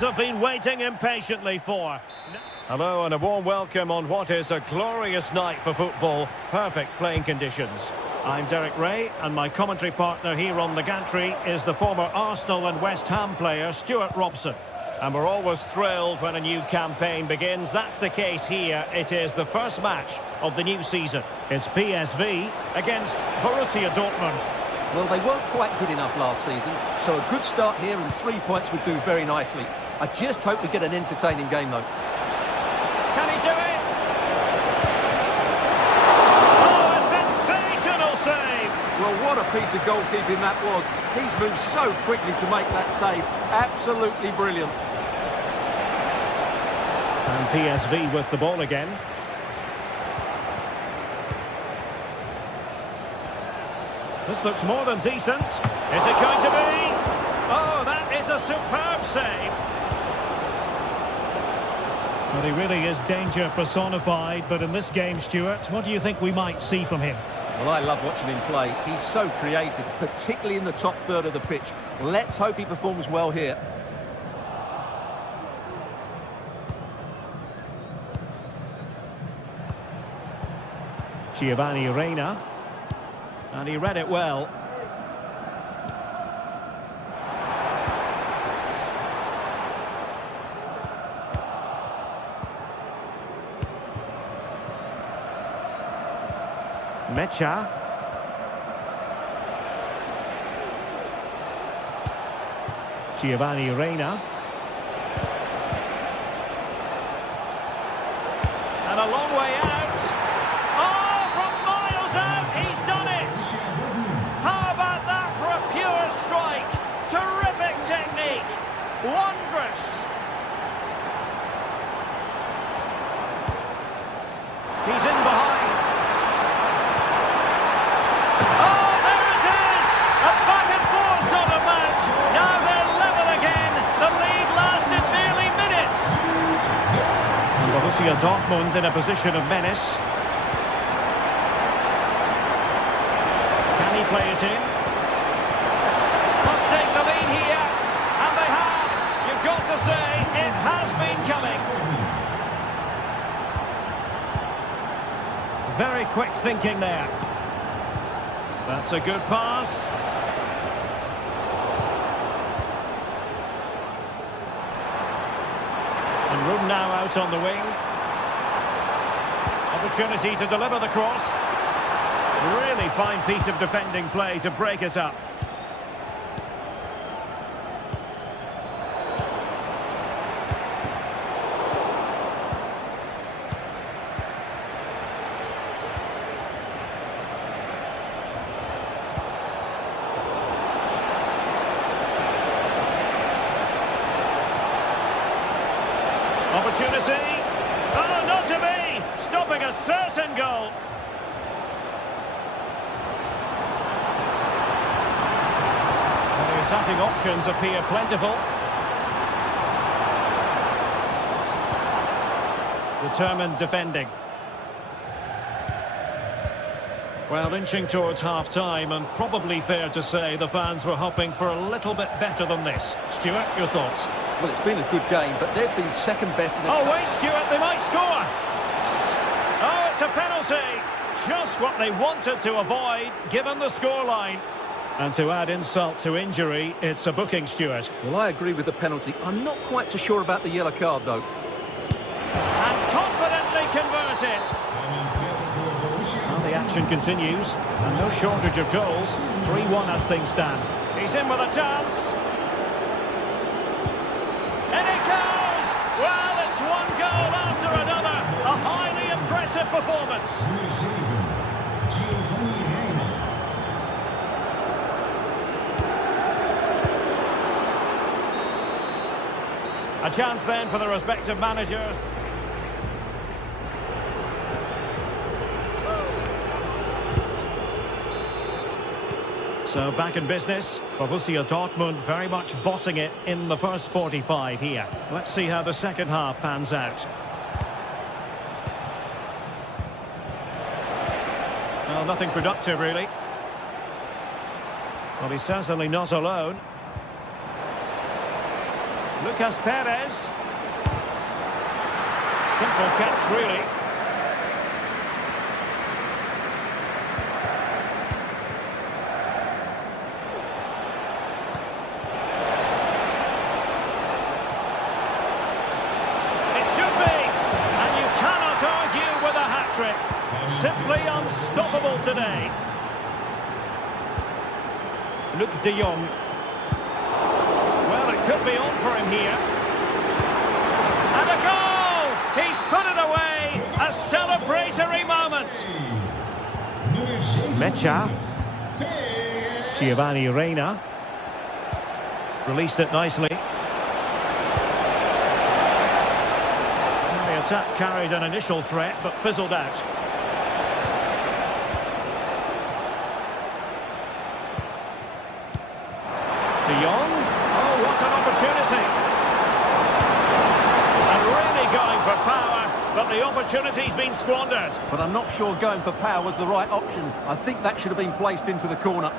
Have been waiting impatiently for. Hello and a warm welcome on what is a glorious night for football. Perfect playing conditions. I'm Derek Ray, and my commentary partner here on the gantry is the former Arsenal and West Ham player Stuart Robson. And we're always thrilled when a new campaign begins. That's the case here. It is the first match of the new season. It's PSV against Borussia Dortmund. Well, they weren't quite good enough last season, so a good start here and 3 points would do very nicely. I just hope we get an entertaining game, though. Can he do it? Oh, a sensational save! Well, what a piece of goalkeeping that was. He's moved so quickly to make that save. Absolutely brilliant. And PSV with the ball again. This looks more than decent. Is it going to be? Oh, that is a superb save. Well, he really is danger personified, but in this game, Stuart, what do you think we might see from him? Well, I love watching him play. He's so creative, particularly in the top third of the pitch. Let's hope he performs well here. Giovanni Reina. And he read it well. Mecha. Giovanni Reina. And a long way out. Oh, from miles out, he's done it. How about that for a pure strike? Terrific technique. Wondrous. He's in behind. Oh, there it is! A back and forth sort of match. Now they're level again. The lead lasted merely minutes. And Borussia Dortmund in a position of menace. Can he play it in? Must take the lead here. And they have. You've got to say, it has been coming. Very quick thinking there. That's a good pass. And room now out on the wing. Opportunity to deliver the cross. Really fine piece of defending play to break it up. Opportunity. Oh, not to be! Stopping a certain goal. Well, the attacking options appear plentiful. Determined defending. Well, inching towards half-time, and probably fair to say the fans were hoping for a little bit better than this. Stuart, your thoughts? Well, it's been a good game, but they've been second best in the... Oh, wait, Stuart, they might score! Oh, it's a penalty! Just what they wanted to avoid, given the scoreline. And to add insult to injury, it's a booking, Stuart. Well, I agree with the penalty. I'm not quite so sure about the yellow card, though. And confidently converted. Well, the action continues, and no shortage of goals. 3-1 as things stand. He's in with a chance. And it goes! Well, it's one goal after another. A highly impressive performance. A chance then for the respective managers. So back in business. Borussia Dortmund very much bossing it in the first 45 here. Let's see how the second half pans out. Well, nothing productive really. Well, he's certainly not alone. Lucas Perez. Simple catch, really. It should be, and you cannot argue with a hat-trick. Simply unstoppable today. Luc de Jong. Well, it could be on for him here. And a goal! He's put it away! A celebratory moment! Mecha. Giovanni Reina. Released it nicely. The attack carried an initial threat, but fizzled out. De Jong. Oh, what an opportunity. And really going for power, but the opportunity's been squandered. But I'm not sure going for power was the right option. I think that should have been placed into the corner.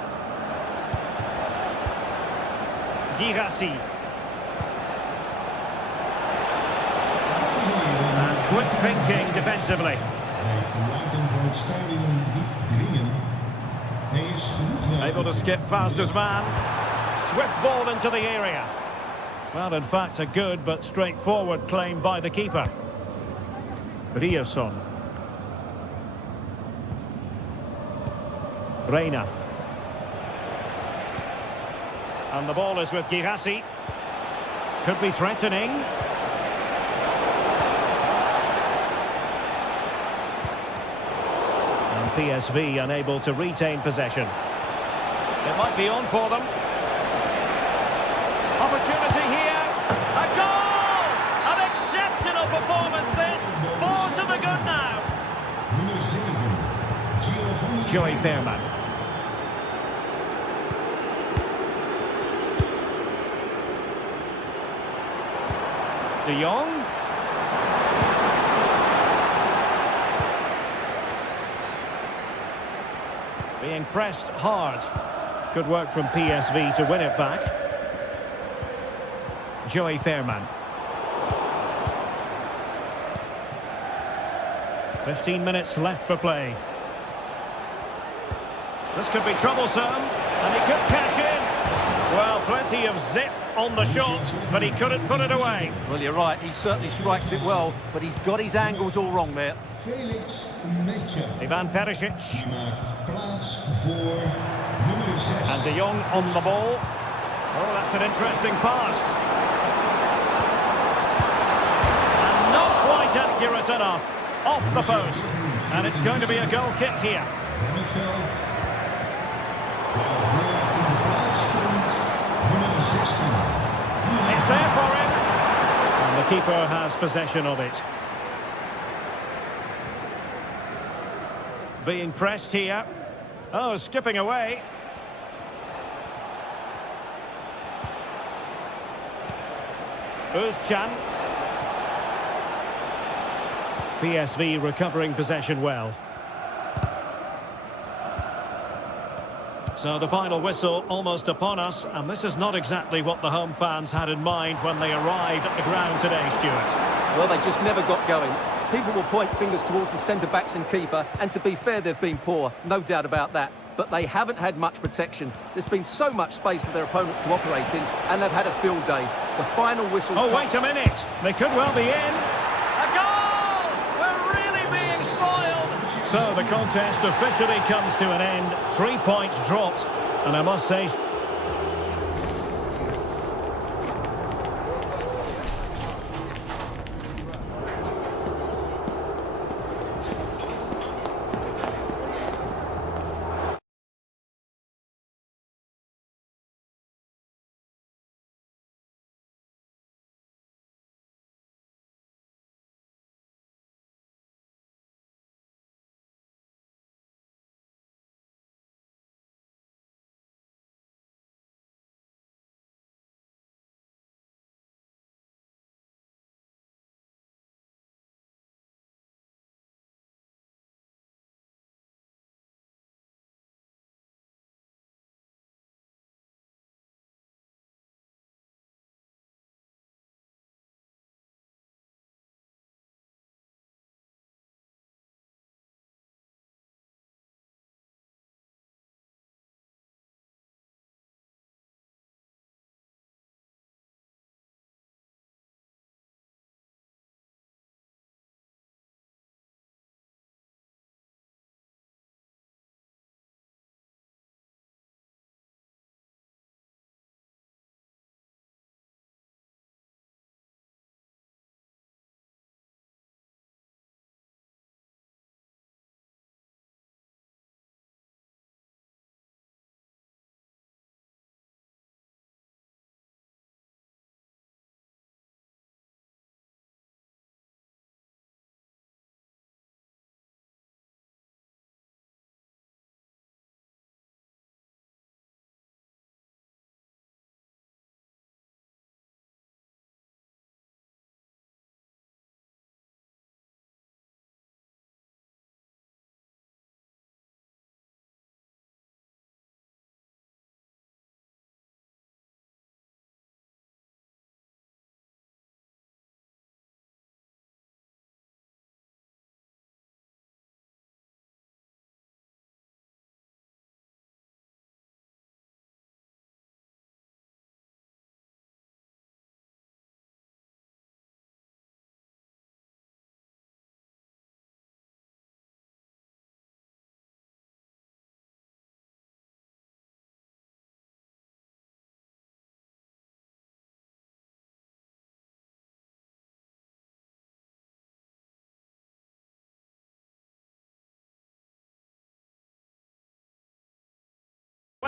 Girassi. And quick thinking defensively. Able to skip past his man. Swift ball into the area. Well, in fact, a good but straightforward claim by the keeper. Ryerson. Reina. And the ball is with Girassi. Could be threatening. And PSV unable to retain possession. It might be on for them. Opportunity here. A goal! An exceptional performance this. 4 to the good now. Joey Fairman. De Jong. Being pressed hard. Good work from PSV to win it back. Joey Fairman. 15 minutes left for play. This could be troublesome, and he could cash in. Well, plenty of zip on the shot, but he couldn't put it away. Well, you're right, he certainly strikes it well, but he's got his angles all wrong there. Ivan Perisic. And De Jong on the ball. Oh, that's an interesting pass. And not quite accurate enough. Off the post. And it's going to be a goal kick here. It's there for him. And the keeper has possession of it. Being pressed here. Oh, skipping away. Özcan. PSV recovering possession well. So the final whistle almost upon us, and this is not exactly what the home fans had in mind when they arrived at the ground today, Stuart. Well, they just never got going. People will point fingers towards the centre-backs and keeper, and to be fair, they've been poor, no doubt about that. But they haven't had much protection. There's been so much space for their opponents to operate in, and they've had a field day. The final whistle... Oh, wait a minute. They could well be in. A goal! We're really being spoiled. So the contest officially comes to an end. 3 points dropped. And I must say...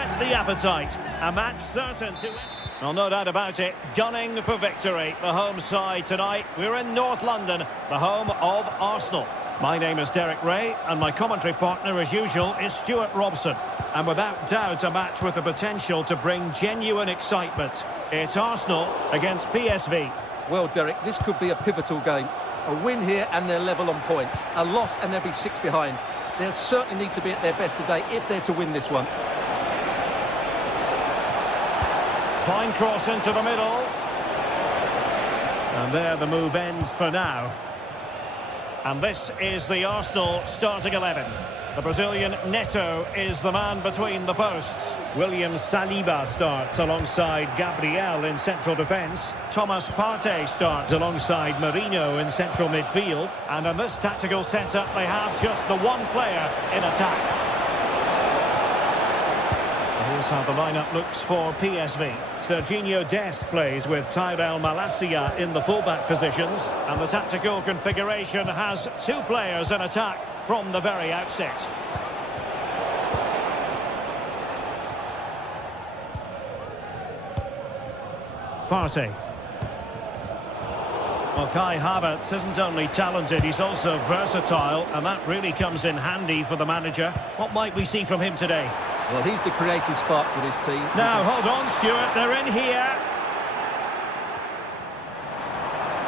whet the appetite. A match certain to... Well, no doubt about it, gunning for victory. The home side tonight. We're in North London, the home of Arsenal. My name is Derek Ray, and my commentary partner, as usual, is Stuart Robson. And without doubt, a match with the potential to bring genuine excitement. It's Arsenal against PSV. Well, Derek, this could be a pivotal game. A win here and they're level on points. A loss and they'll be 6 behind. They'll certainly need to be at their best today if they're to win this one. Fine cross into the middle. And there the move ends for now. And this is the Arsenal starting 11. The Brazilian Neto is the man between the posts. William Saliba starts alongside Gabriel in central defence. Thomas Partey starts alongside Marino in central midfield. And in this tactical setup, they have just the one player in attack. Here's how the lineup looks for PSV. Serginho Dest plays with Tyrell Malacia in the fullback positions. And the tactical configuration has 2 players in attack from the very outset. Partey. Well, Kai Havertz isn't only talented, he's also versatile, and that really comes in handy for the manager. What might we see from him today? Well, he's the creative spark for this team. Now, hold on, Stuart, they're in here.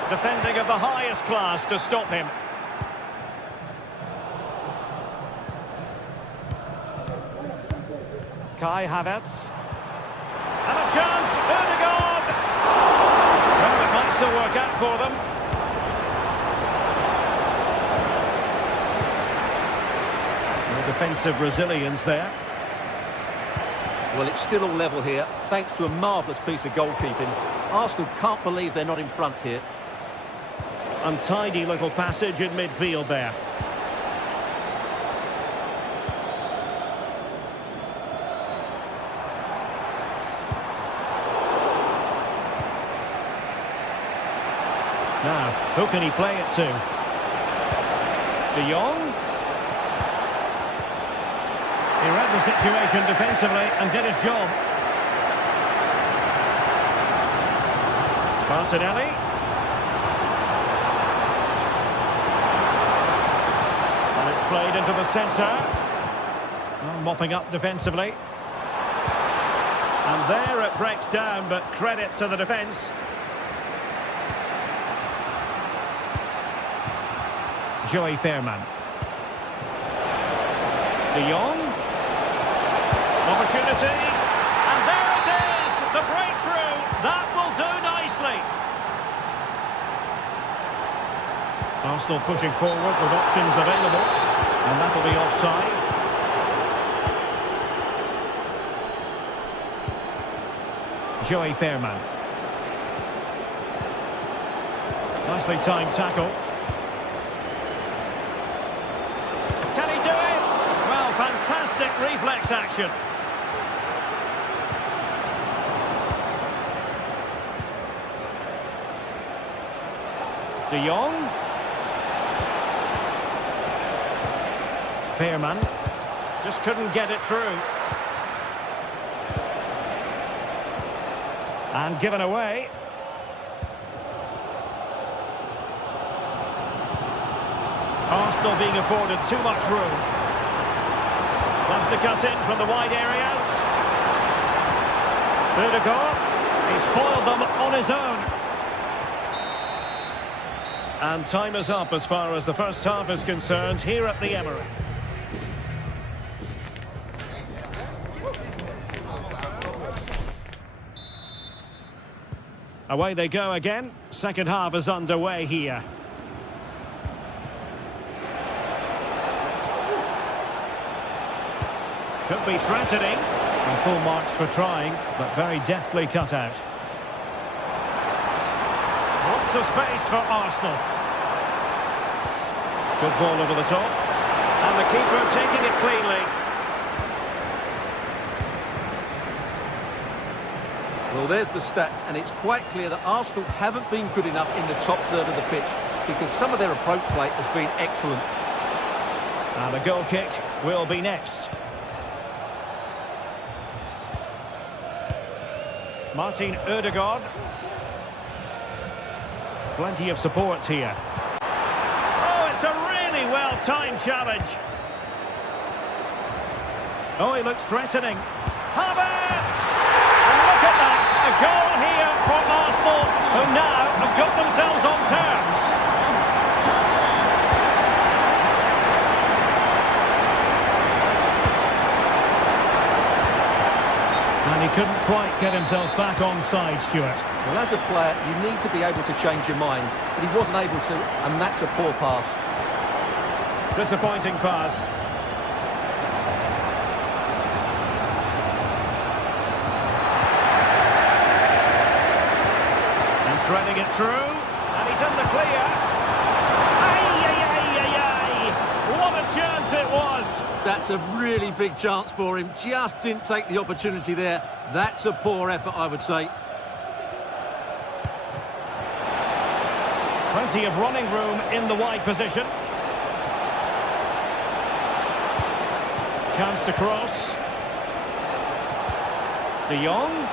Defending of the highest class to stop him. Kai Havertz. And a chance, Ødegaard! Well, it might still work out for them. No defensive resilience there. Well, it's still all level here, thanks to a marvellous piece of goalkeeping. Arsenal can't believe they're not in front here. Untidy little passage in midfield there. Now, who can he play it to? De Jong? He read the situation defensively and did his job. Martinelli. And it's played into the centre. Well, mopping up defensively. And there it breaks down, but credit to the defence. Joey Fairman. De Jong. Opportunity. And there it is! The breakthrough. That will do nicely. Arsenal pushing forward with options available. And that'll be offside. Joey Fairman. Nicely timed tackle. Can he do it? Well, fantastic reflex action. De Jong. Fairman. Just couldn't get it through. And given away. Arsenal being afforded too much room. Loves to cut in from the wide areas. Ødegaard. He's foiled them on his own. And time is up as far as the first half is concerned here at the Emirates. Away they go again. Second half is underway here. Could be threatening. And full marks for trying, but very deftly cut out. Lots of space for Arsenal. Good ball over the top. And the keeper taking it cleanly. Well, there's the stats, and it's quite clear that Arsenal haven't been good enough in the top third of the pitch because some of their approach play has been excellent. And the goal kick will be next. Martin Ødegaard. Plenty of support here. Oh, it's a really well-timed challenge. Oh, he looks threatening. Havertz! And look at that! A goal here for Arsenal, who now have got themselves on terms. And he couldn't quite get himself back on side, Stuart. Well, as a player, you need to be able to change your mind, but he wasn't able to, and that's a poor pass. Disappointing pass. And threading it through, and he's in the clear. Ay! What a chance it was! That's a really big chance for him. Just didn't take the opportunity there. That's a poor effort, I would say. Plenty of running room in the wide position. Chance to cross. De Jong.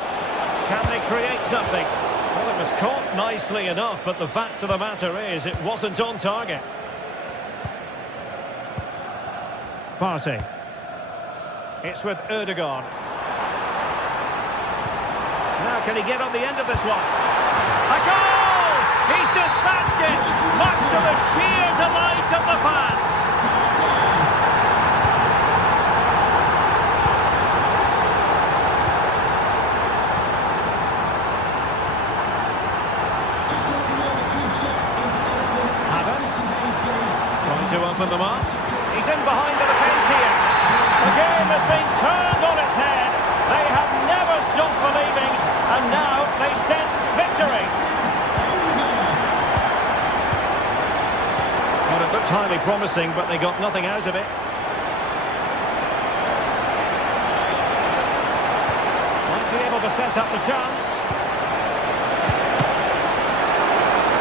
Can they create something? Well, it was caught nicely enough, but the fact of the matter is it wasn't on target. Partey. It's with Ødegaard. Now can he get on the end of this one? A goal! He's dispatched it! Much to the sheer delight of the fans! Havertz. Trying to open them up. He's in behind the defence here. The game has been turned on its head. They have never stopped believing, and now they sense victory. Well, it looked highly promising, but they got nothing out of it. Might be able to set up the chance.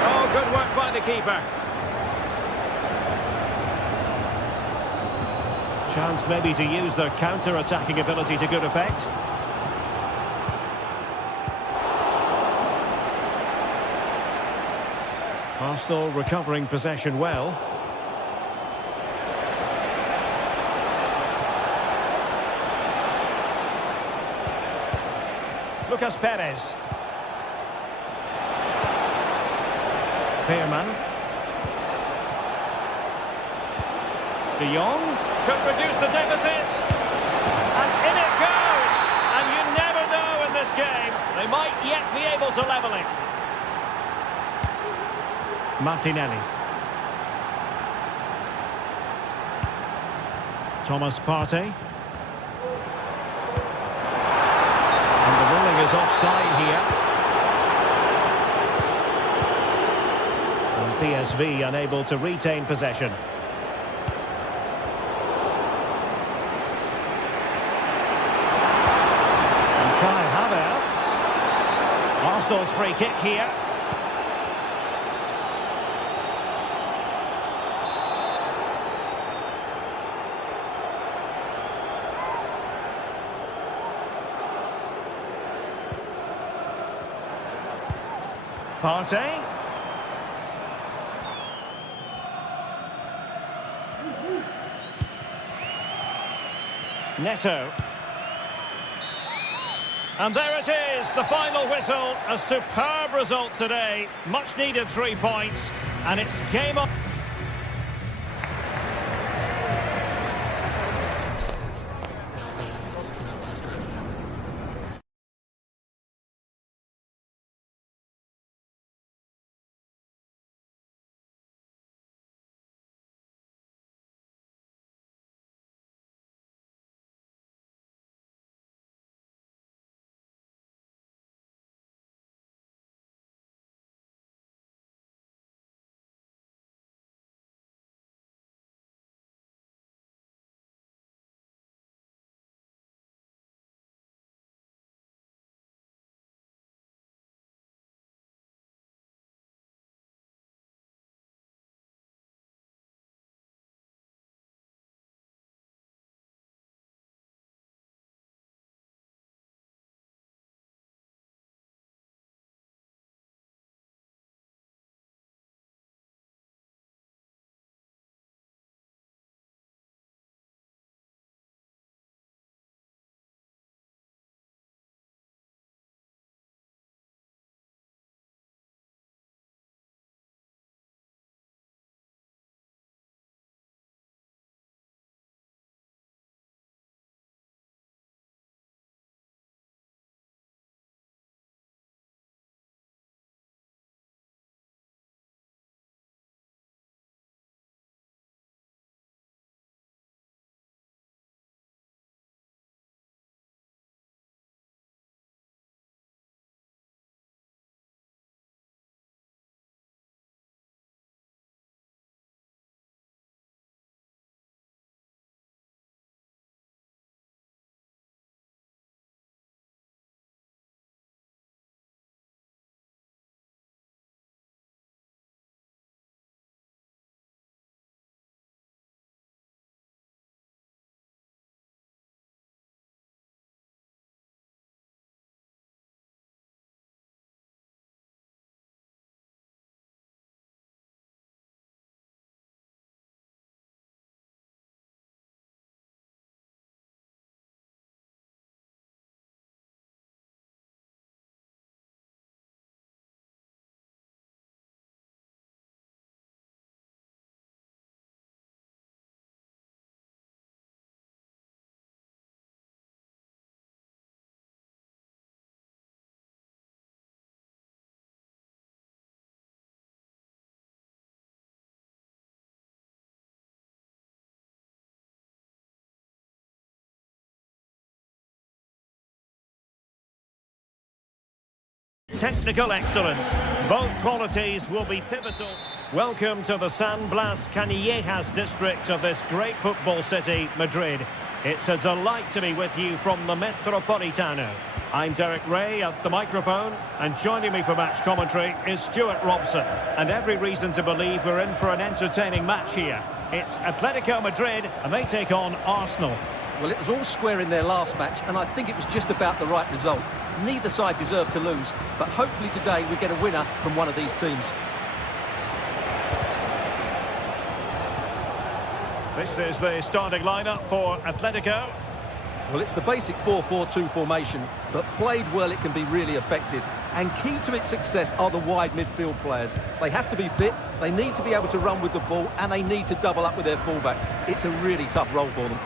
Oh, good work by the keeper. Chance maybe to use their counter-attacking ability to good effect. Arsenal recovering possession well. Lucas Perez. Veerman. De Jong could reduce the deficit. And in it goes. And you never know in this game. They might yet be able to level it. Martinelli. Thomas Partey. And the ruling is offside here. And PSV unable to retain possession. And Kai Havertz. Arsenal's free kick here. Partey. Neto. And there it is, the final whistle. A superb result today. Much needed 3 points. And it's game on. technical excellence. Both qualities will be pivotal. Welcome to the San Blas Canillejas district of this great football city, Madrid. It's a delight to be with you from the Metropolitano. I'm Derek Ray at the microphone, and joining me for match commentary is Stuart Robson. And every reason to believe we're in for an entertaining match here. It's Atletico Madrid, and they take on Arsenal. Well, it was all square in their last match, and I think it was just about the right result. Neither side deserved to lose, but hopefully today we get a winner from one of these teams. This is the starting lineup for Atletico. Well, it's the basic 4-4-2 formation, but played well it can be really effective. And key to its success are the wide midfield players. They have to be fit, they need to be able to run with the ball, and they need to double up with their fullbacks. It's a really tough role for them.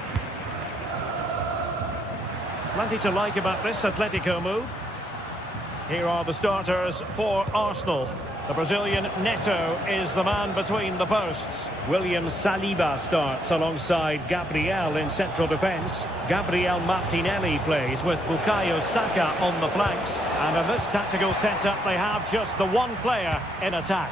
Plenty to like about this Atletico move. Here are the starters for Arsenal. The Brazilian Neto is the man between the posts. William Saliba starts alongside Gabriel in central defence. Gabriel Martinelli plays with Bukayo Saka on the flanks. And in this tactical setup, they have just the one player in attack.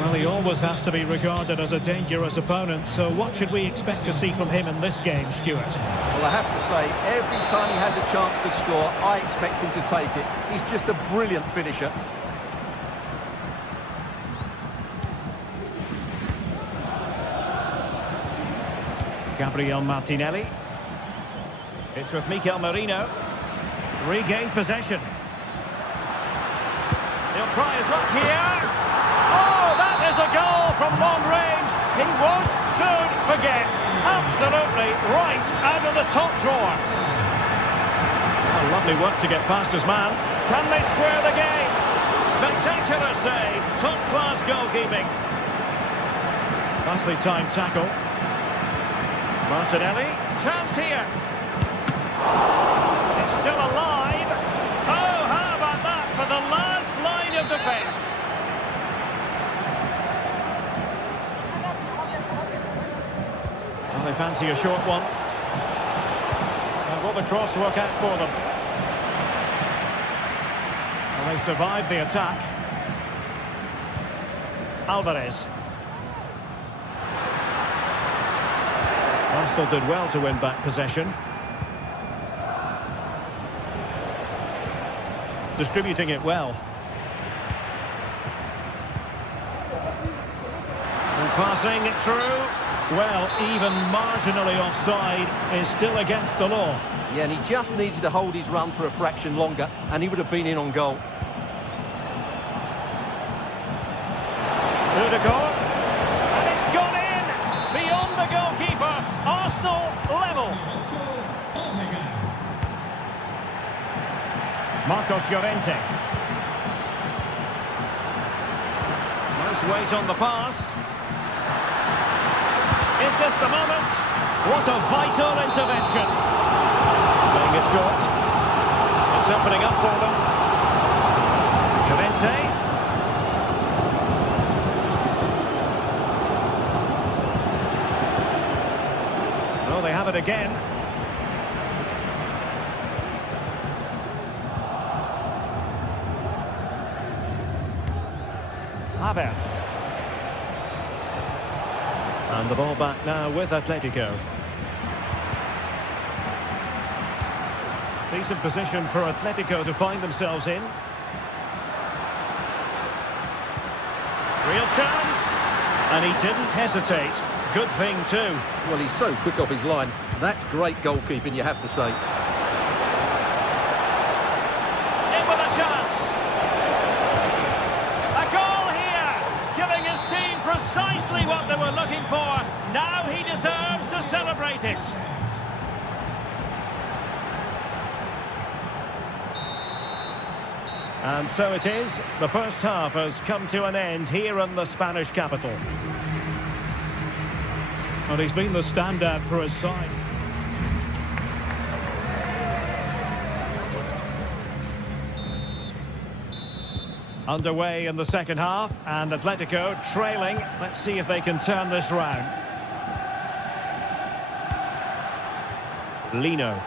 Well, he always has to be regarded as a dangerous opponent, so what should we expect to see from him in this game, Stuart? Well, I have to say, every time he has a chance to score, I expect him to take it. He's just a brilliant finisher. Gabriel Martinelli. It's with Mikel Merino. Regained possession. He'll try his luck here. Oh, that is a goal from long range. He won't soon forget. Absolutely right out of the top drawer. Oh, lovely work to get past his man. Can they square the game? Spectacular save. Top-class goalkeeping. Nicely timed tackle. Martinelli. Chance here. It's still alive. Oh, how about that for the last line of defence? Well, they fancy a short one. And will the cross work out for them? Well, they survived the attack. Alvarez. Arsenal did well to win back possession. Distributing it well. And passing it through. Well, even marginally offside is still against the law. Yeah, and he just needed to hold his run for a fraction longer, and he would have been in on goal. Udegaard. And it's gone in! Beyond the goalkeeper. Arsenal level. Marcos Llorente. Nice weight on the pass. Is this the moment? What a vital intervention. Playing it short. It's opening up for them. Llorente. Oh, they have it again. Havertz. And the ball back now with Atletico. Decent position for Atletico to find themselves in. Real chance. And he didn't hesitate. Good thing too. Well, he's so quick off his line. That's great goalkeeping, you have to say. In with a chance. A goal here, giving his team precisely what they were looking for. Now he deserves to celebrate it. And so it is. The first half has come to an end here in the Spanish capital. Well, he's been the standout for his side. Underway in the second half, and Atletico trailing. Let's see if they can turn this round. Lino.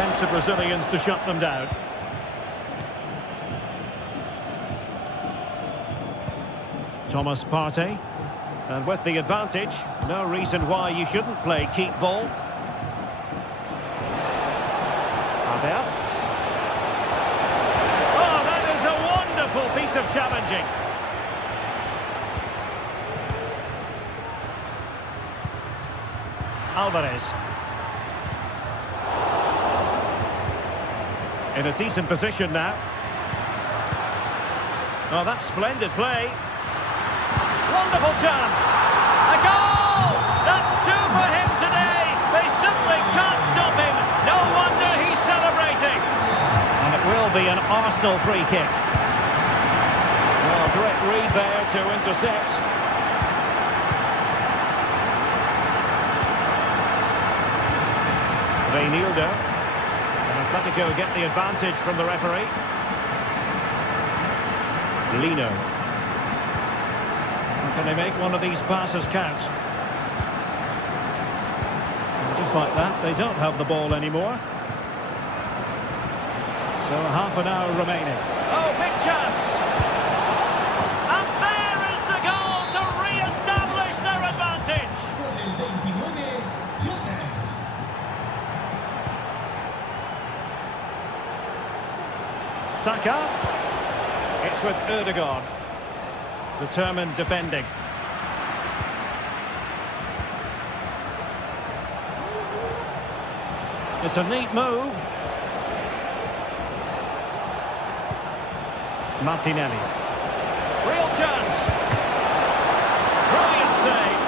defensive Brazilians to shut them down. Thomas Partey. And with the advantage, no reason why you shouldn't play keep ball. Havertz. Oh, that is a wonderful piece of challenging. Alvarez. In a decent position now. Oh, that's splendid play. Wonderful chance. A goal! That's two for him today. They simply can't stop him. No wonder he's celebrating. And it will be an Arsenal free kick. Well, great read there to intercept. Reinildo. And Atletico get the advantage from the referee. Lino. Can they make one of these passes count? And just like that, they don't have the ball anymore. So half an hour remaining. Oh, big chance! And there is the goal to re-establish their advantage! Saka. It's with Ødegaard. Determined defending. It's a neat move. Martinelli. Real chance. Brilliant save.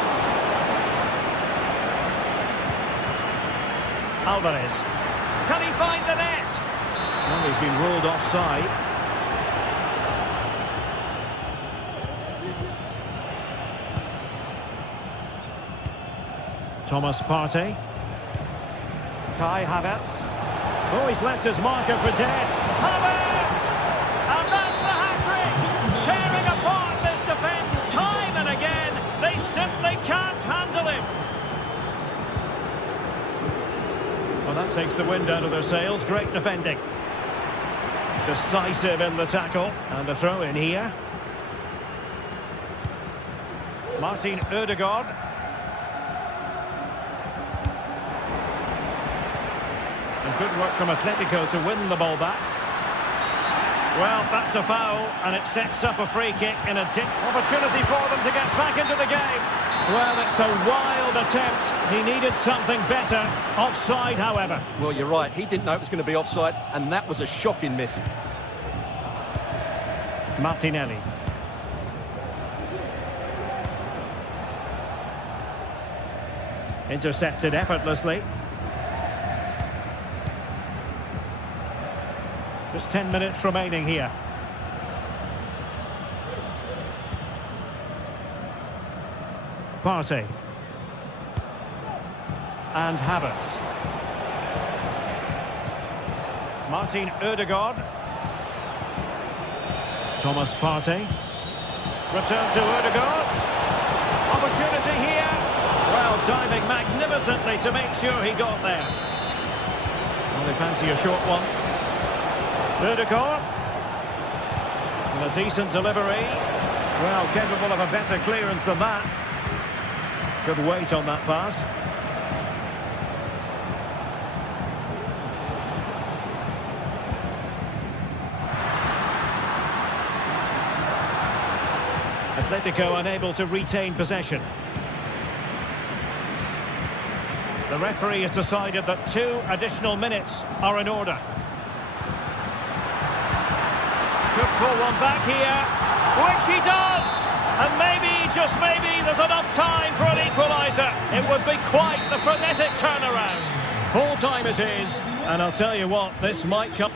Alvarez. Can he find the net? Well, he's been ruled offside. Thomas Partey. Kai Havertz. Oh, he's left his marker for dead. Havertz! And that's the hat-trick! Tearing apart this defence time and again. They simply can't handle him. Well, that takes the wind out of their sails. Great defending. Decisive in the tackle. And the throw in here. Martin Ødegaard. And good work from Atletico to win the ball back. Well, that's a foul, and it sets up a free kick in a opportunity for them to get back into the game. Well, it's a wild attempt. He needed something better. Offside, however. Well, you're right. He didn't know it was going to be offside, and that was a shocking miss. Martinelli. Intercepted effortlessly. Just 10 minutes remaining here. Partey. And Havertz. Martin Ødegaard. Thomas Partey. Return to Ødegaard. Opportunity here. Well, diving magnificently to make sure he got there. Well, they fancy a short one. Ødegaard. And a decent delivery. Well, capable of a better clearance than that. Good weight on that pass. Atletico unable to retain possession. The referee has decided that 2 additional minutes are in order. Could pull one back here, which he does! And maybe, just maybe, there's enough time for an equaliser. It would be quite the frenetic turnaround. Full time it is, and I'll tell you what, this might come...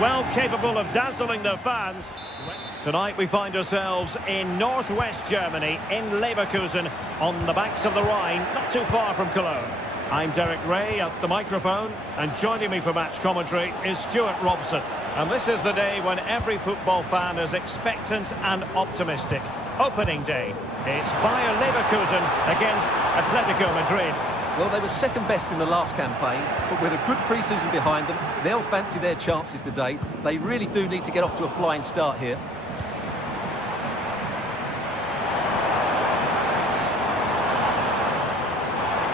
well capable of dazzling their fans. Tonight we find ourselves in northwest Germany, in Leverkusen, on the banks of the Rhine, not too far from Cologne. I'm Derek Ray at the microphone, and joining me for match commentary is Stuart Robson. And this is the day when every football fan is expectant and optimistic. Opening day. It's Bayer Leverkusen against Atletico Madrid. Well, they were second best in the last campaign, but with a good pre-season behind them, they'll fancy their chances today. They really do need to get off to a flying start here.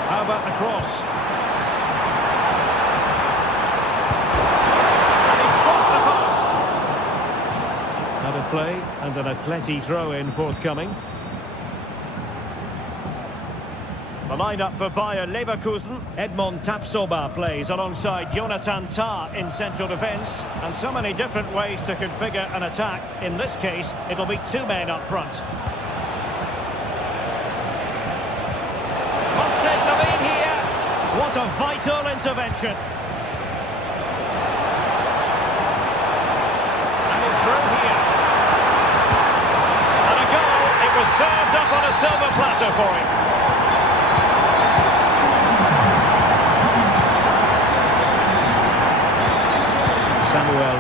How about the cross? And he struck the post. Out of play and an Atleti throw-in forthcoming. The line-up for Bayer Leverkusen. Edmond Tapsoba plays alongside Jonathan Tah in central defence. And so many different ways to configure an attack. In this case, it'll be two men up front. Must take the lead here. What a vital intervention. And it's through here. And a goal. It was served up on a silver platter for him.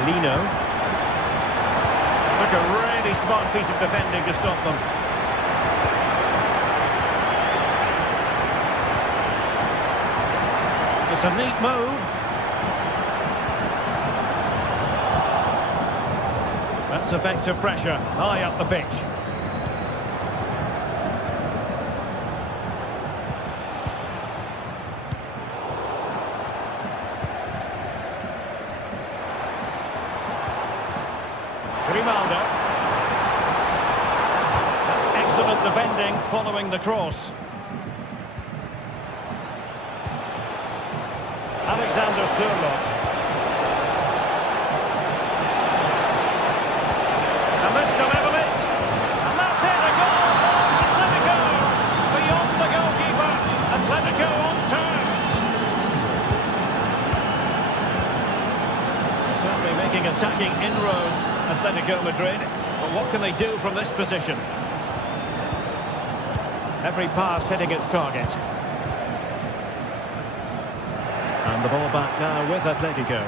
Lino took a really smart piece of defending to stop them. It's a neat move. That's effective pressure high up the pitch. That's excellent defending following the cross. Alexander Sørloth. And this to level it. And that's it, a goal for Atletico. Beyond the goalkeeper. Atletico on terms. Certainly making attacking inroads, Atletico Madrid. But what can they do from this position? Every pass hitting its target. And the ball back now with Atletico.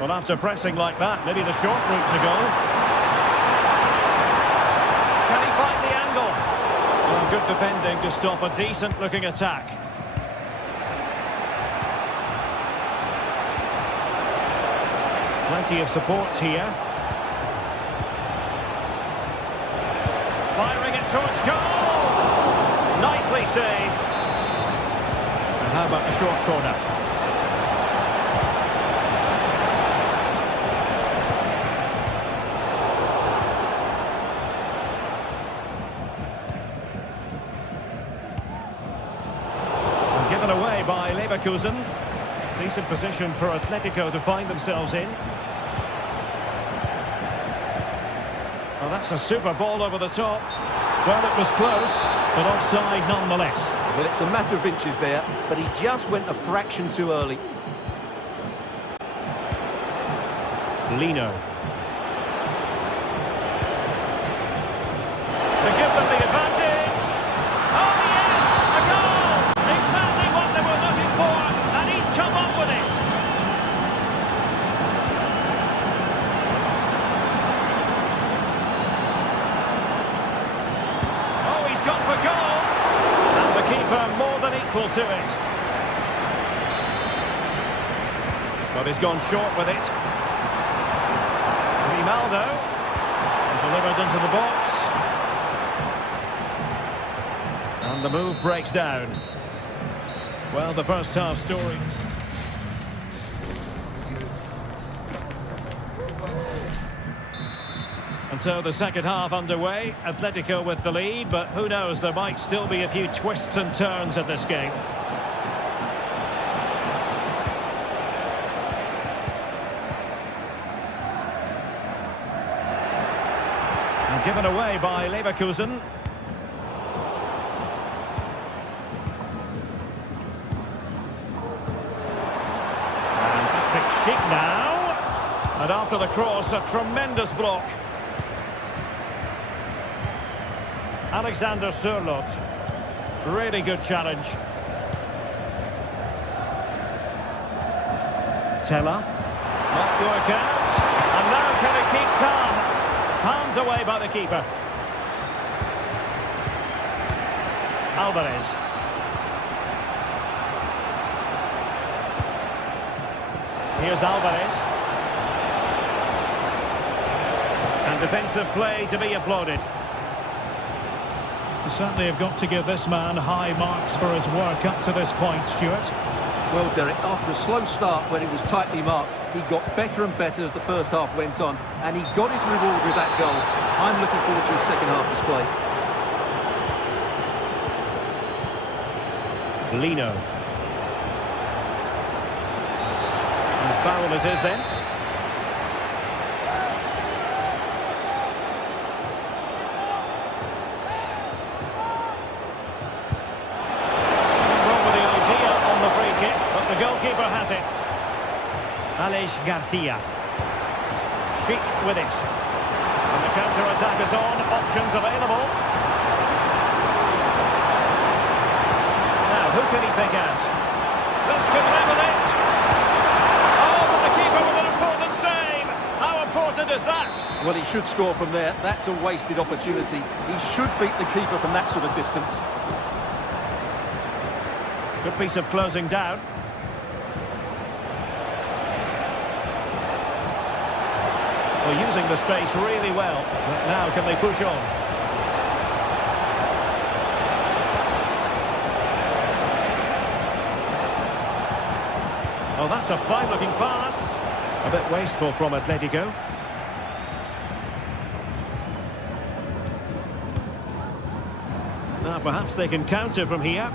Well, after pressing like that, maybe the short route to go. Can he find the angle? Well, good defending to stop a decent-looking attack. Plenty of support here. Firing it towards goal! Nicely saved. And how about the short corner? And given away by Leverkusen. Decent position for Atletico to find themselves in. Well, that's a super ball over the top. Well, it was close, but offside nonetheless. Well, it's a matter of inches there, but he just went a fraction too early. Lino. To give them the advantage. Oh, yes! A goal! Exactly what they were looking for, and he's come up with it. Oh, he's gone for goal. And the keeper more than equal to it. But he's gone short with it. Ronaldo. Delivered into the box. And the move breaks down. Well, the first half story. And so the second half underway. Atletico with the lead, but who knows, there might still be a few twists and turns in this game. given away by Leverkusen. And Patrick Schick now. And after the cross, a tremendous block. Alexander Sørloth. Really good challenge. Teller. Not work out. And now can he keep calm? Palmed away by the keeper. Alvarez. Here's Alvarez. And defensive play to be applauded. You certainly have got to give this man high marks for his work up to this point, Stuart. Well, Derek, after a slow start when he was tightly marked, he got better and better as the first half went on, and he got his reward with that goal. I'm looking forward to his second half display. Lino. And foul it is then. The goalkeeper has it. Aleix Garcia. Schick with it. And the counter-attack is on. Options available. Now, who can he pick out? This could level it. Oh, but the keeper with an important save. How important is that? Well, he should score from there. That's a wasted opportunity. He should beat the keeper from that sort of distance. Good piece of closing down. Well, using the space really well. But now can they push on? Oh, that's a fine-looking pass. A bit wasteful from Atletico. Now, perhaps they can counter from here.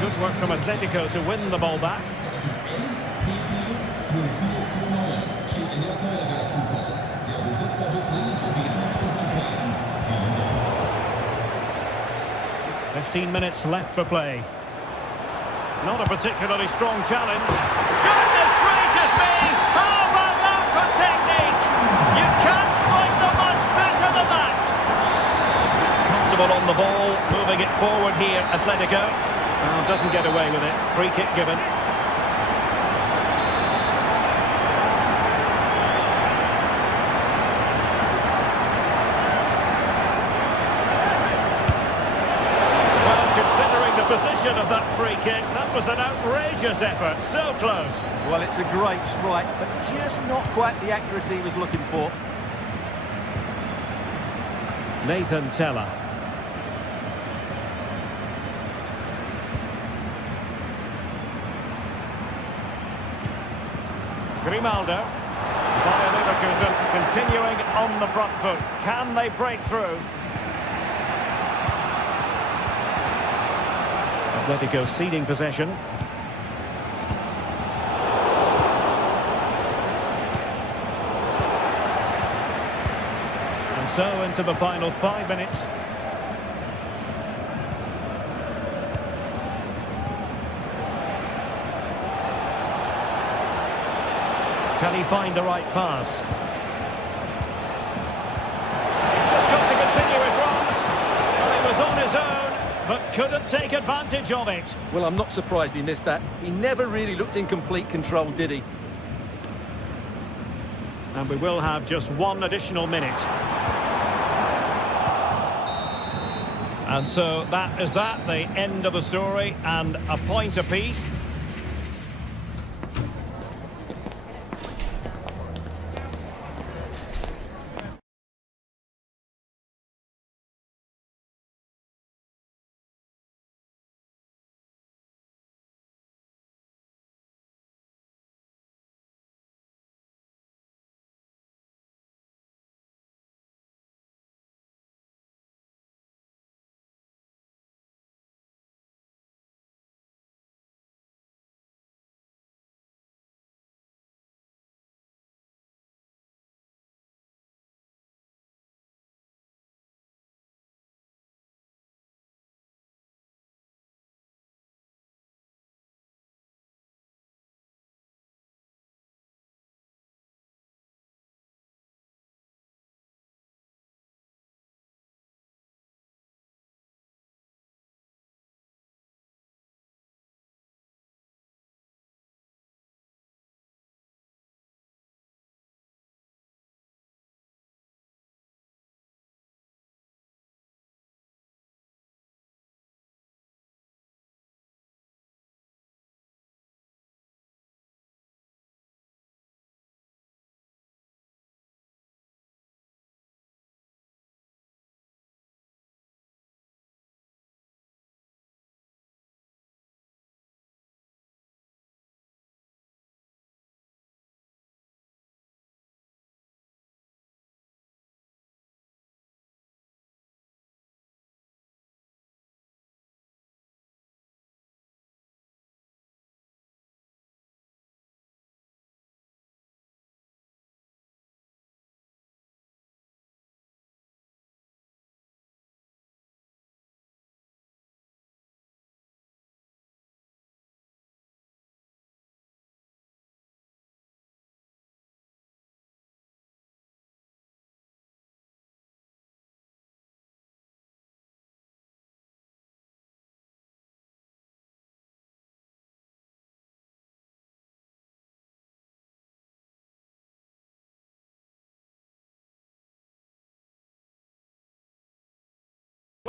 Good work from Atletico to win the ball back. "15 minutes left for play. Not a particularly strong challenge. Goodness gracious me! How about that for technique? You can't strike them much better than that. Comfortable on the ball, moving it forward here, Atletico. Oh, doesn't get away with it. Free kick given. Well, considering the position of that free kick, that was an outrageous effort. So close. Well, it's a great strike, but just not quite the accuracy he was looking for. Nathan Teller. Grimaldo. Bayer Leverkusen continuing on the front foot. Can they break through? Atletico ceding possession. And so into the final 5 minutes. Can he find the right pass? He's just got to continue his run. Well, he was on his own, but couldn't take advantage of it. Well, I'm not surprised he missed that. He never really looked in complete control, did he? And we will have just one additional minute. And so that is that, the end of the story, and a point apiece.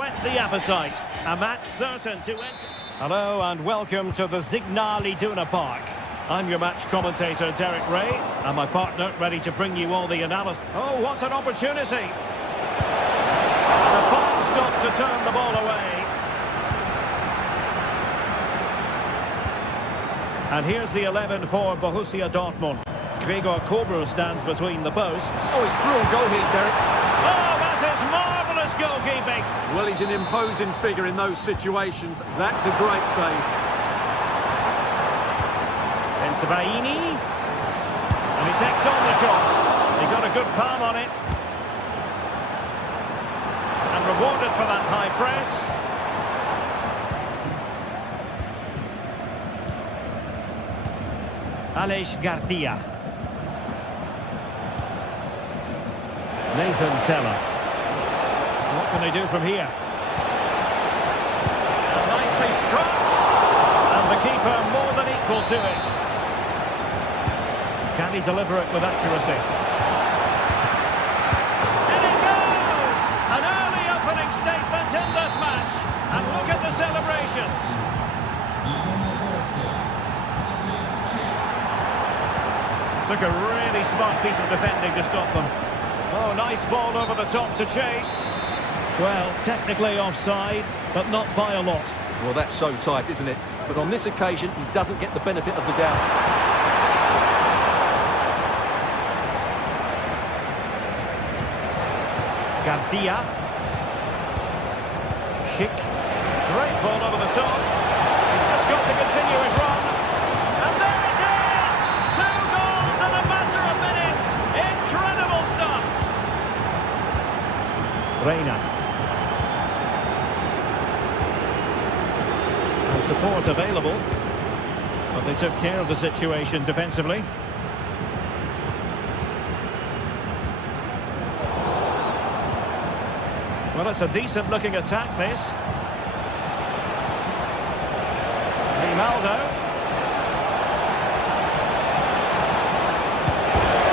Whet the appetite. A match certain to end. Hello and welcome to the Signal Iduna Park. I'm your match commentator, Derek Ray, and my partner ready to bring you all the analysis. Oh, what an opportunity! The fine stop to turn the ball away. And here's the 11 for Borussia Dortmund. Gregor Kobel stands between the posts. Oh, he's through a goal here, Derek. Oh, that is marvellous goalkeeping. Well, he's an imposing figure in those situations. That's a great save. Bensebaini. And he takes on the shot. He got a good palm on it. And rewarded for that high press. Aleix Garcia. Nathan Teller. What can they do from here? And nicely struck. And the keeper more than equal to it. Can he deliver it with accuracy? And it goes! An early opening statement in this match. And look at the celebrations. Took a really smart piece of defending to stop them. Oh, nice ball over the top to chase. Well, technically offside, but not by a lot. Well, that's so tight, isn't it? But on this occasion, he doesn't get the benefit of the doubt. Garcia. Schick. Great ball over the top. He's just got to continue his run. And there it is! 2 goals in a matter of minutes. Incredible stuff. Reina. And support available. But they took care of the situation defensively. Well, it's a decent-looking attack, this. Ronaldo.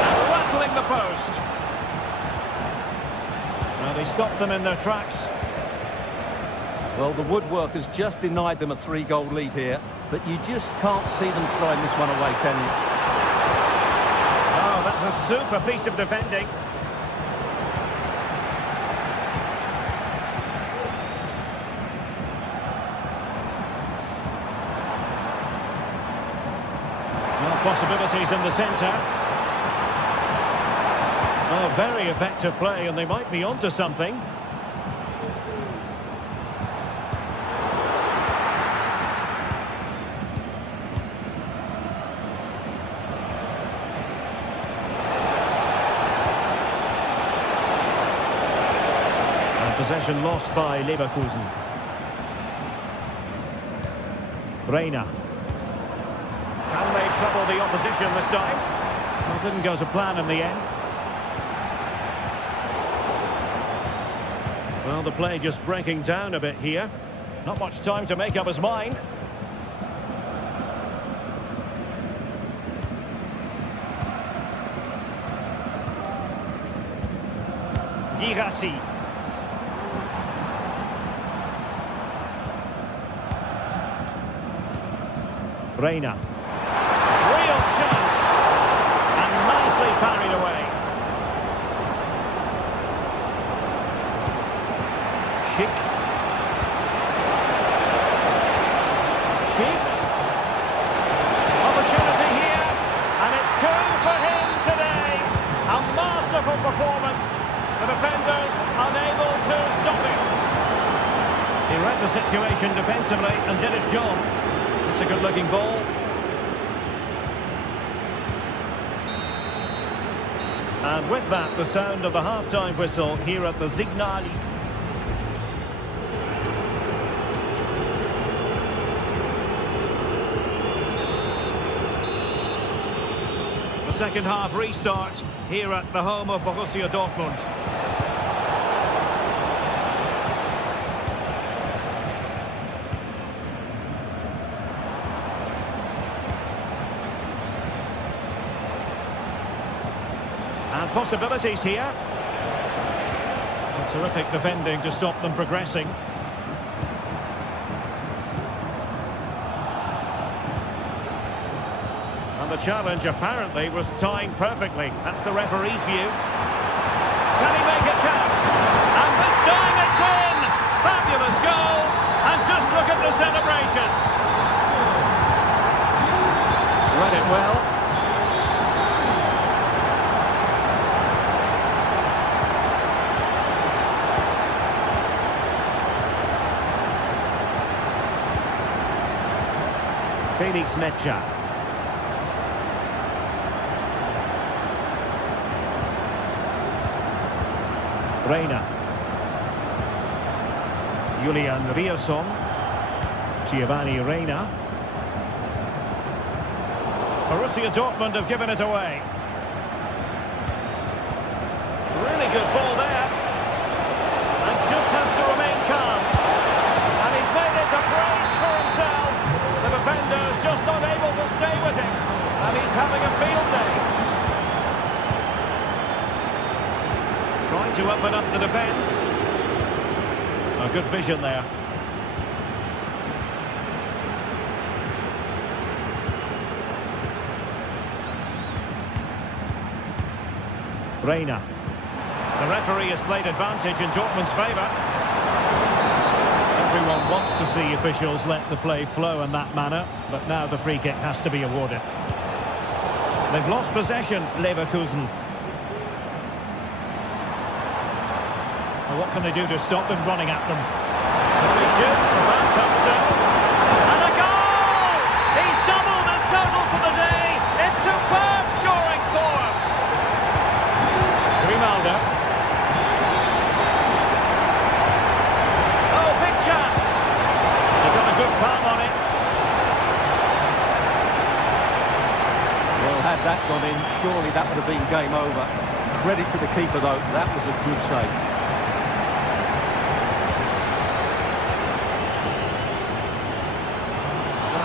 And rattling the post. Well, they stopped them in their tracks. Well, the woodwork has just denied them a 3-goal lead here, but you just can't see them throwing this one away, can you? Oh, that's a super piece of defending. Possibilities in the centre. Oh, very effective play, and they might be onto something. And possession lost by Leverkusen. Reina. Can they trouble the opposition this time? Well, didn't go to plan in the end. Well, the play just breaking down a bit here. Not much time to make up his mind. Girassi. Reina. Real chance. And nicely parried away. Schick. Schick. Opportunity here. And it's 2 for him today. A masterful performance. The defenders unable to stop him. He read the situation defensively and did his job. It's a good-looking ball. And with that, the sound of the half-time whistle here at the Signal. The second half restart here at the home of Borussia Dortmund. And possibilities here. Terrific defending to stop them progressing. And the challenge apparently was timed perfectly. That's the referee's view. Can he make it count? And this time it's in! Fabulous goal! And just look at the celebrations. Read it well. Felix Mecha. Reina. Julian Rierson. Giovanni Reina. Borussia Dortmund have given it away. Really good ball there. And just has to remain calm. And he's made it a brace for himself. The defender's just unable to stay with him. And he's having a field day. Trying to open up the defence. A good vision there. Reina. The referee has played advantage in Dortmund's favour. Everyone wants to see officials let the play flow in that manner, but now the free kick has to be awarded. They've lost possession, Leverkusen. Well, what can they do to stop them running at them? Can they shoot? That's up so. And a goal! He's doubled his total for the day. It's superb scoring form. Grimaldo. Oh, big chance. They got a good palm on it. Well, had that gone in, surely that would have been game over. Credit to the keeper, though. That was a good save.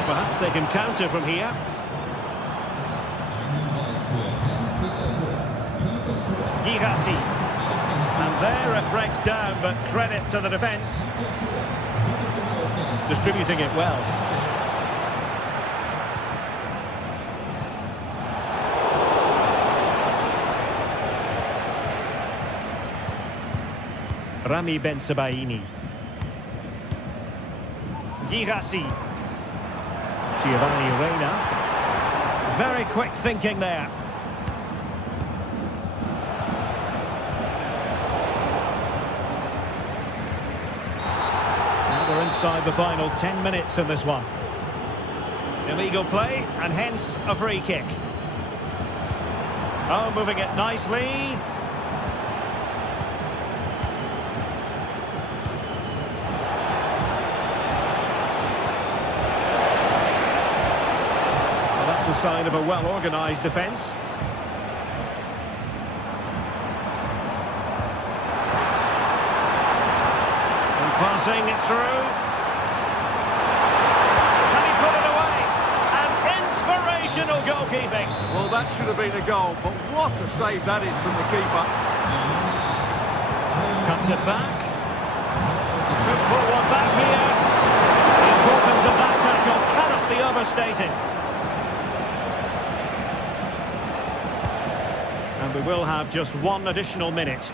Perhaps they can counter from here. Girassi. And there it breaks down, but credit to the defence. Distributing it well. Rami Bensebaini. Girassi. Giovanni Reina. Very quick thinking there. Now we're inside the final 10 minutes in this one. Illegal play and hence a free kick. Oh, moving it nicely. A sign of a well-organised defence. And passing it through. Can he put it away? And inspirational goalkeeping. Well, that should have been a goal, but what a save that is from the keeper. Cuts it back. Could put one back here. The importance of that tackle cannot be overstated. And we will have just one additional minute.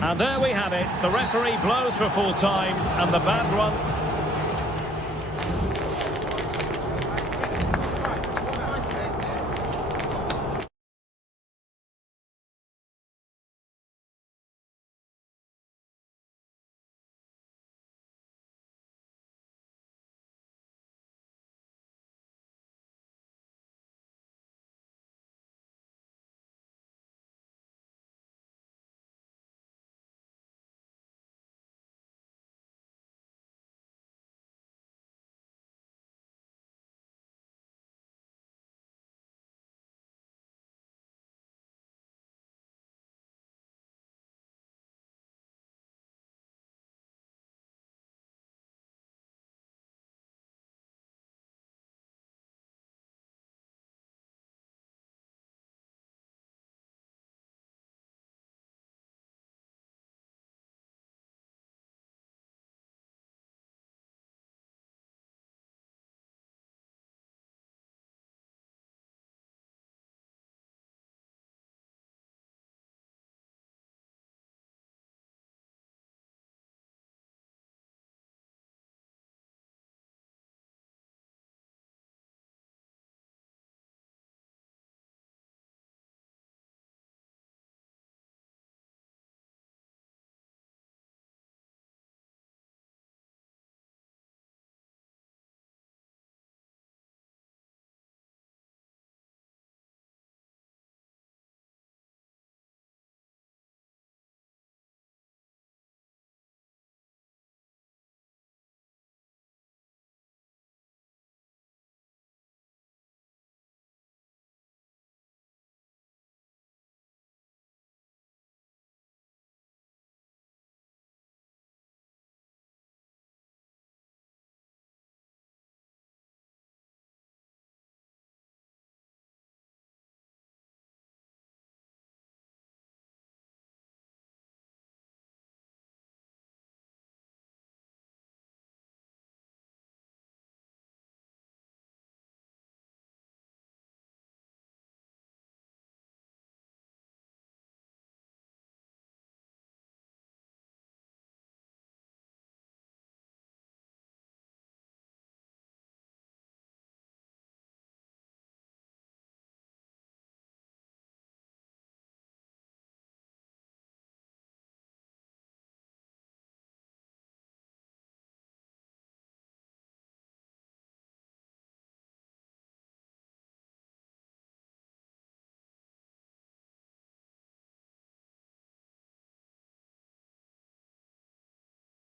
And there we have it. The referee blows for full time, and the bad run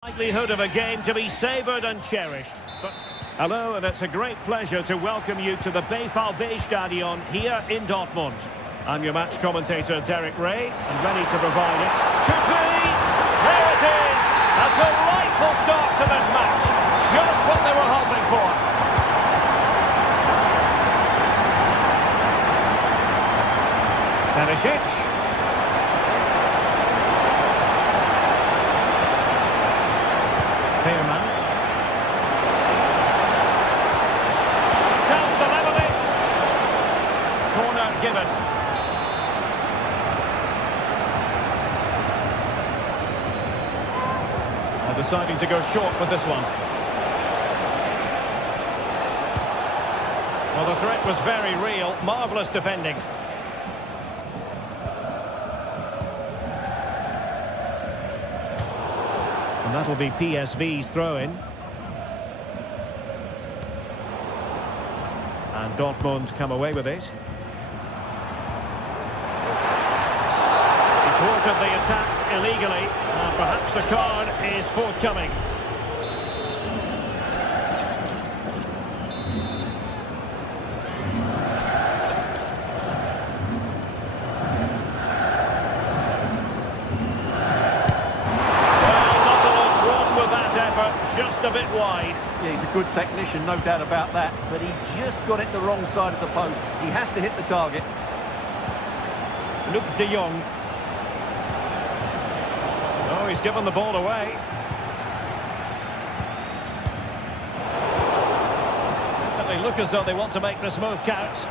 Likelihood of a game to be savoured and cherished. Hello, and it's a great pleasure to welcome you to the Stadion here in Dortmund. I'm your match commentator, Derek Ray, and ready to provide it. Could be! There it is! A delightful start to this match. Just what they were hoping for. Perisic. Pearman. Tells to level it. Corner given. They're deciding to go short with this one. Well, the threat was very real. Marvellous defending. And that'll be PSV's throw-in. And Dortmund come away with it. He thwarted the attack illegally. And perhaps a card is forthcoming. Just a bit wide. Yeah, he's a good technician, no doubt about that, but he just got it the wrong side of the post. He has to hit the target. Luke de Jong. Oh, he's given the ball away. But they look as though they want to make this move count.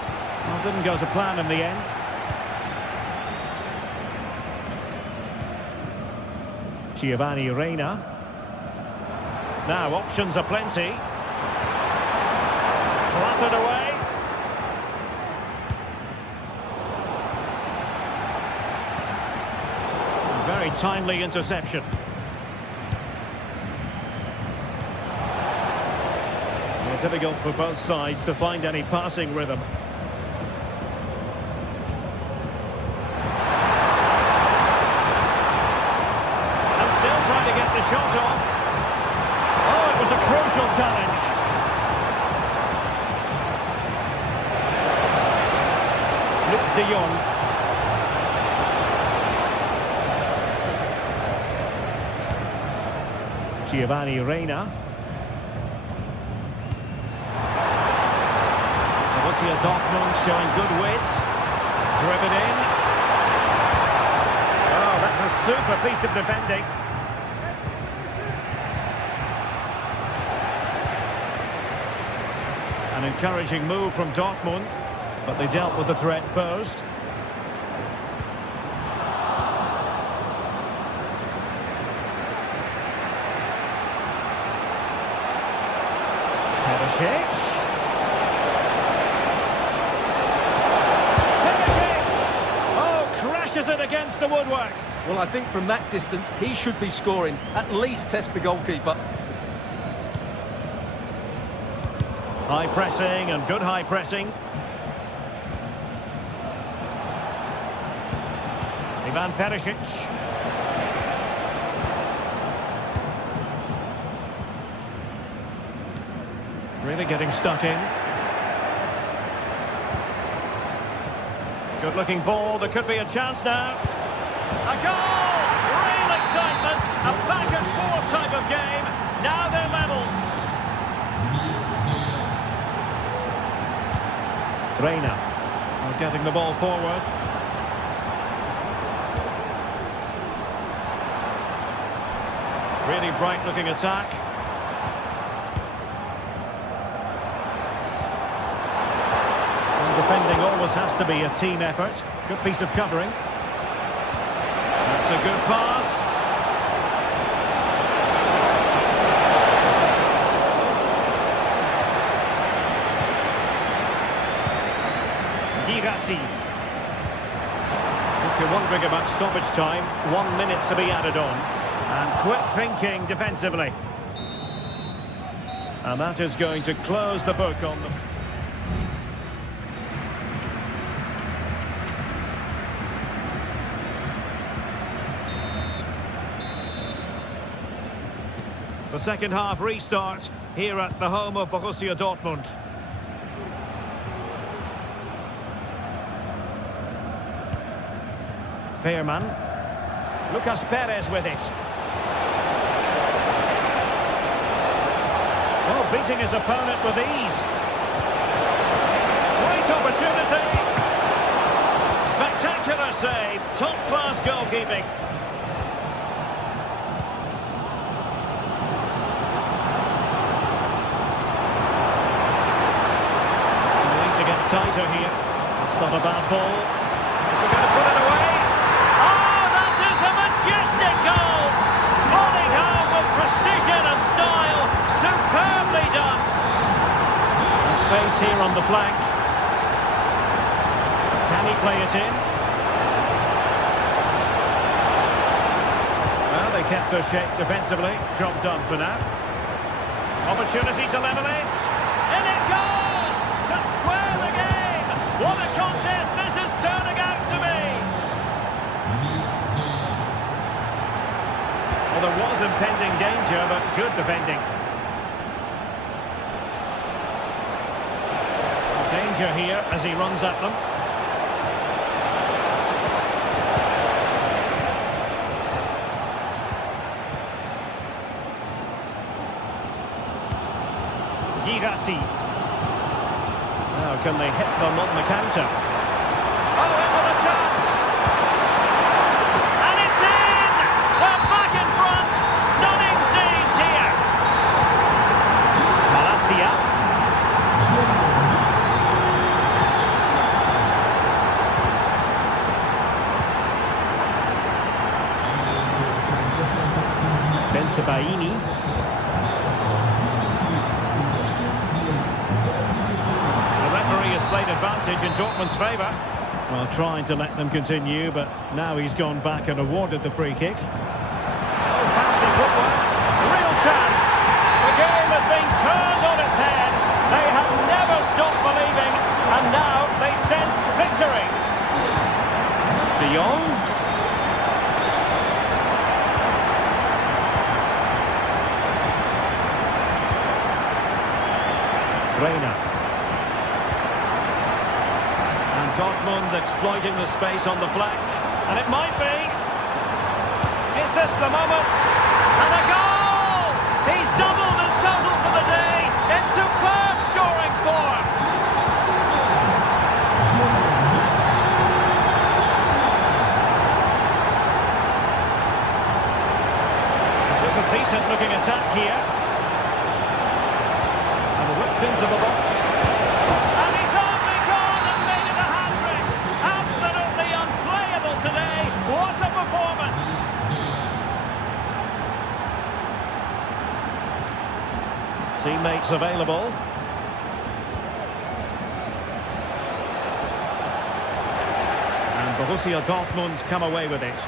Well, didn't go to plan in the end. Giovanni Reina. Now, options are plenty. Clattered away. Very timely interception. Well, difficult for both sides to find any passing rhythm. And still trying to get the shot off. A crucial challenge. Luke de Jong. Giovanni Reina. Borussia Dortmund showing good width. Driven in. Oh, that's a super piece of defending. An encouraging move from Dortmund, but they dealt with the threat posed. Perisic. Oh, crashes it against the woodwork. Well, I think from that distance, he should be scoring. At least test the goalkeeper. High pressing and good high pressing. Ivan Perisic. Really getting stuck in. Good looking ball, there could be a chance now. A goal! Real excitement, a back and forth type of game. Now they're level. Reina getting the ball forward. Really bright looking attack. And defending always has to be a team effort. Good piece of covering. That's a good pass. If you're wondering about stoppage time, 1 minute to be added on. And quick thinking defensively. And that is going to close the book on them. The second half restart here at the home of Borussia Dortmund. Veerman. Lucas Perez with it. Oh, beating his opponent with ease. Great opportunity. Spectacular save. Top-class goalkeeping. They need to get tighter here. It's not a bad ball. Is he going to put it away? Oh, that is a majestic goal! Falling home with precision and style. Superbly done. And space here on the flank. Can he play it in? Well, they kept their shape defensively. Job done for now. Opportunity to level it. In it goes! To square the game! What a contest this is turning out to be! Well, there was impending danger, but good defending. Danger here as he runs at them. Girassi. Now can they hit them on the counter? Oh, in with a chance! And it's in! They're back in front! Stunning scenes here! Malacia. Bensebaini. Played advantage in Dortmund's favour. Well, trying to let them continue, but now he's gone back and awarded the free kick. Oh, fancy footwork. Real chance. The game has been turned on its head. They have never stopped believing, and now they sense victory. De Jong. Reina. Dortmund exploiting the space on the flank, and it might be. Is this the moment? And a goal! He's doubled his total for the day. It's superb scoring form. It is a decent-looking attack here, and whipped into the box. What a performance! Teammates available. And Borussia Dortmund come away with it.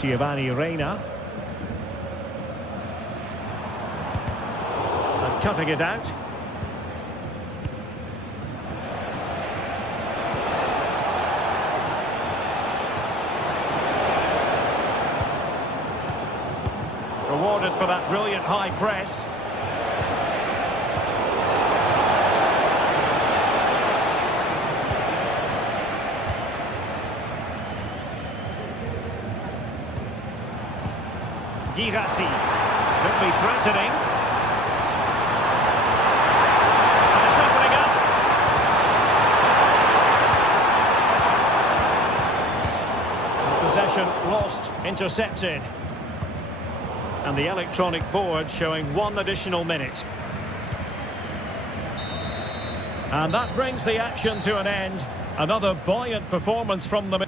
Giovanni Reina. And cutting it out. Rewarded for that brilliant high press. Girassi could be threatening. And it's opening up. Possession lost, intercepted. And the electronic board showing 1 additional minute. And that brings the action to an end. Another buoyant performance from them.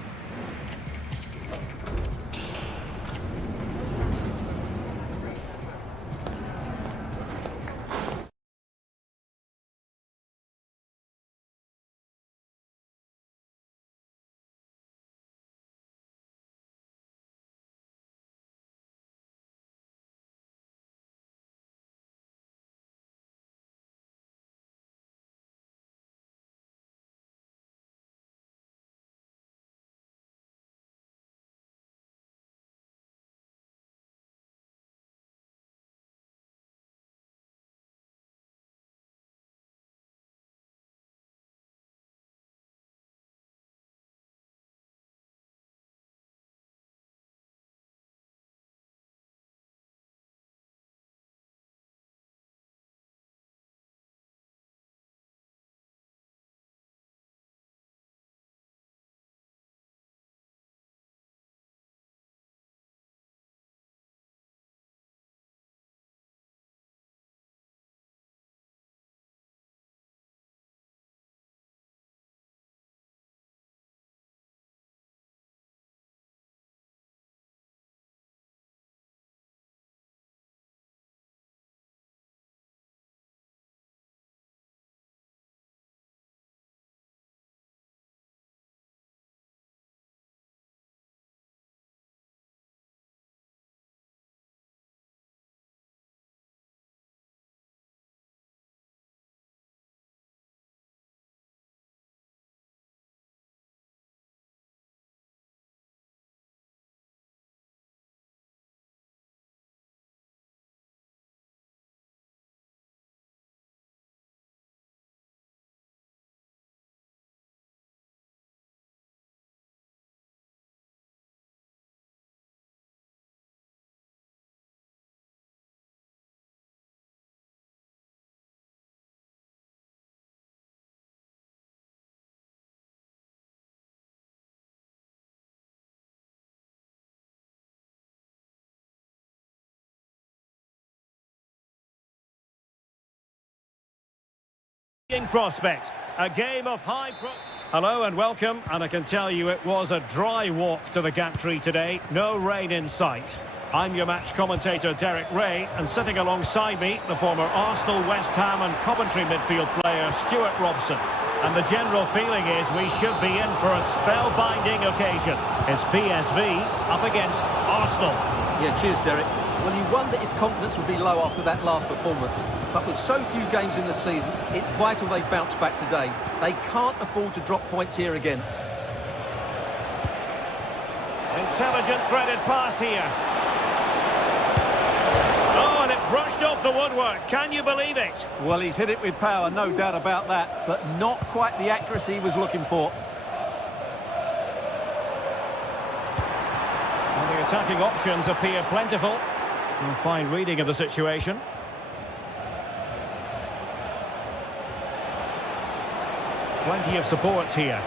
Prospect, a game of Hello and welcome, and I can tell you it was a dry walk to the gantry today, no rain in sight. I'm your match commentator Derek Ray, and sitting alongside me, the former Arsenal, West Ham and Coventry midfield player Stuart Robson. And the general feeling is we should be in for a spellbinding occasion. It's PSV up against Arsenal. Yeah, cheers Derek. Well, you wonder if confidence would be low after that last performance. But with so few games in the season, it's vital they bounce back today. They can't afford to drop points here again. Intelligent threaded pass here. Oh, and it brushed off the woodwork. Can you believe it? Well, he's hit it with power, no doubt about that, but not quite the accuracy he was looking for. Well, the attacking options appear plentiful. A fine reading of the situation. Plenty of support here.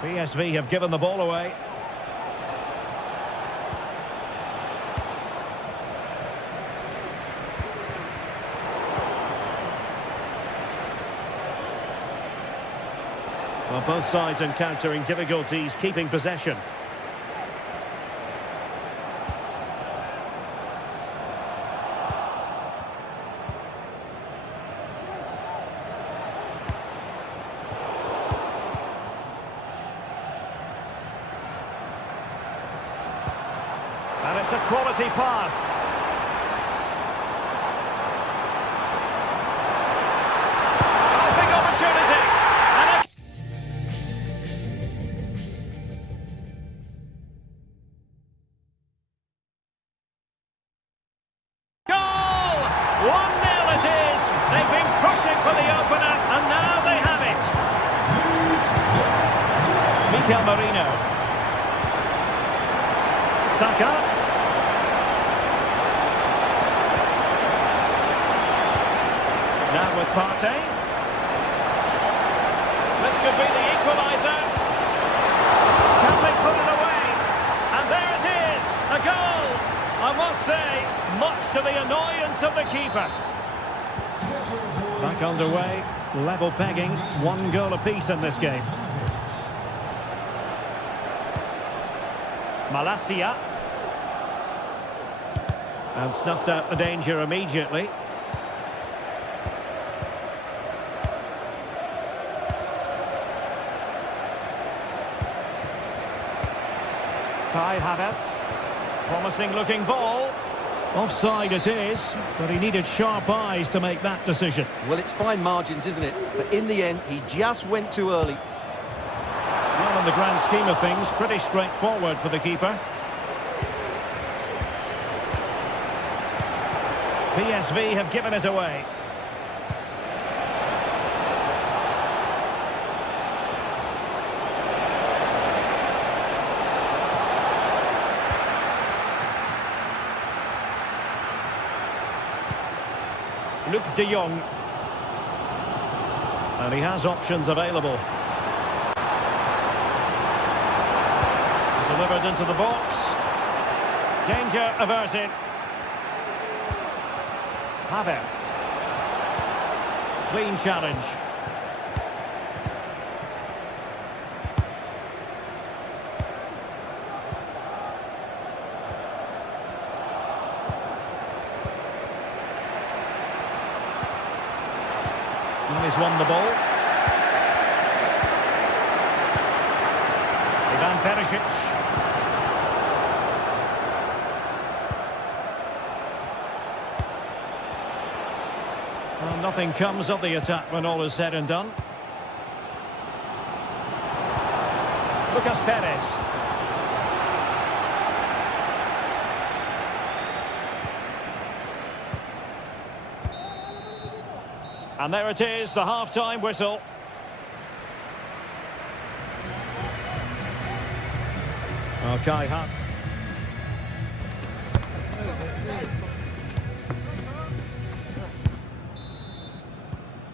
PSV have given the ball away. Well, both sides encountering difficulties keeping possession. And it's a quality pass. Oh, big opportunity. And a goal! 1-0 it is. They've been pushing for the opener, and now they have it. Mikel Merino. Saka. Now with Partey. This could be the equaliser. Can they put it away? And there it is, a goal. I must say, much to the annoyance of the keeper. Back underway, level pegging, 1 goal apiece in this game. Malacia. And snuffed out the danger immediately. Kai Havertz. Promising looking ball. Offside it is, but he needed sharp eyes to make that decision. Well, it's fine margins, isn't it? But in the end, he just went too early. Well, in the grand scheme of things, pretty straightforward for the keeper. PSV have given it away. Luke de Jong. And he has options available. Delivered into the box. Danger averted. Havertz. Clean challenge. And he's won the ball. Ivan Perisic. Well, nothing comes of the attack when all is said and done. Lucas Perez. And there it is, the half-time whistle. Okay, Hunt.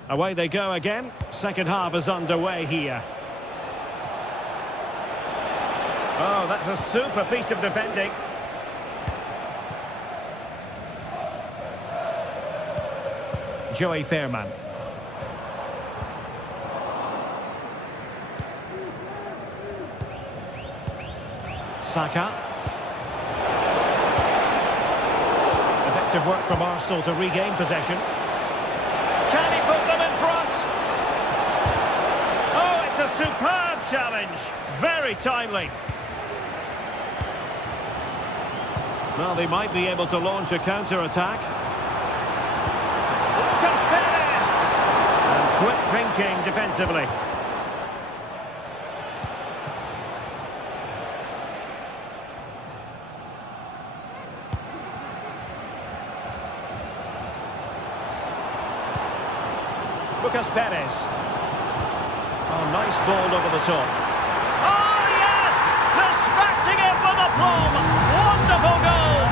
Away they go again. Second half is underway here. Oh, that's a super piece of defending. Joey Fairman. Saka. Effective work from Arsenal to regain possession. Can he put them in front? Oh, it's a superb challenge. Very timely. Well, they might be able to launch a counter-attack. Lucas Perez! And quick thinking defensively. Lucas Perez. Oh, nice ball over the top. Oh, yes! Dispatching it with aplomb! Wonderful goal!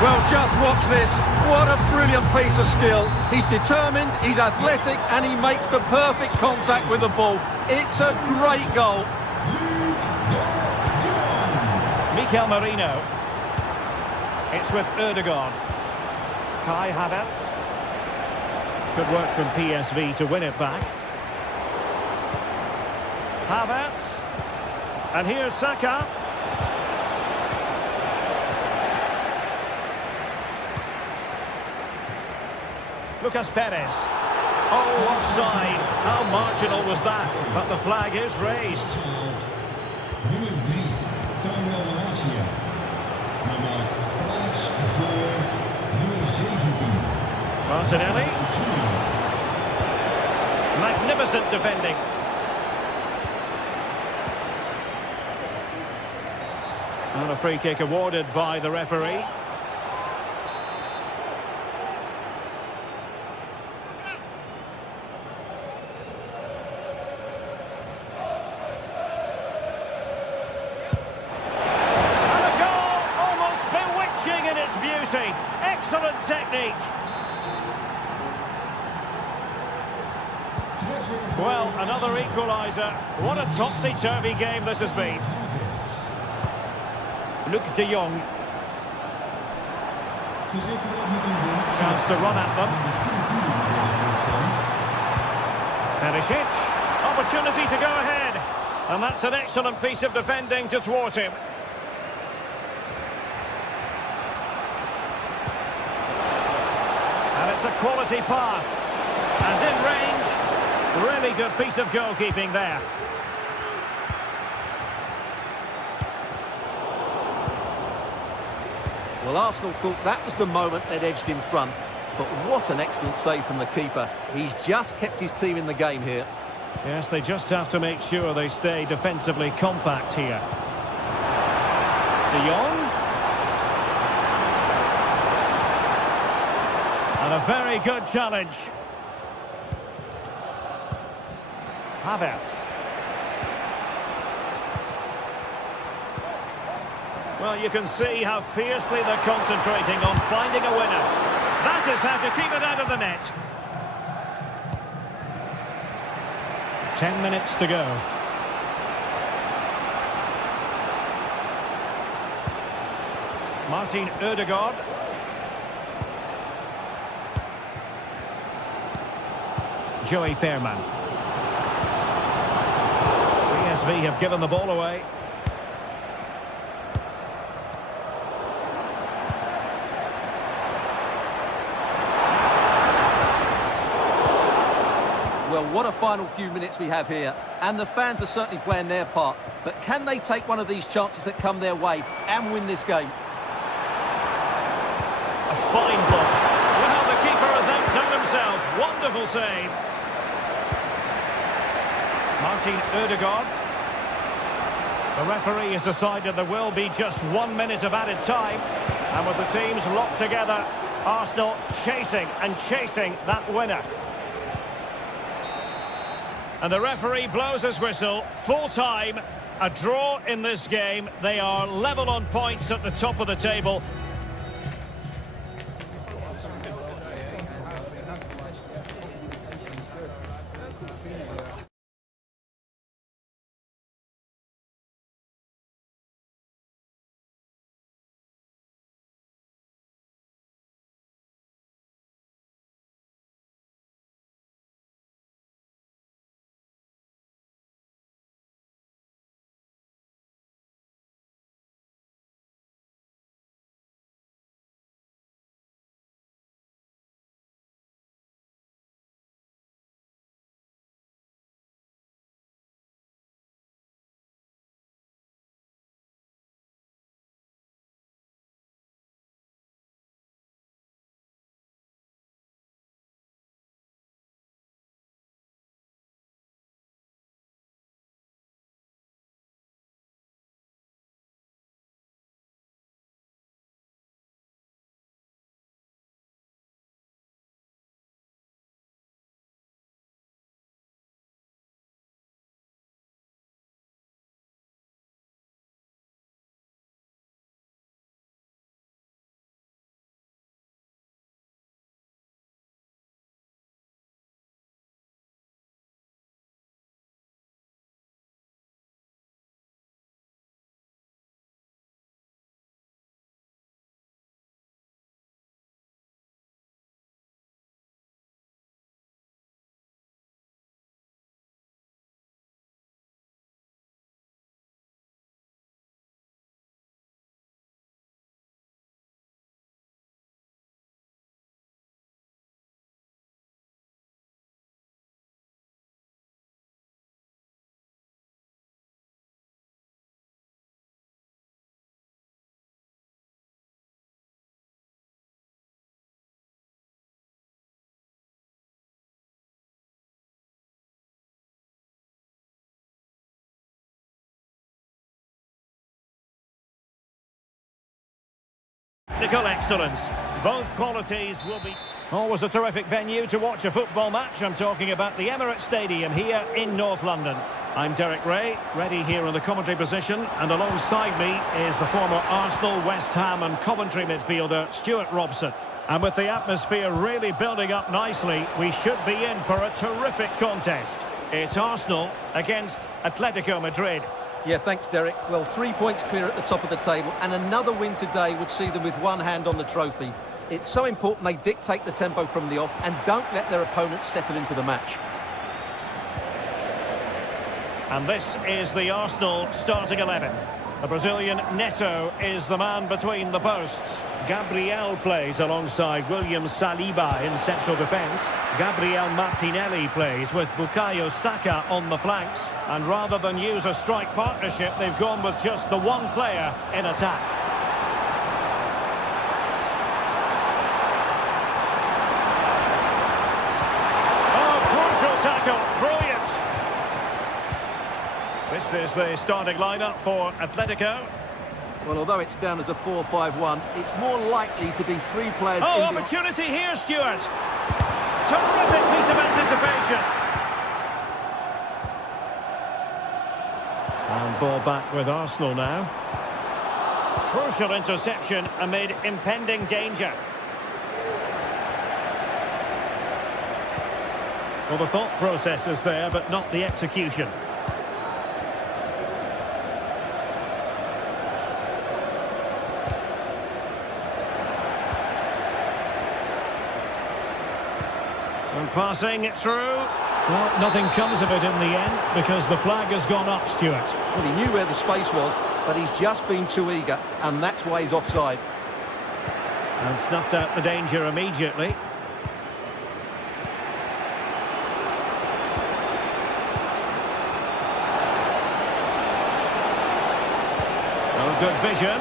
Well, just watch this. What a brilliant piece of skill. He's determined, he's athletic, and he makes the perfect contact with the ball. It's a great goal. Mikel Merino. It's with Ødegaard. Kai Havertz. Good work from PSV to win it back. Havertz. And here's Saka. Lucas Perez. Oh, offside. How marginal was that? But the flag is raised. Nummer 3, Tyrell Malacia. Hij maakt plaats voor nummer 17. Martinelli. Magnificent defending. And a free kick awarded by the referee. And a goal, almost bewitching in its beauty. Excellent technique. Well, another equaliser. What a topsy-turvy game this has been. Luc de Jong. Chance to run at them. Perisic. Opportunity to go ahead. And that's an excellent piece of defending to thwart him. And it's a quality pass. And in range. Really good piece of goalkeeping there. Well, Arsenal thought that was the moment they'd edged in front. But what an excellent save from the keeper. He's just kept his team in the game here. Yes, they just have to make sure they stay defensively compact here. De Jong. And a very good challenge. Havertz. Well, you can see how fiercely they're concentrating on finding a winner. That is how to keep it out of the net. 10 minutes to go. Martin Ødegaard. Joey Fairman. PSV have given the ball away. Well, what a final few minutes we have here. And the fans are certainly playing their part. But can they take one of these chances that come their way and win this game? A fine block. Well, the keeper has outdone himself. Wonderful save. Martin Ødegaard. The referee has decided there will be just 1 minute of added time. And with the teams locked together, Arsenal chasing and chasing that winner. And the referee blows his whistle. Full time. A draw in this game. They are level on points at the top of the table. technical excellence. Both qualities will be... Always a terrific venue to watch a football match. I'm talking about the Emirates Stadium here in North London. I'm Derek Ray, ready here in the commentary position, and alongside me is the former Arsenal, West Ham and Coventry midfielder, Stuart Robson. And with the atmosphere really building up nicely, we should be in for a terrific contest. It's Arsenal against Atletico Madrid. Yeah, thanks, Derek. Well, 3 points clear at the top of the table, and another win today would see them with one hand on the trophy. It's so important they dictate the tempo from the off and don't let their opponents settle into the match. And this is the Arsenal starting 11. The Brazilian Neto is the man between the posts. Gabriel plays alongside William Saliba in central defence. Gabriel Martinelli plays with Bukayo Saka on the flanks. And rather than use a strike partnership, they've gone with just the one player in attack. Oh, crucial tackle. Brilliant. This is the starting lineup for Atletico. Well, although it's down as a 4-5-1, it's more likely to be three players... Oh, opportunity here, Stuart. Terrific piece of anticipation. And ball back with Arsenal now. Crucial interception amid impending danger. Well, the thought process is there, but not the execution. And passing it through. Well, nothing comes of it in the end because the flag has gone up, Stuart. Well, he knew where the space was, but he's just been too eager, and that's why he's offside. And snuffed out the danger immediately. Oh, good vision.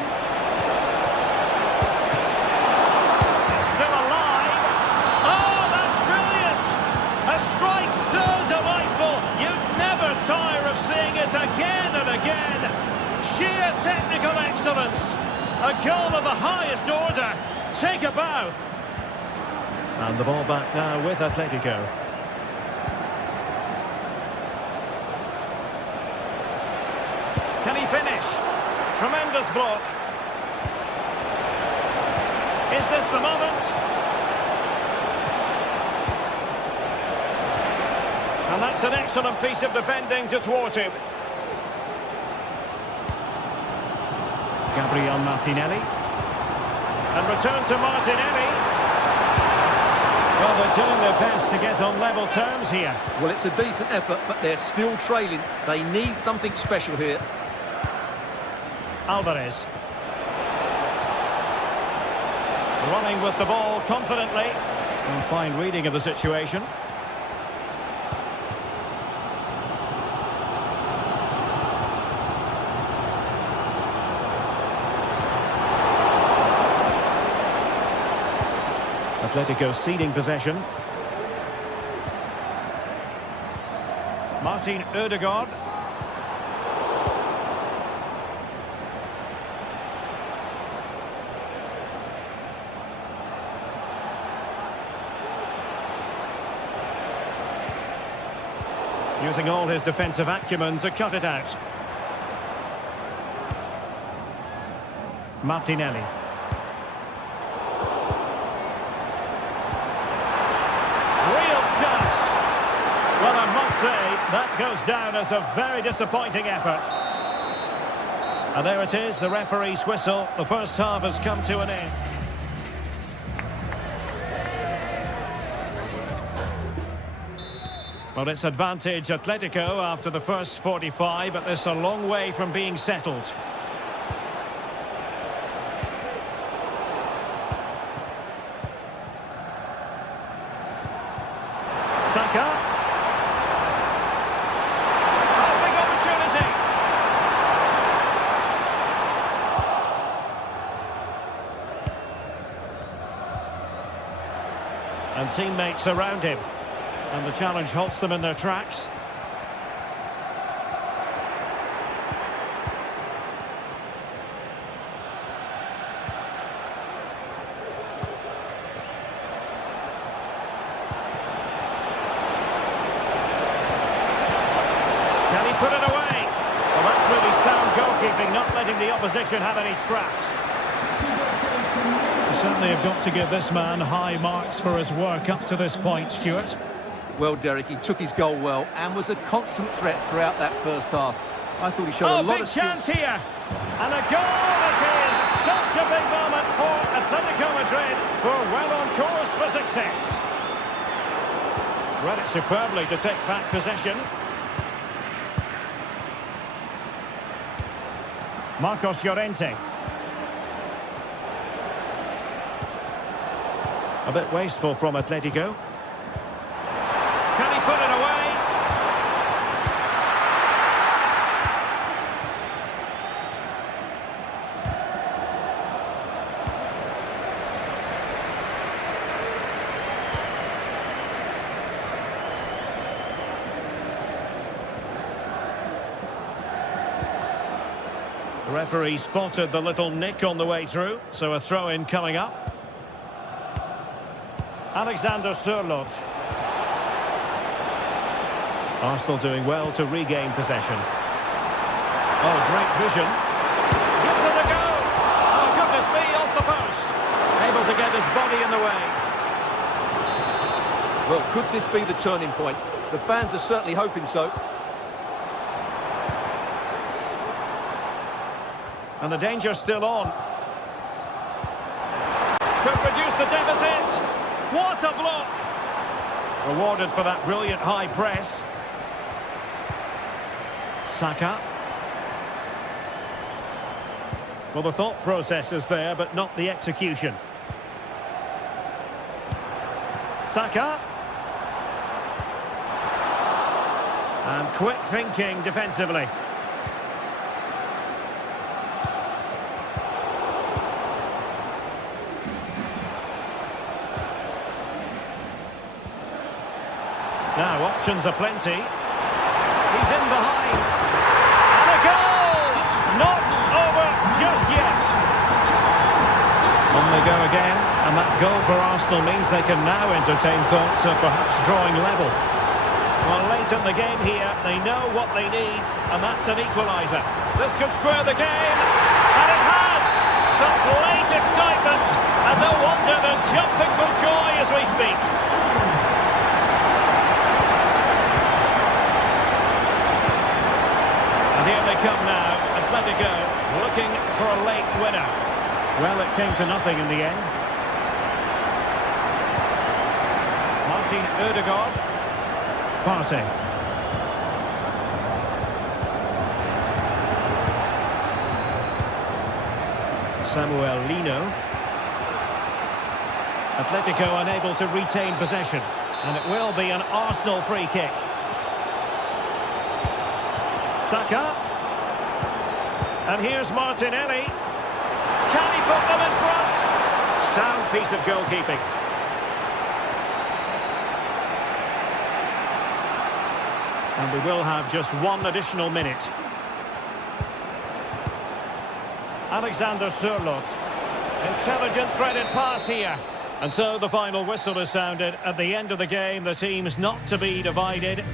Still alive. Oh, that's brilliant. A strike so delightful. You'd never tire of seeing it again and again. Sheer technical excellence. A goal of the highest order. Take a bow. And the ball back now with Atletico. Can he finish? Tremendous block. Is this the moment? And that's an excellent piece of defending to thwart him. Gabriel Martinelli. And return to Martinelli. Well, they're doing their best to get on level terms here. Well, it's a decent effort, but they're still trailing. They need something special here. Alvarez. Running with the ball confidently. And fine reading of the situation. Atletico ceding possession. Martin Ødegaard. Using all his defensive acumen to cut it out. Martinelli. Real chance. Well, I must say, that goes down as a very disappointing effort. And there it is, the referee's whistle. The first half has come to an end. Well, it's advantage Atletico after the first 45, but this a long way from being settled. Saka. Oh, big opportunity. And teammates around him. And the challenge halts them in their tracks. put it away. Well, that's really sound goalkeeping, not letting the opposition have any scraps. You certainly have got to give this man high marks for his work up to this point, Stuart. Well, Derek, he took his goal well and was a constant threat throughout that first half. I thought he showed a lot big of skill. chance here. And a goal it is. Such a big moment for Atletico Madrid, who are well on course for success. Read it superbly to take back possession. Marcos Llorente. A bit wasteful from Atletico. Can he put it away? The referee spotted the little nick on the way through, so a throw-in coming up. Alexander Sørloth. Arsenal doing well to regain possession. Oh, great vision. Gives it a go. Oh, goodness me, off the post. Able to get his body in the way. Well, could this be the turning point? The fans are certainly hoping so. And the danger's still on. Could reduce the deficit. What a block! Rewarded for that brilliant high press. Saka. Well, the thought process is there, but not the execution. Saka. And quick thinking defensively. Now, options aplenty. He's in behind. And a goal! Not over just yet. On they go again, and that goal for Arsenal means they can now entertain thoughts of perhaps drawing level. Well, late in the game here, they know what they need, and that's an equaliser. This could square the game, and it has! Such late excitement, and no wonder they're jumping for joy as we speak. Here they come now, Atletico looking for a late winner. Well, it came to nothing in the end. Martin Ødegaard. Partey. Samuel Lino. Atletico unable to retain possession. And it will be an Arsenal free kick. Saka. And here's Martinelli. Can he put them in front? Sound piece of goalkeeping. And we will have just one additional minute. Alexander Sørloth. Intelligent threaded pass here. And so the final whistle is sounded. At the end of the game, the team's not to be divided.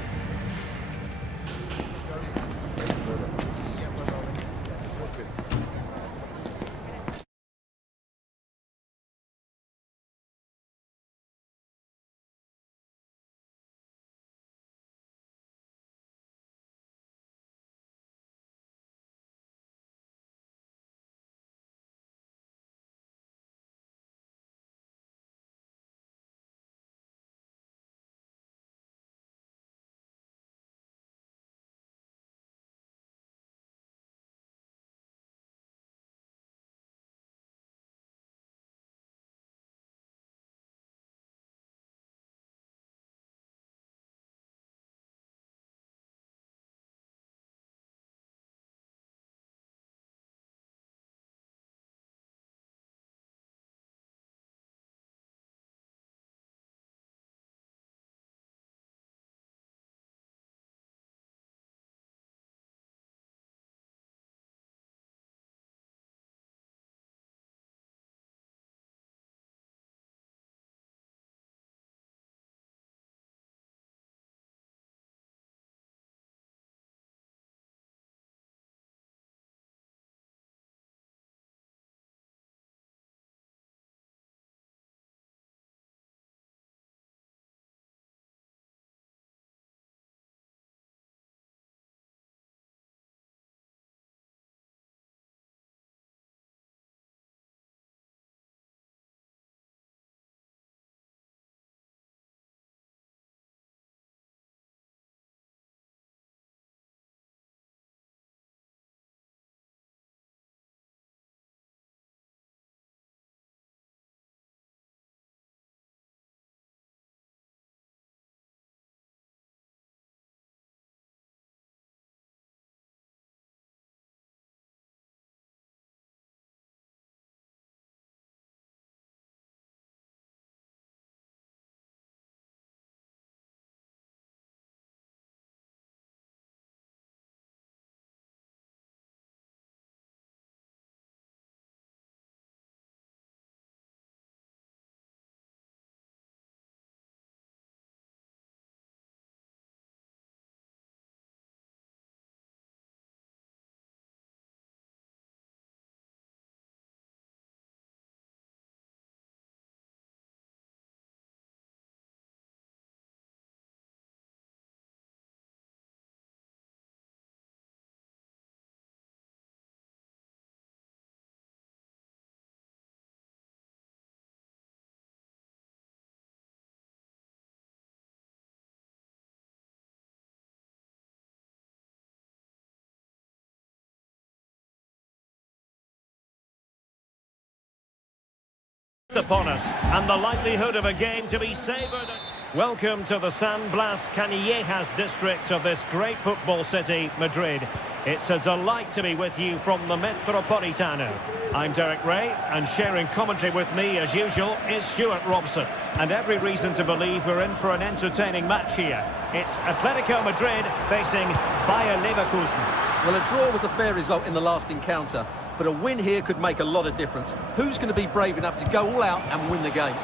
upon us, and the likelihood of a game to be savoured. Welcome to the San Blas Canillejas district of this great football city, Madrid. It's a delight to be with you from the Metropolitano. I'm Derek Ray, and sharing commentary with me, as usual, is Stuart Robson. And every reason to believe we're in for an entertaining match here. It's Atletico Madrid facing Bayer Leverkusen. Well, a draw was a fair result in the last encounter, but a win here could make a lot of difference. Who's going to be brave enough to go all out and win the game? He's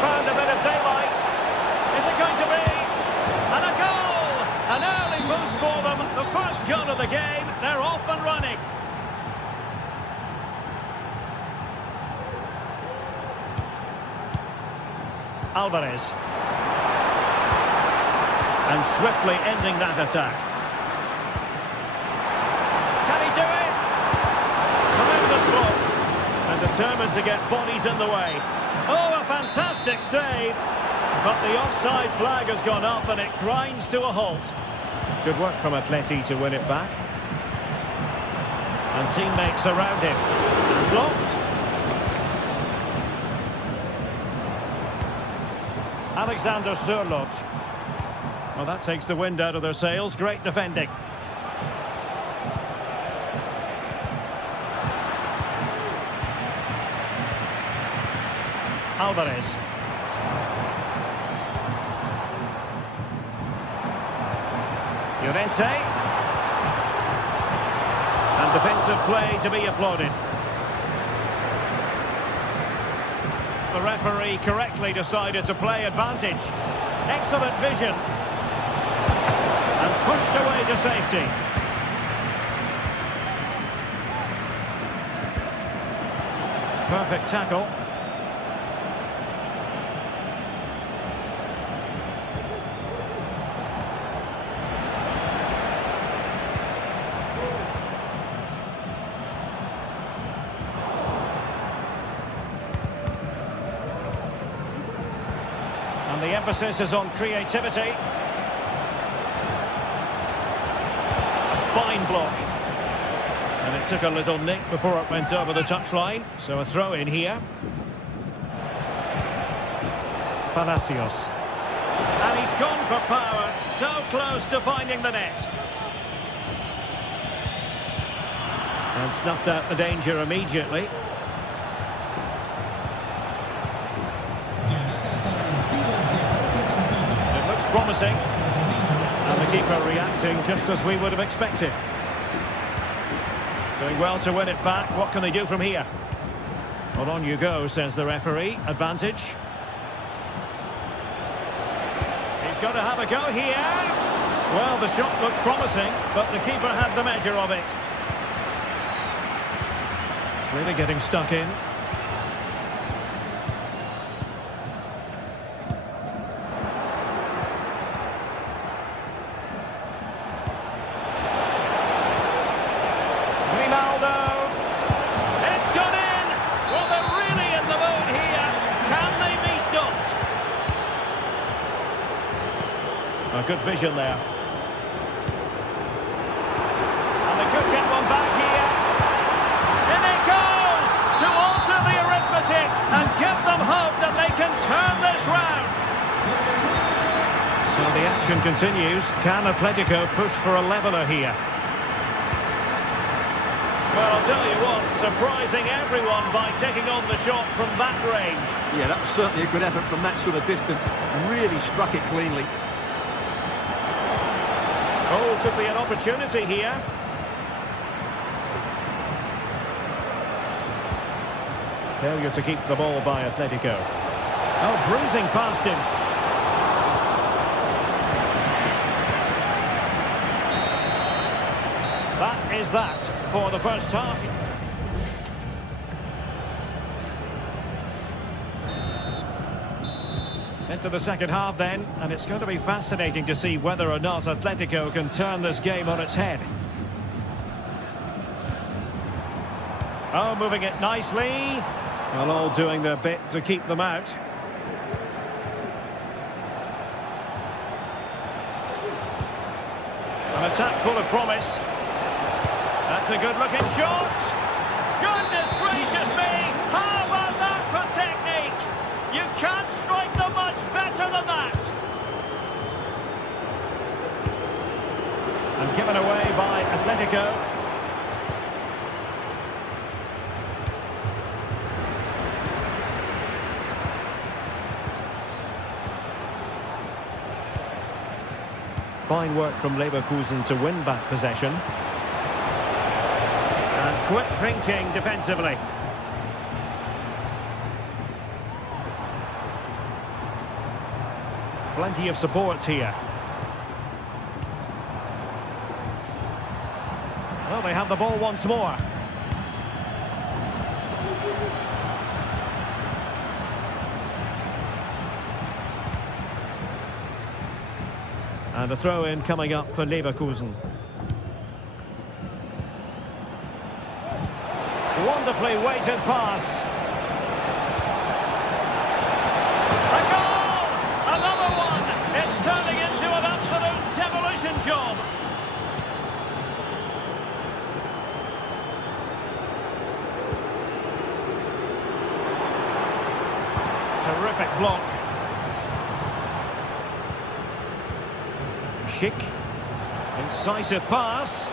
found a bit of daylight. Is it going to be? And a goal! An early boost for them. The first goal of the game. They're off and running. Alvarez. And swiftly ending that attack. Can he do it? Tremendous block. And determined to get bodies in the way. Oh, a fantastic save. But the offside flag has gone up and it grinds to a halt. Good work from Atleti to win it back. And teammates around him. Blocked. Alexander Sørloth. Well, that takes the wind out of their sails. Great defending. Alvarez. Llorente. And defensive play to be applauded. The referee correctly decided to play advantage. Excellent vision. And pushed away to safety. Perfect tackle. And the emphasis is on creativity. A fine block. And it took a little nick before it went over the touchline. So a throw in here. Palacios. And he's gone for power. So close to finding the net. And snuffed out the danger immediately. Promising, and the keeper reacting just as we would have expected. Doing well to win it back. What can they do from here? Well, on you go, says the referee. Advantage. He's got to have a go here. Well, the shot looked promising, but the keeper had the measure of it. Really getting stuck in. Good vision there. And they could get one back here. In it goes to alter the arithmetic and give them hope that they can turn this round. So the action continues. Can Atletico push for a leveller here? Well, I'll tell you what, surprising everyone by taking on the shot from that range. Yeah, that was certainly a good effort from that sort of distance. Really struck it cleanly. Oh, could be an opportunity here. Failure to keep the ball by Atletico. Oh, breezing past him. That is that for the first half. Into the second half then, and it's going to be fascinating to see whether or not Atletico can turn this game on its head. Oh, moving it nicely. Well, all doing their bit to keep them out. An attack full of promise. That's a good-looking shot. Goodness gracious me! Given away by Atletico. Fine work from Leverkusen to win back possession. And quick thinking defensively. Plenty of support here. Well, they have the ball once more. And a throw-in coming up for Leverkusen. Wonderfully weighted pass. A goal! Another one! It's turning into an absolute demolition job. Terrific block. Schick. Incisive pass.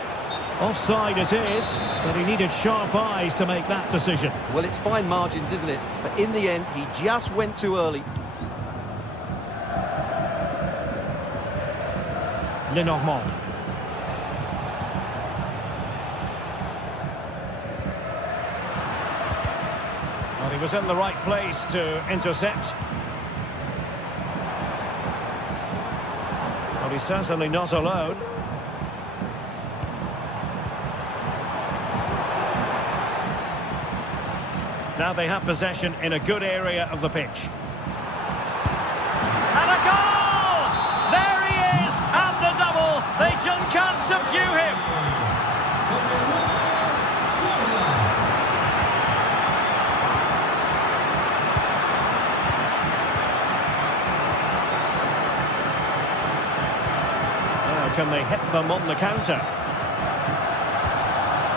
Offside it is, but he needed sharp eyes to make that decision. Well, it's fine margins, isn't it? But in the end, he just went too early. Lenormand. Well, he was in the right place to intercept. But he's certainly not alone. Now they have possession in a good area of the pitch. And a goal! There he is! And the double! They just can't subdue him! Now can they hit them on the counter?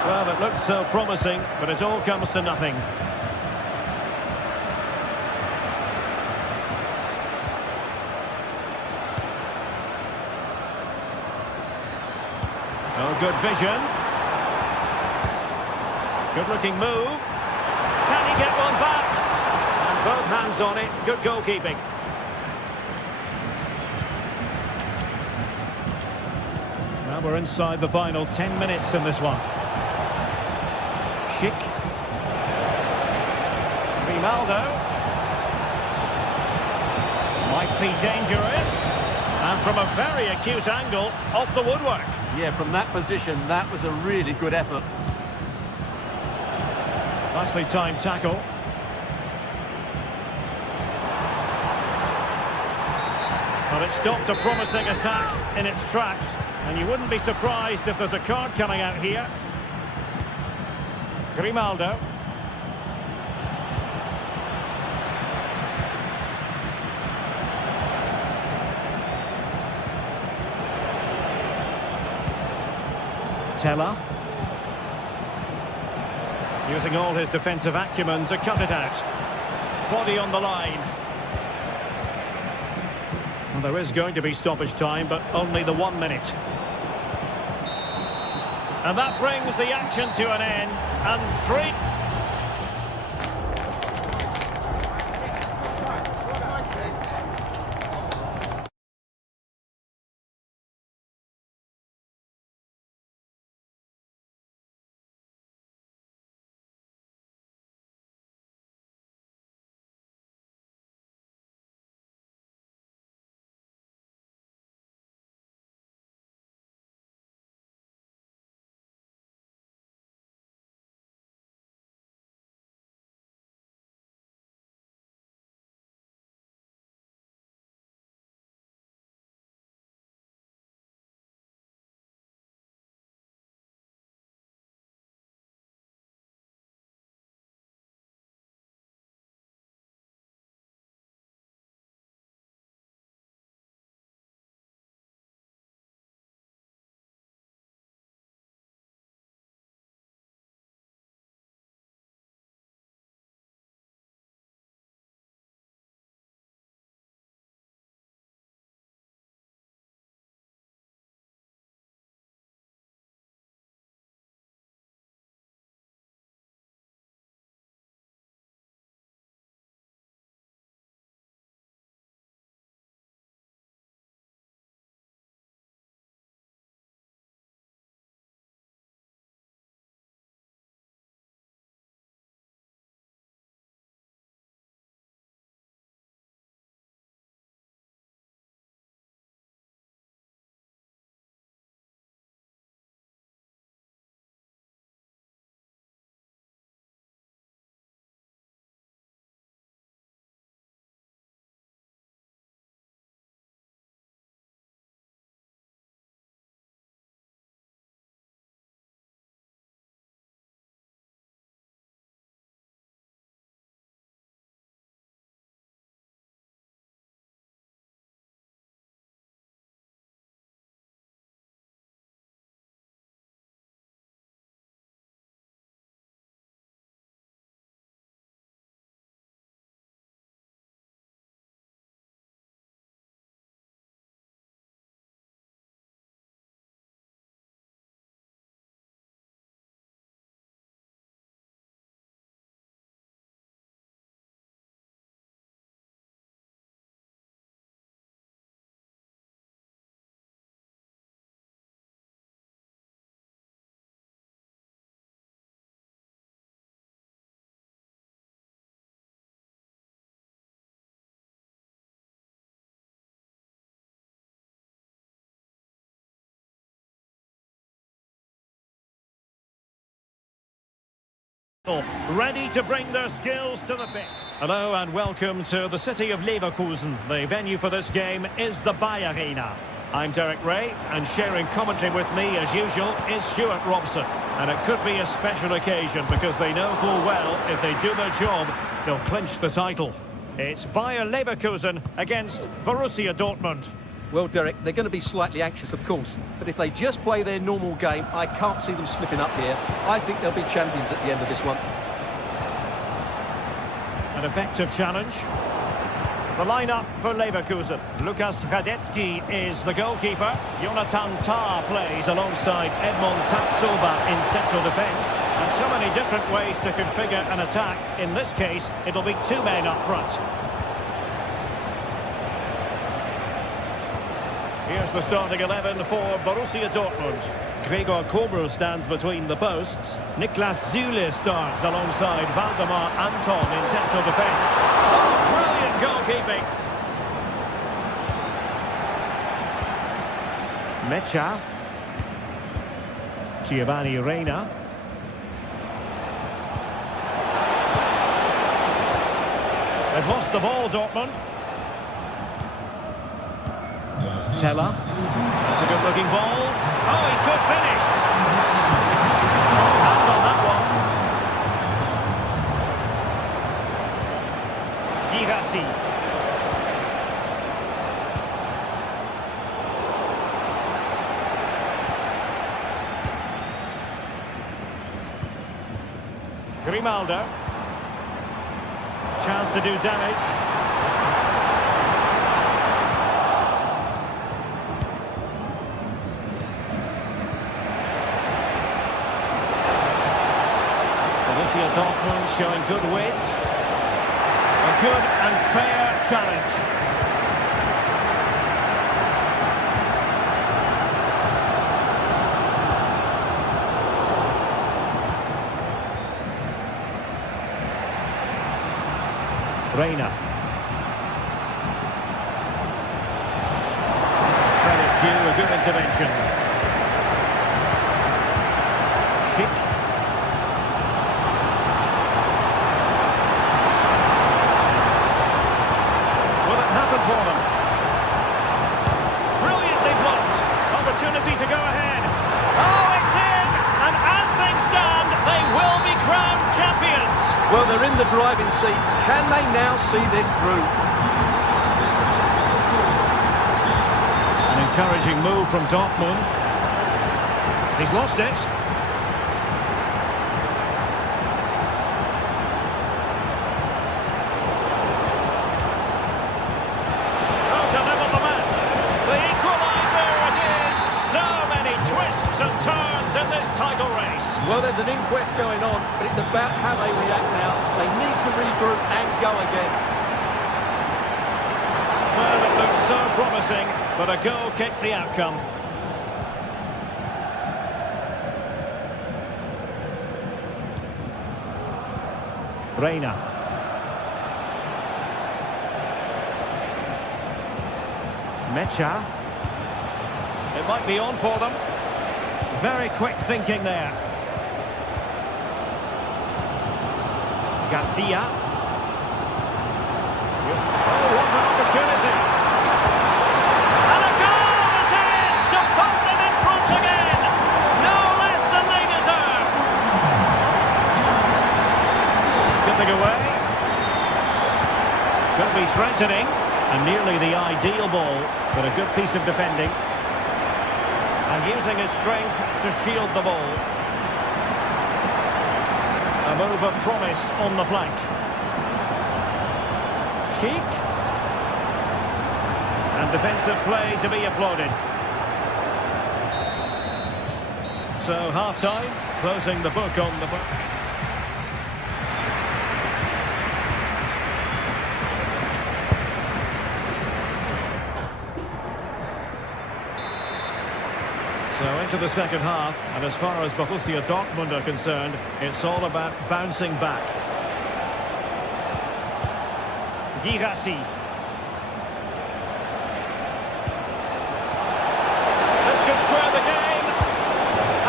Well, it looks so promising, but it all comes to nothing. Oh, good vision. Good-looking move. Can he get one back? And both hands on it. Good goalkeeping. Now we're inside the final 10 minutes in this one. Schick. Grimaldo. Might be dangerous. And from a very acute angle, off the woodwork. Yeah, from that position, that was a really good effort. Nicely timed tackle. Well, it stopped a promising attack in its tracks, and you wouldn't be surprised if there's a card coming out here. Grimaldo. Teller. Using all his defensive acumen to cut it out. Body on the line. Well, there is going to be stoppage time, but only the 1 minute. And that brings the action to an end. And three... ready to bring their skills to the pitch. Hello and welcome to the city of Leverkusen. The venue for this game is the Bayer Arena. I'm Derek Ray, and sharing commentary with me, as usual, is Stuart Robson. And it could be a special occasion because they know full well if they do their job, they'll clinch the title. It's Bayer Leverkusen against Borussia Dortmund. Well, Derek, they're going to be slightly anxious, of course. But if they just play their normal game, I can't see them slipping up here. I think they'll be champions at the end of this one. An effective challenge. The lineup for Leverkusen. Lukas Radetzky is the goalkeeper. Jonathan Tah plays alongside Edmond Tapsoba in central defence. And so many different ways to configure an attack. In this case, it'll be two men up front. Here's the starting 11 for Borussia Dortmund. Gregor Kobel stands between the posts. Niklas Süle starts alongside Valdemar Anton in central defence. Oh, brilliant goalkeeping. Mecha. Giovanni Reina. They've lost the ball, Dortmund. Teller. That's a good-looking ball. Oh, he could finish. Stand on that one. Girassi. Grimaldo. Chance to do damage. Dortmund showing good width. A good and fair challenge. Reina. Credit due, a good intervention. Schick. For them. Brilliantly blocked. Opportunity to go ahead. Oh, it's in! And as things stand, they will be crowned champions. Well, they're in the driving seat. Can they now see this through? An encouraging move from Dortmund. He's lost it. And turns in this title race. Well, there's an inquest going on, but it's about how they react now. They need to regroup and go again. Well, it looked so promising, but a goal kicked the outcome. Reina. Mecha. It might be on for them. Very quick thinking there. Garcia. Oh, what an opportunity. And a goal it is to put them in front again. No less than they deserve. Skipping away. Could be threatening. And nearly the ideal ball, but a good piece of defending. And using his strength to shield the ball. A move of promise on the flank. Cheek. And defensive play to be applauded. So half-time, closing the book on the book. So into the second half, and as far as Borussia Dortmund are concerned, it's all about bouncing back. Girassi. This could square the game.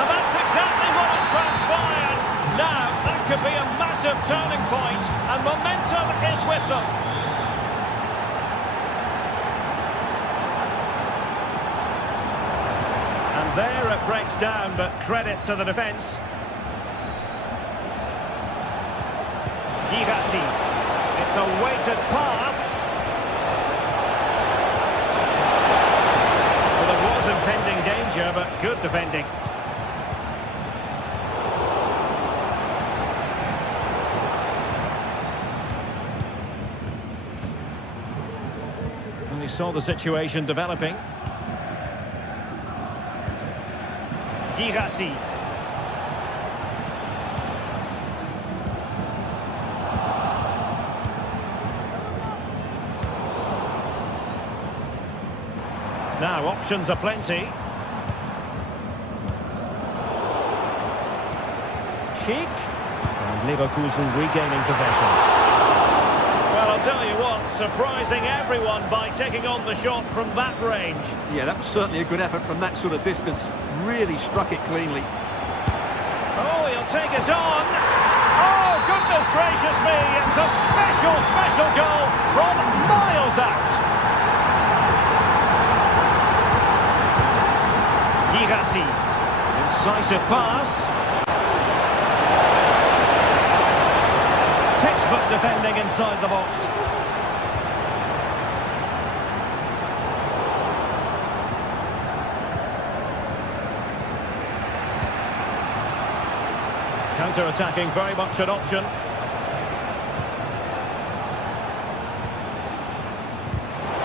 And that's exactly what has transpired. Now, that could be a There it breaks down, but credit to the defence. Girassi. It's a weighted pass. Well, there was impending danger, but good defending. And he saw the situation developing. Girassi. Now, options are plenty. Cheek. And Leverkusen regaining possession. Well, I'll tell you what, surprising everyone by taking on the shot from that range. Yeah, that was certainly a good effort from that sort of distance. Really struck it cleanly. Oh, he'll take it on. Oh, goodness gracious me. It's a special, special goal from miles out. Girassi. Incisive pass. Textbook defending inside the box. Counter-attacking, very much an option.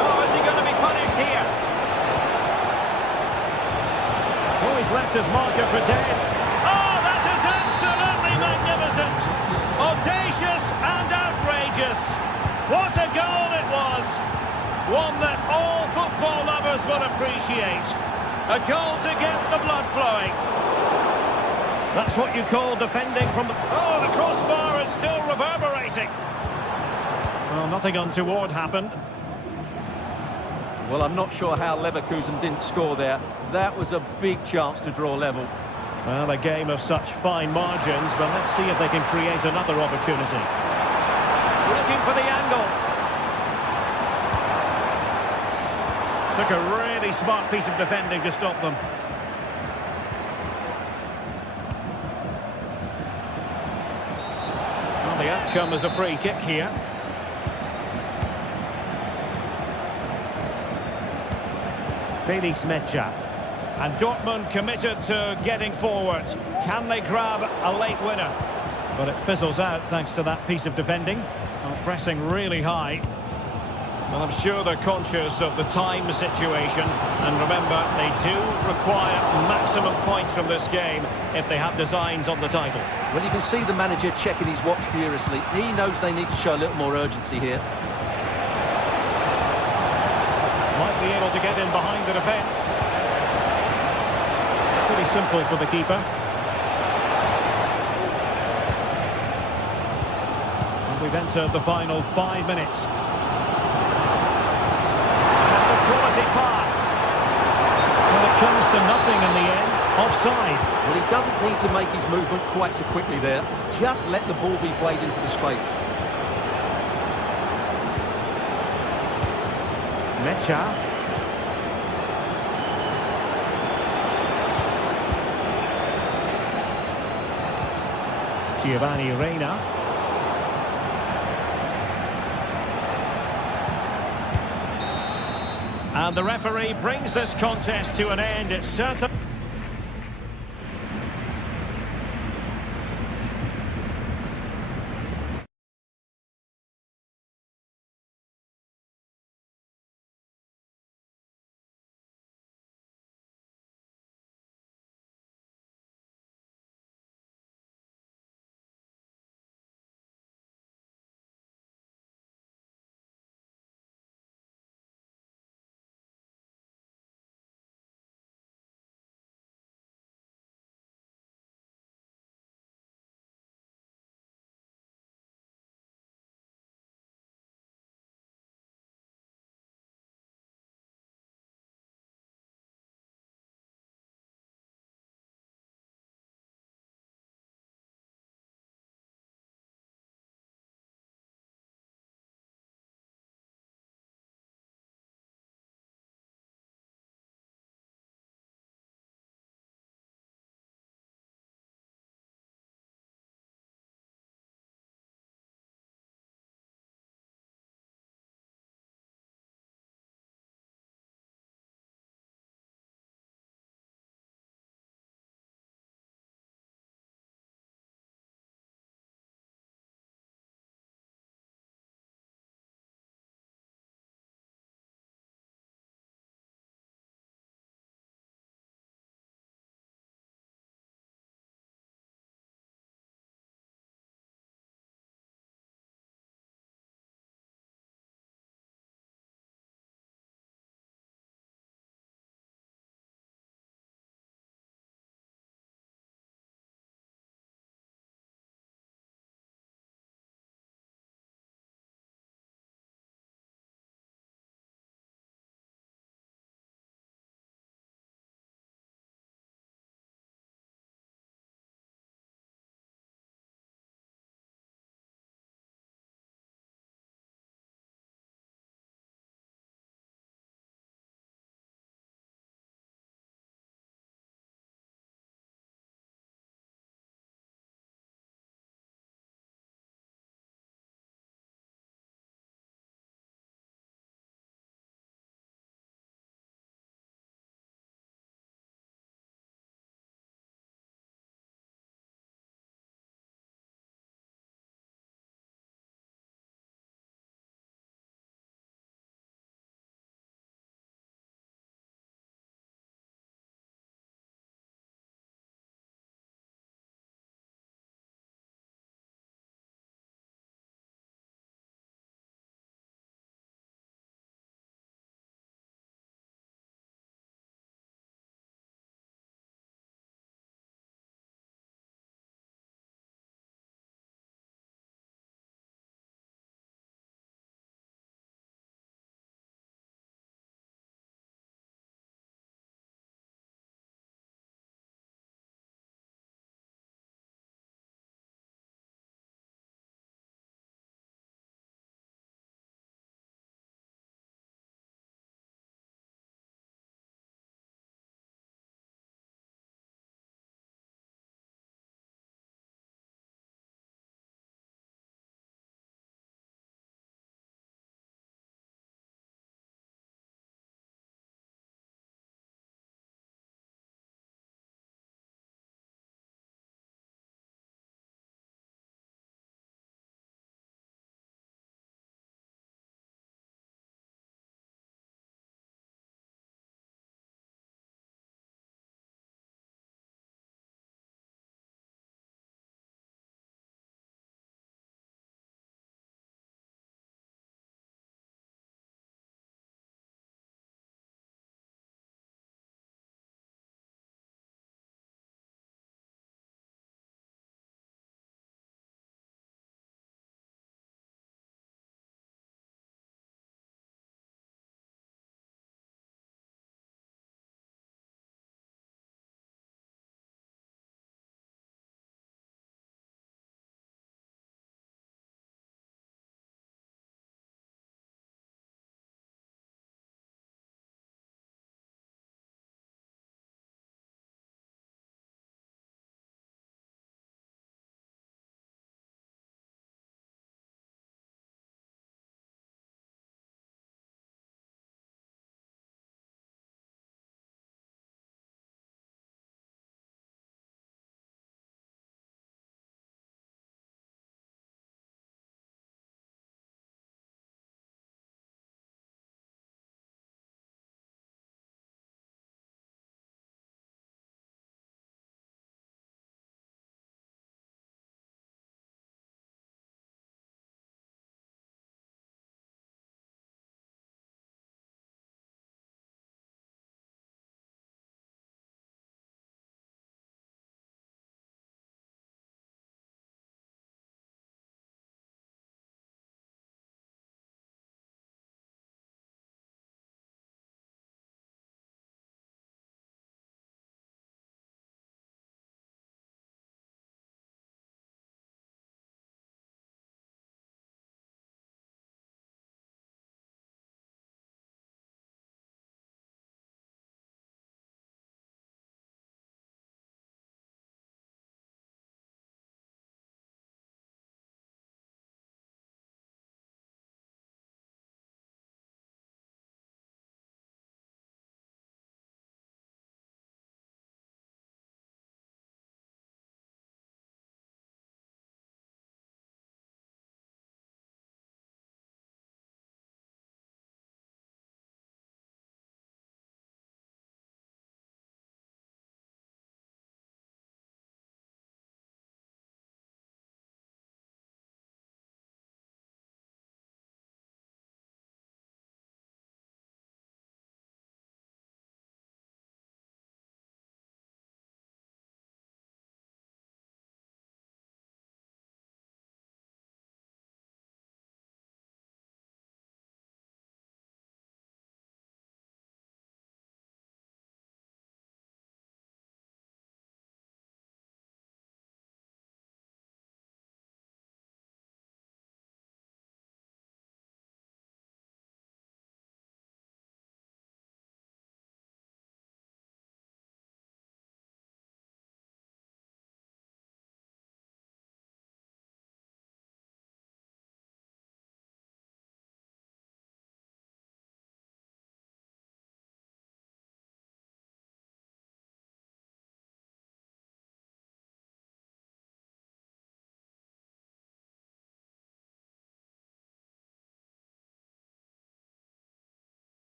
Oh, is he going to be punished here? Oh, he's left his marker for dead. Oh, that is absolutely magnificent. Audacious and outrageous. What a goal it was. One that all football lovers will appreciate. A goal to get the blood flowing. That's what you call defending from the... Oh, the crossbar is still reverberating. Well, nothing untoward happened. Well, I'm not sure how Leverkusen didn't score there. That was a big chance to draw level. Well, a game of such fine margins, but let's see if they can create another opportunity. Looking for the angle. Took a really smart piece of defending to stop them. Well, the outcome is a free kick here. Felix Mecha. And Dortmund committed to getting forward. Can they grab a late winner? But it fizzles out thanks to that piece of defending. Well, pressing really high. Well, I'm sure they're conscious of the time situation. And remember, they do require maximum points from this game if they have designs on the title. Well, you can see the manager checking his watch furiously. He knows they need to show a little more urgency here. Might be able to get in behind the defence. Pretty simple for the keeper. And we've entered the final 5 minutes. That's a quality pass. Well, it comes to nothing in the end. Offside. Well, he doesn't need to make his movement quite so quickly there. Just let the ball be played into the space. Mecha. Giovanni Reina. And the referee brings this contest to an end. It's certain.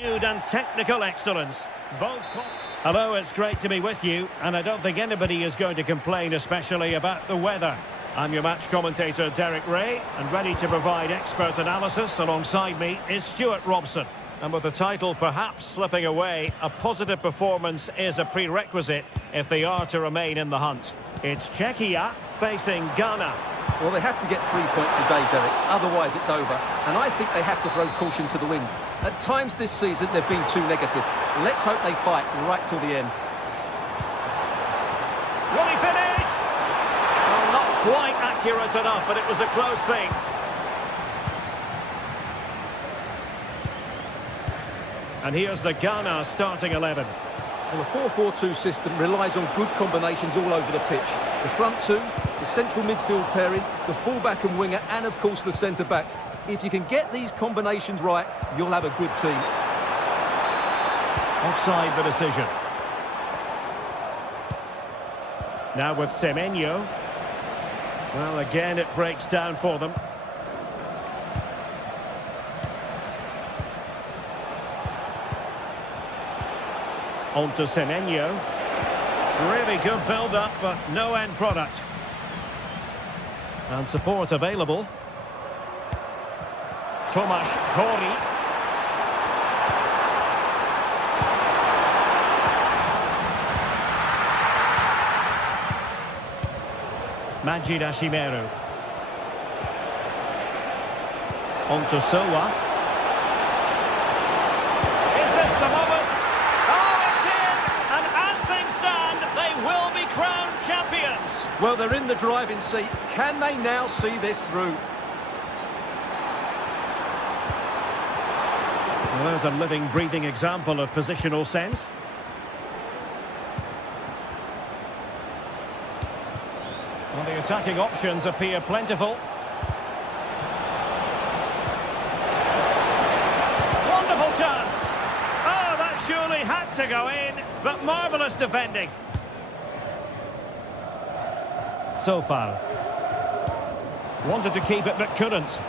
And technical excellence. Both. Hello, it's great to be with you, and I don't think anybody is going to complain, especially about the weather. I'm your match commentator, Derek Ray, and ready to provide expert analysis alongside me is Stuart Robson. And with the title perhaps slipping away, a positive performance is a prerequisite if they are to remain in the hunt. It's Czechia facing Ghana. Well, they have to get 3 points today, Derek. Otherwise, it's over. And I think they have to throw caution to the wind. At times this season, they've been too negative. Let's hope they fight right till the end. Will he finish? Well, not quite accurate enough, but it was a close thing. And here's the Ghana starting 11. Well, the 4-4-2 system relies on good combinations all over the pitch. The front two, the central midfield pairing, the fullback and winger, and of course the centre-backs. If you can get these combinations right, you'll have a good team. Offside the decision. Now with Semenyo. Well, again, it breaks down for them. On to Semenyo. Really good build-up, but no end product. And support available. Tomasz Kori. Majid Ashimeru. On to Sowa. Is this the moment? Oh, it's in! And as things stand, they will be crowned champions. Well, they're in the driving seat. Can they now see this through? Well, there's a living, breathing example of positional sense. Well, the attacking options appear plentiful. Wonderful chance! Oh, that surely had to go in, but marvellous defending. So far. Wanted to keep it, but couldn't.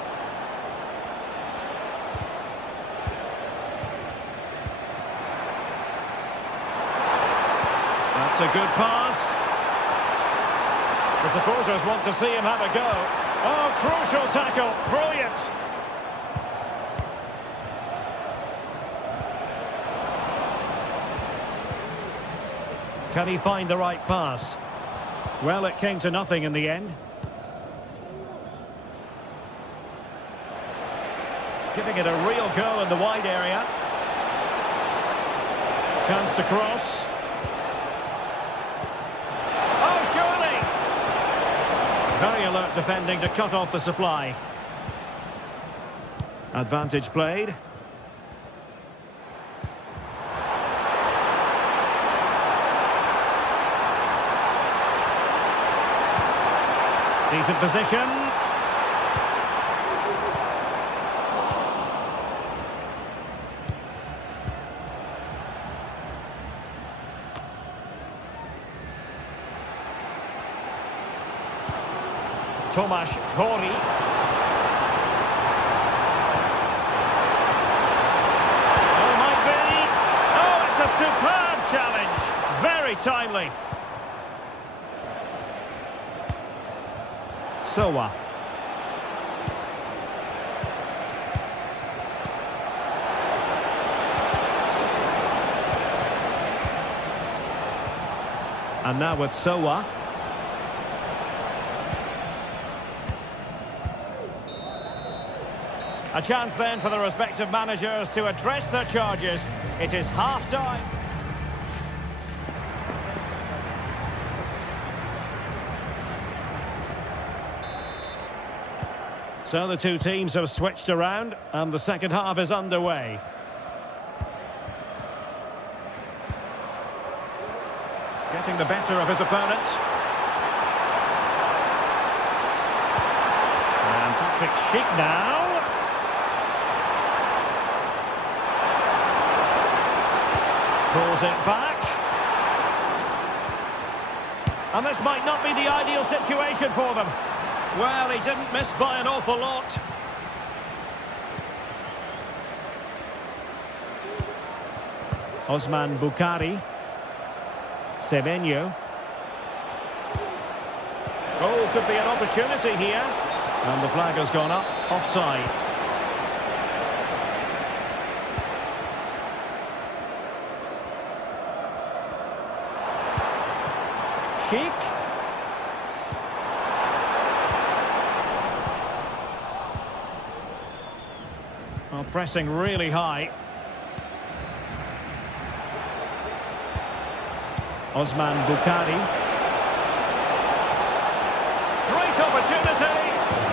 That's a good pass. The supporters want to see him have a go. Oh, crucial tackle. Brilliant. Can he find the right pass? Well, it came to nothing in the end. Giving it a real go in the wide area. Chance to cross. Very alert defending to cut off the supply. Advantage played. Decent position. Tomasz Kori. Oh, might be. Oh, it's a superb challenge. Very timely. Sowa. And now with Sowa. A chance then for the respective managers to address their charges. It is half-time. So the two teams have switched around and the second half is underway. Getting the better of his opponent. And Patrick Schick now. Pulls it back. And this might not be the ideal situation for them. Well, he didn't miss by an awful lot. Osman Bukhari. Semenyo. Oh, could be an opportunity here. And the flag has gone up. Offside. Sheik. Well, pressing really high. Osman Bukhari. Great opportunity.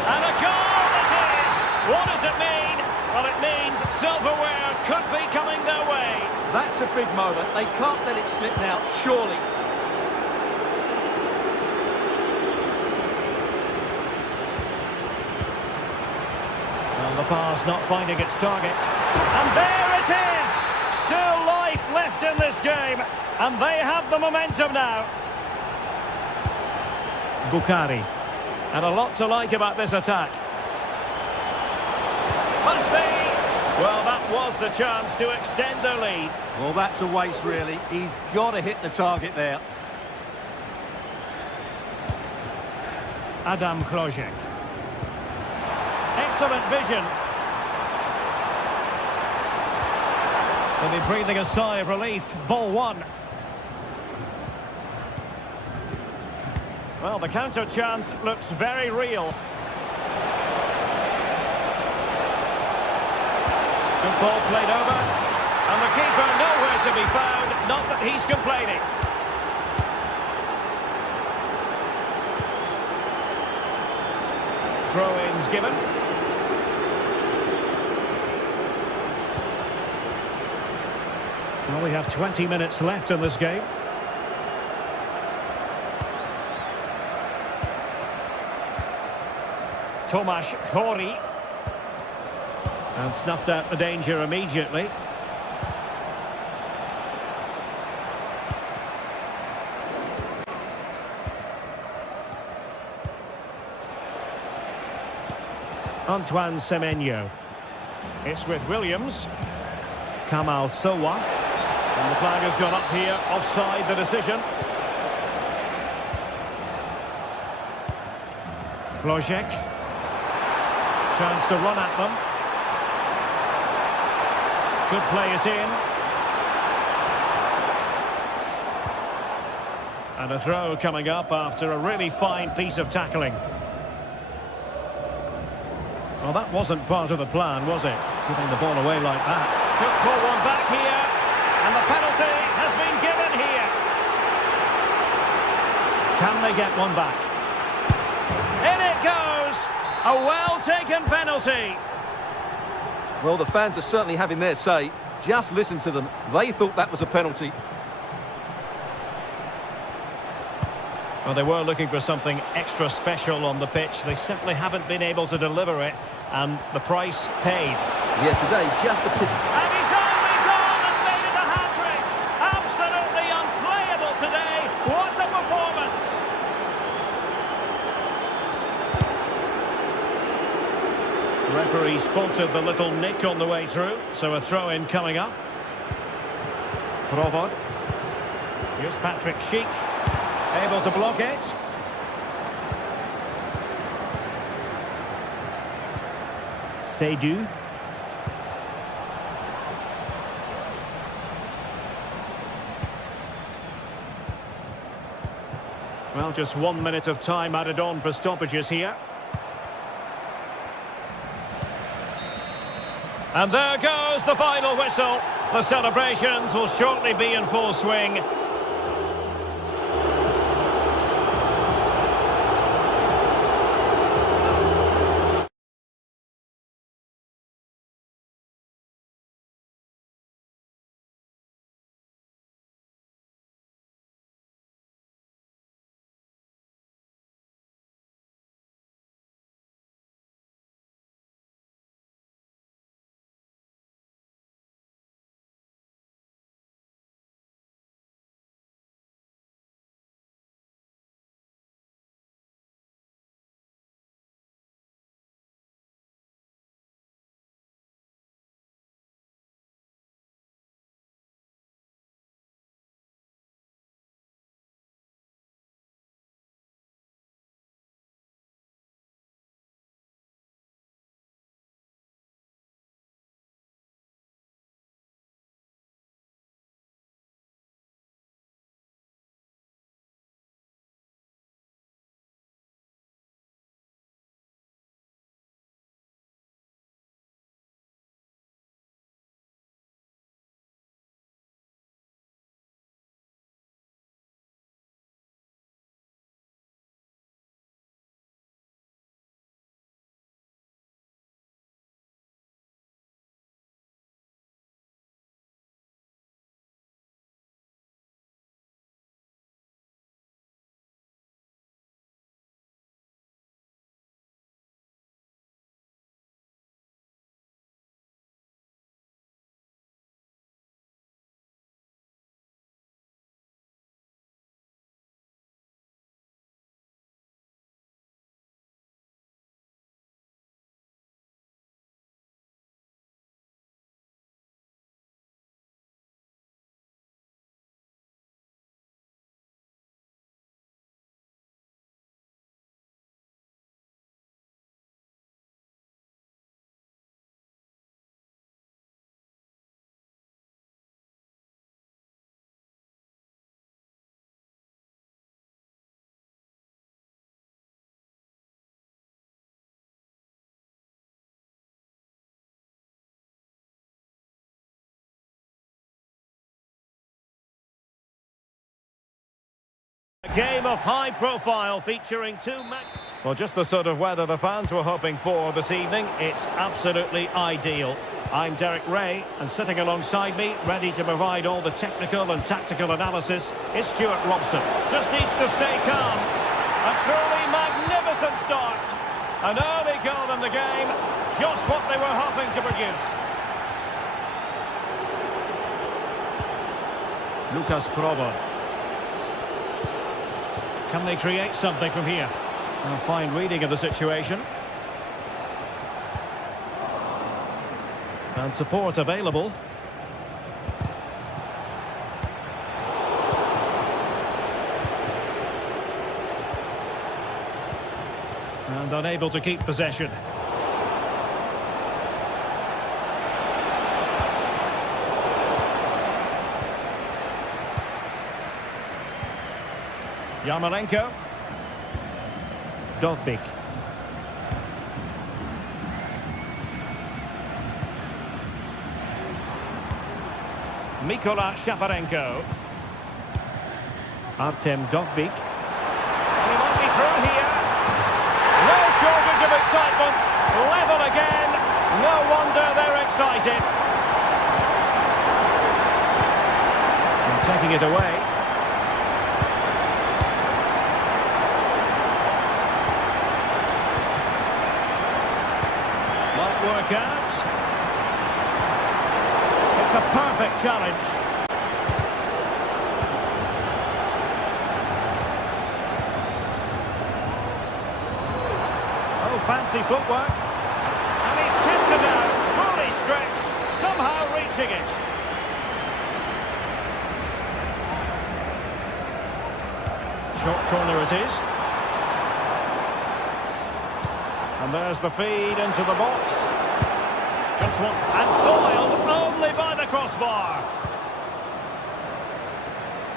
And a goal it is! What does it mean? Well, it means silverware could be coming their way. That's a big moment. They can't let it slip now, surely. Well, the pass not finding its target. And there it is! Still life left in this game. And they have the momentum now. Bukhari. And a lot to like about this attack. Must be! Well, that was the chance to extend their lead. Well, that's a waste, really. He's got to hit the target there. Adam Klojek. Excellent vision. They'll be breathing a sigh of relief. Ball one. Well, the counter chance looks very real. Good ball played over. And the keeper nowhere to be found. Not that he's complaining. Throw-ins given. Well, we have 20 minutes left in this game. Tomasz Chori. And snuffed out the danger immediately. Antoine Semenyo. It's with Williams. Kamal Sowa. And the flag has gone up here. Offside the decision. Klojek. Chance to run at them. Could play it in. And a throw coming up after a really fine piece of tackling. Well, that wasn't part of the plan, was it? Giving the ball away like that. Could pull one back here. And the penalty has been given here. Can they get one back? In it goes! A well-taken penalty. Well, the fans are certainly having their say. Just listen to them. They thought that was a penalty. Well, they were looking for something extra special on the pitch. They simply haven't been able to deliver it. And the price paid. Yeah, today, just a pity. And he's only gone and made it a hat-trick. Absolutely unplayable today. What a performance. The referee spotted the little nick on the way through. So a throw-in coming up. Provod. Here's Patrick Sheik. Able to block it. Seydu. Well, just 1 minute of time added on for stoppages here. And there goes the final whistle. The celebrations will shortly be in full swing. Game of high profile featuring two men. Well, just the sort of weather the fans were hoping for this evening. It's absolutely ideal. I'm Derek Ray, and sitting alongside me, ready to provide all the technical and tactical analysis, is Stuart Robson. Just needs to stay calm. A truly magnificent start. An early goal in the game, just what they were hoping to produce. Lucas Provo. Can they create something from here? A fine reading of the situation. And support available. And unable to keep possession. Yarmolenko. Dovbik. Mikola Shaparenko. Artem Dovbik. And he might be through here. No shortage of excitement. Level again. No wonder they're excited. And taking it away. Might work out. It's a perfect challenge. Oh, fancy footwork. And he's tipped it out, fully stretched, somehow reaching it. Short corner it is. And there's the feed into the box. Just one, and foiled only by the crossbar.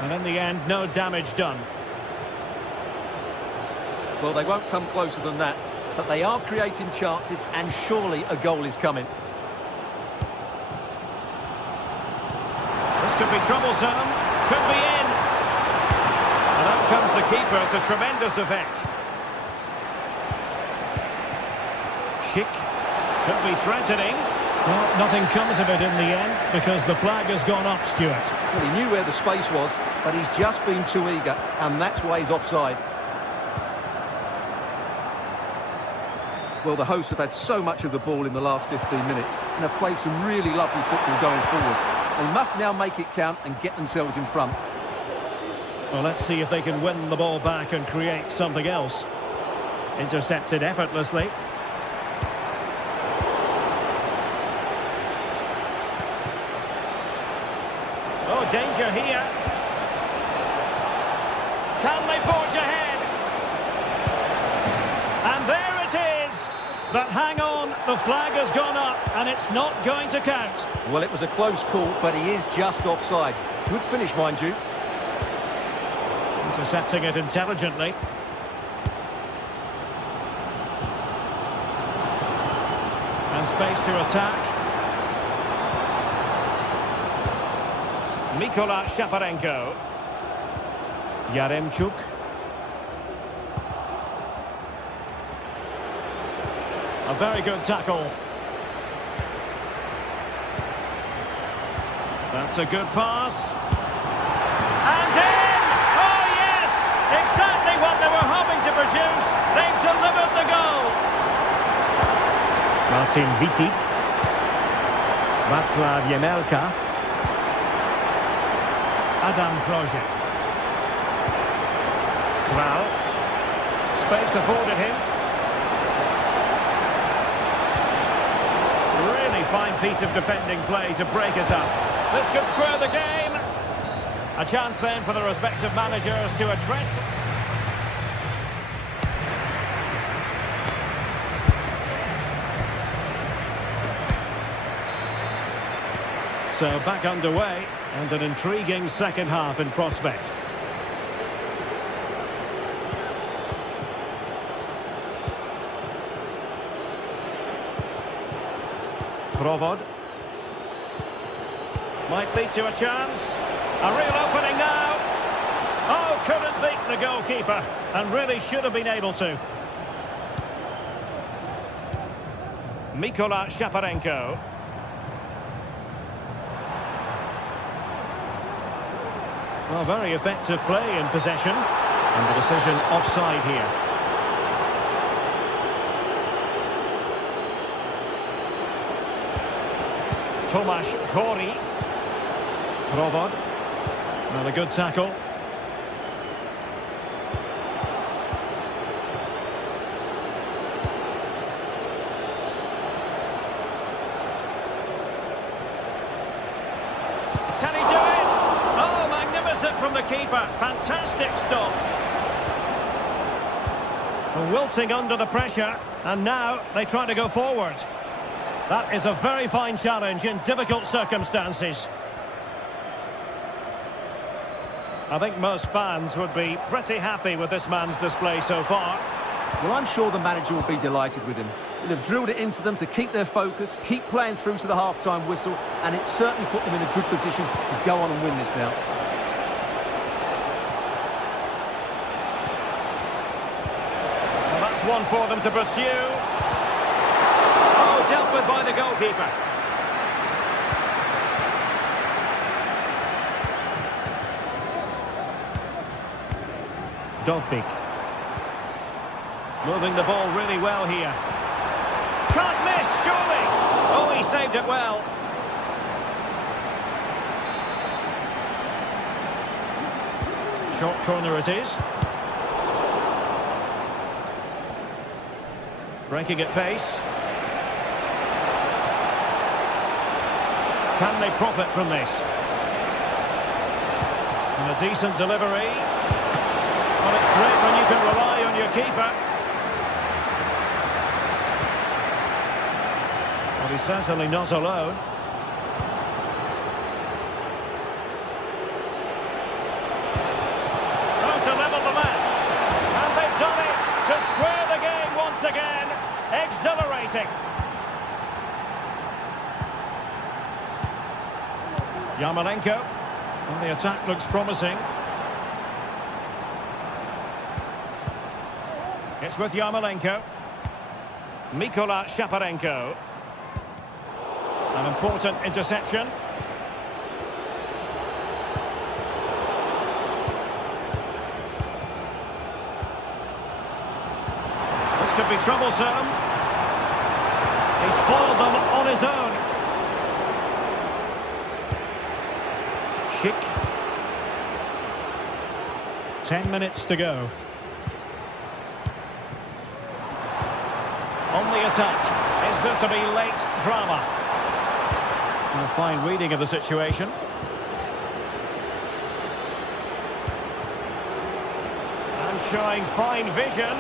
And in the end, no damage done. Well, they won't come closer than that, but they are creating chances, and surely a goal is coming. This could be troublesome. Could be in. And out comes the keeper to tremendous effect. Schick could be threatening. Well, nothing comes of it in the end because the flag has gone up, Stuart. Well, he knew where the space was, but he's just been too eager, and that's why he's offside. Well, the hosts have had so much of the ball in the last 15 minutes and have played some really lovely football going forward. They must now make it count and get themselves in front. Well, let's see if they can win the ball back and create something else. Intercepted effortlessly. Oh, danger here. Can they forge ahead? And there it is. But hang on, the flag has gone up and it's not going to count. Well, it was a close call, but he is just offside. Good finish, mind you. Intercepting it intelligently. And space to attack. Mikola Shaparenko. Yaremchuk. A very good tackle. That's a good pass. And in! Oh, yes! Exactly what they were hoping to produce. They've delivered the goal. Martin Vitic. Václav Jemelka. Adam Proje. Kral. Space afforded him. Really fine piece of defending play to break us up. This could square the game. A chance then for the respective managers to address them. So back underway, and an intriguing second half in prospect. Provod. Might lead to a chance. A real opening now. Oh, Couldn't beat the goalkeeper, and really should have been able to. Mikola Shaparenko. Well, very effective play in possession. And the decision offside here. Tomasz Kori. Provod. Another good tackle. Can he do it? Oh, magnificent from the keeper. Fantastic stop. Wilting under the pressure, and now they try to go forward. That is a very fine challenge in difficult circumstances. I think most fans would be pretty happy with this man's display so far. Well, I'm sure the manager will be delighted with him. He'll have drilled it into them to keep their focus, keep playing through to the half-time whistle, and it's certainly put them in a good position to go on and win this now. Well, that's one for them to pursue. Oh, dealt with by the goalkeeper. Dovbik. Moving the ball really well here. Can't miss, surely! Oh, he saved it well. Short corner it is. Breaking at pace. Can they profit from this? And a decent delivery. Well, it's great when you can rely on your keeper. Well, he's certainly not alone. Oh, to level the match. And they've done it to square the game once again. Exhilarating. Yarmolenko. And the attack looks promising. It's with Yarmolenko. Mikola Shaparenko. An important interception. This could be troublesome. He's foiled them on his own. Schick. 10 minutes to go. On the attack. Is there to be late drama? A fine reading of the situation. And showing fine vision.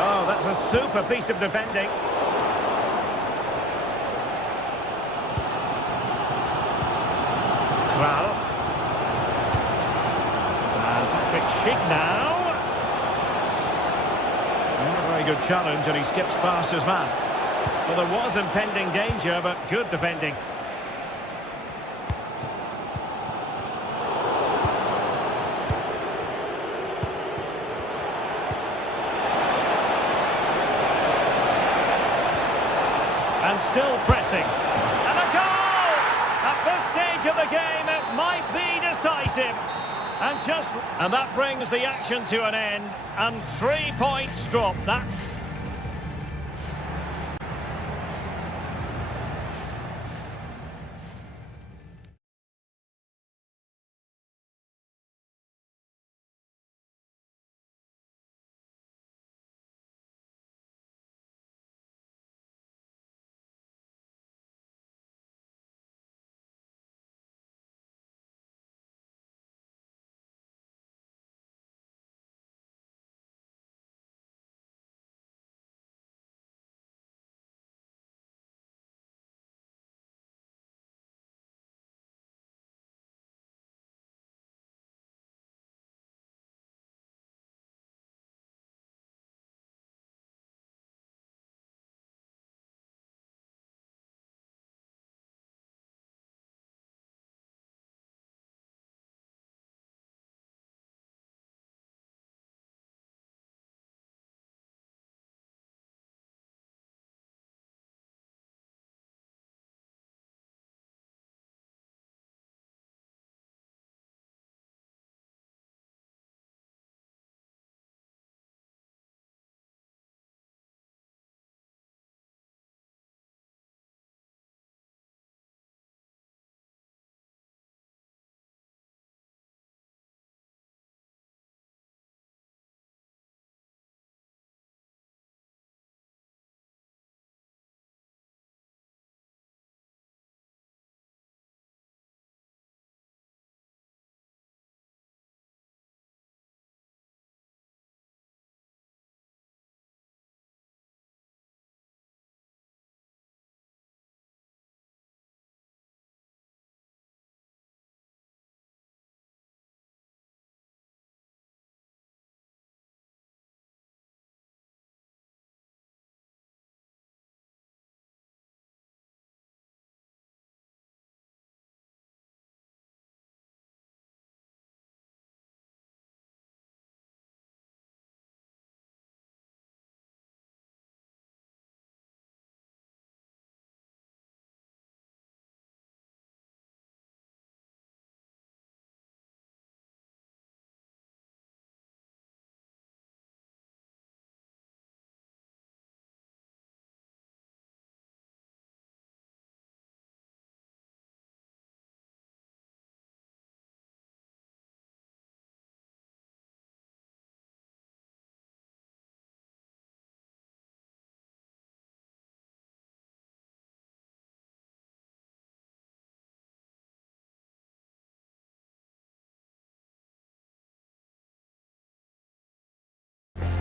Oh, that's a super piece of defending. Kral. And Patrick Schick now. Not a very good challenge, and he skips past his man. Well, there was impending danger, but good defending. And still pressing. And a goal! At this stage of the game, it might be decisive. And that brings the action to an end. And 3 points dropped. That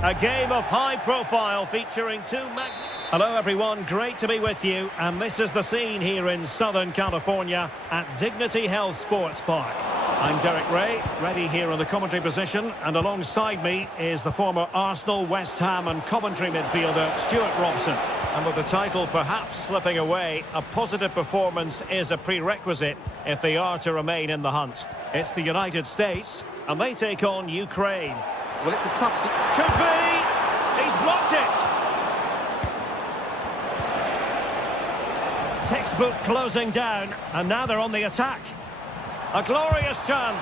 A game of high profile featuring two Hello everyone, great to be with you, and this is the scene here in Southern California at Dignity Health Sports Park. I'm Derek Ray, ready here in the commentary position, and alongside me is the former Arsenal, West Ham and Coventry midfielder Stuart Robson. And with the title perhaps slipping away, a positive performance is a prerequisite if they are to remain in the hunt. It's the United States, and they take on Ukraine. Well, it's a tough... Could be! He's blocked it! Textbook closing down, and now they're on the attack. A glorious chance.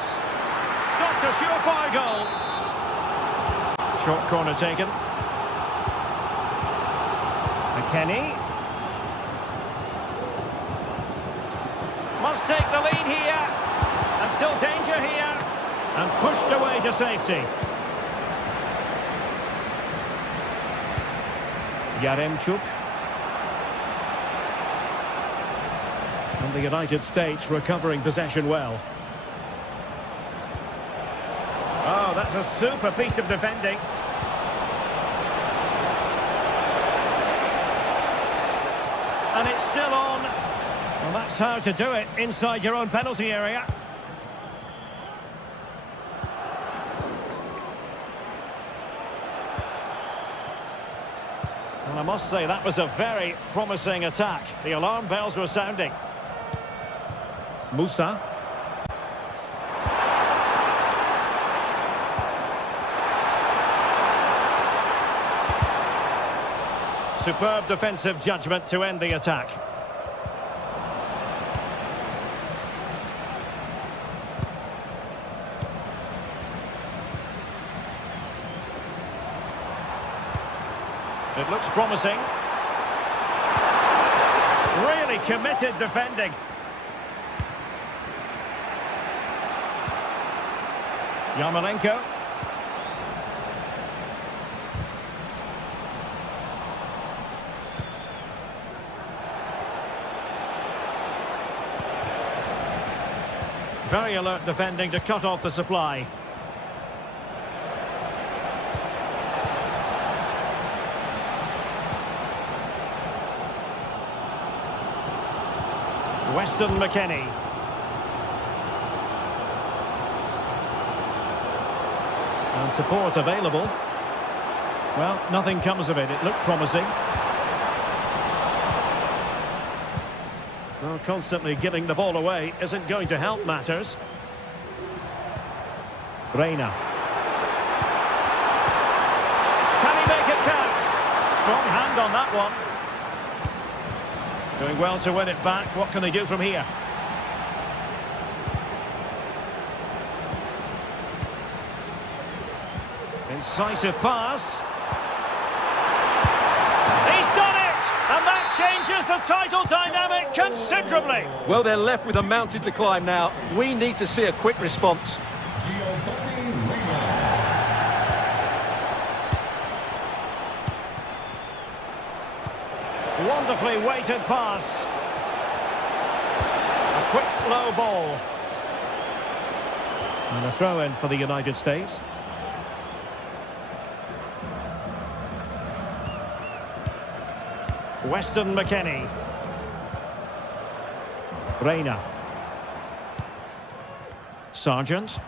Got a surefire goal. Short corner taken. McKennie. Must take the lead here. And still danger here. And pushed away to safety. Yaremchuk. And the United States recovering possession well. Oh, that's a super piece of defending. And it's still on. Well, that's how to do it inside your own penalty area. Well, I must say that was a very promising attack. The alarm bells were sounding. Musa. Superb defensive judgment to end the attack. It looks promising. Really committed defending. Yarmolenko. Very alert defending to cut off the supply. Weston McKennie. And support available. Well, nothing comes of it. It looked promising. Well, constantly giving the ball away isn't going to help matters. Reina. Can he make it count? Strong hand on that one. Doing well to win it back. What can they do from here? Incisive pass. He's done it! And that changes the title dynamic considerably. Well, they're left with a mountain to climb now. We need to see a quick response. Wonderfully weighted pass. A quick low ball. And a throw-in for the United States. Weston McKennie. Reina. Sargent.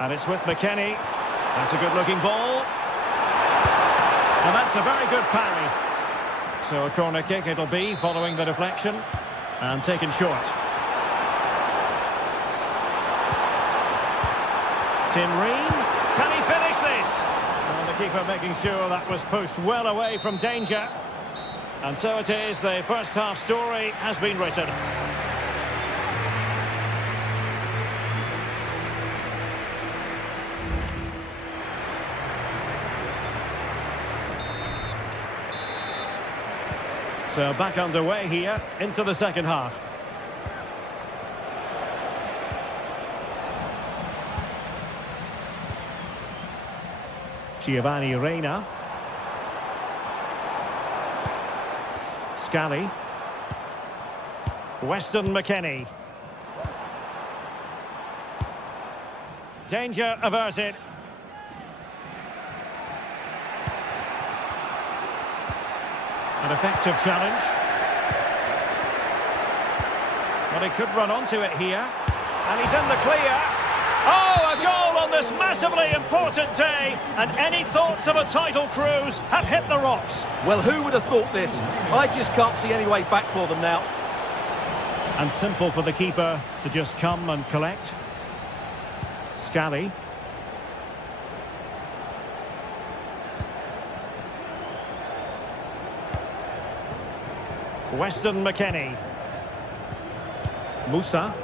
And it's with McKennie. That's a good-looking ball. And that's a very good parry. So a corner kick it'll be following the deflection. And taken short. Tim Reen. Can he finish this? And the keeper making sure that was pushed well away from danger. And so it is, the first half story has been written. So back underway here into the second half. Giovanni Reina. Scally. Weston McKennie. Danger averted. An effective challenge. But he could run onto it here. And he's in the clear. Oh, a goal on this massively important day. And any thoughts of a title cruise have hit the rocks. Well, who would have thought this? I just can't see any way back for them now. And simple for the keeper to just come and collect. Scally. Weston McKennie. Musa.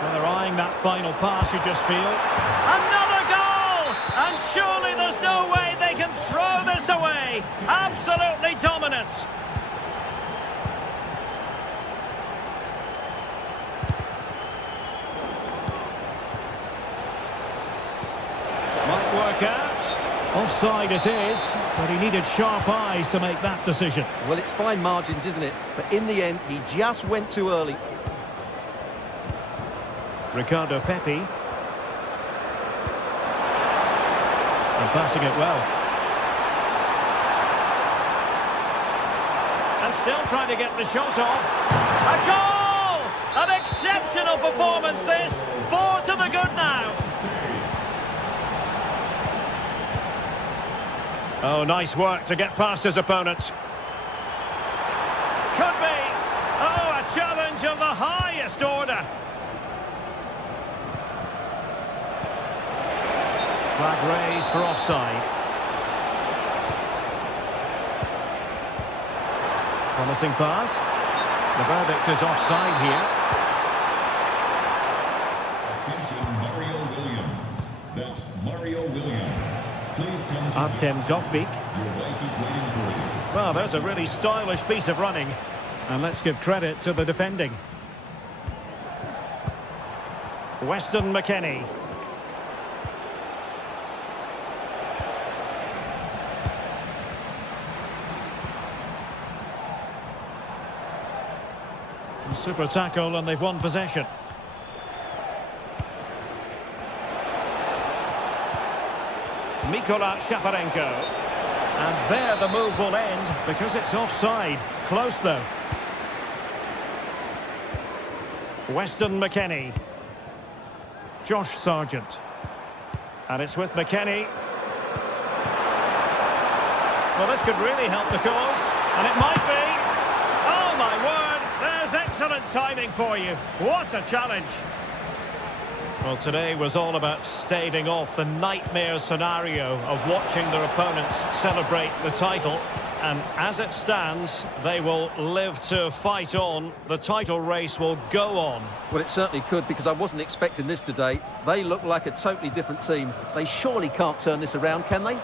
Well, they're eyeing that final pass, you just feel. Another goal! And surely there's no way they can throw this away. Absolutely dominant. Might work out. Offside it is, but he needed sharp eyes to make that decision. Well, it's fine margins, isn't it? But in the end, he just went too early. Ricardo Pepi. And passing it well. And still trying to get the shot off. A goal! An exceptional performance this. 4 to the good now. Oh, nice work to get past his opponent. Could be. Oh, a challenge of the highest order. Flag raised for offside. Promising pass. The verdict is offside here. Attention, Mario Williams. That's Mario Williams. Please come to Artem Dovbik. Your wife is waiting for you. Well, there's a really stylish piece of running. And let's give credit to the defending. Weston McKennie. Super tackle, and they've won possession. Mikola Shaparenko. And there the move will end because it's offside. Close though. Weston McKennie. Josh Sargent. And it's with McKennie. Well, this could really help the cause. And it might be. Oh, my word. There's excellent timing for you. What a challenge. Well, today was all about staving off the nightmare scenario of watching their opponents celebrate the title. And as it stands, they will live to fight on. The title race will go on. Well, it certainly could, because I wasn't expecting this today. They look like a totally different team. They surely can't turn this around, can they?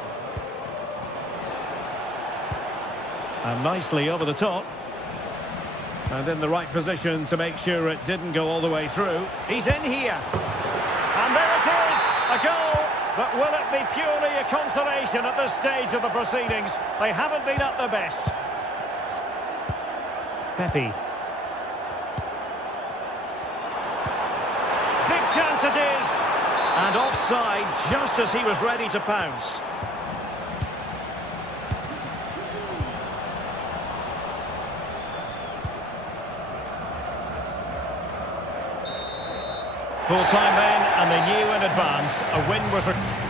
And nicely over the top. And in the right position to make sure it didn't go all the way through. He's in here. And there it is, a goal. But will it be purely a consolation at this stage of the proceedings? They haven't been at their best. Pepi. Big chance it is. And offside just as he was ready to pounce. Full time then, and they knew in advance a win was required.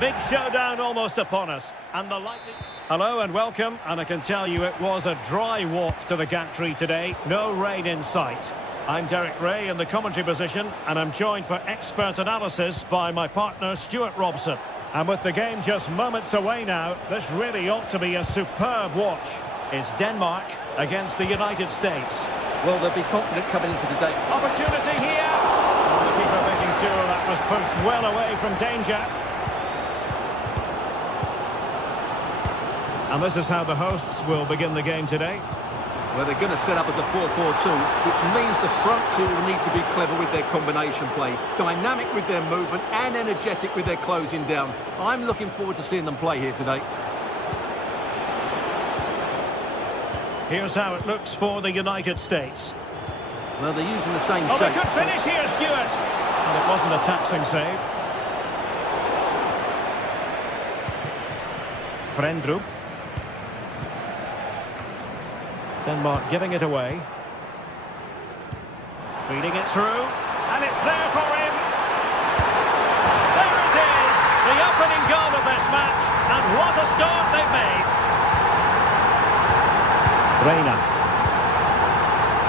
Big showdown almost upon us, and the likely... Hello and welcome, and I can tell you it was a dry walk to the gantry today. No rain in sight. I'm Derek Ray in the commentary position, and I'm joined for expert analysis by my partner Stuart Robson. And with the game just moments away now, this really ought to be a superb watch. It's Denmark against the United States. Well, they'll be confident coming into the day. Opportunity here. And the keeper making sure that was pushed well away from danger. And this is how the hosts will begin the game today. Well, they're going to set up as a 4-4-2, which means the front two will need to be clever with their combination play, dynamic with their movement and energetic with their closing down. I'm looking forward to seeing them play here today. Here's how it looks for the United States. Well, they're using the same shape. Oh, they could finish here, Stuart! And it wasn't a taxing save. Frendrup. Denmark giving it away. Feeding it through. And it's there for him. There it is! The opening goal of this match. And what a start they've made. Reina.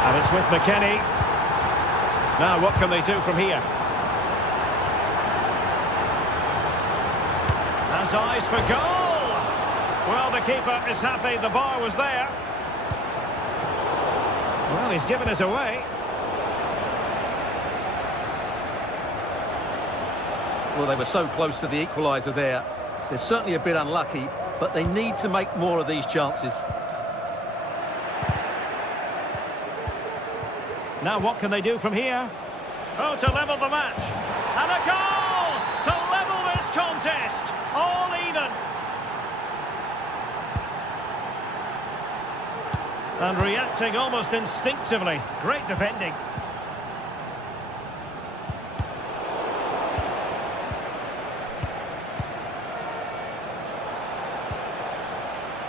And it's with McKennie. Now what can they do from here? Has eyes for goal. Well, the keeper is happy the bar was there. Well, he's given us away. Well, they were so close to the equaliser there. They're certainly a bit unlucky, but they need to make more of these chances. Now what can they do from here? Oh, to level the match. And a goal to level this contest. All even. And reacting almost instinctively. Great defending.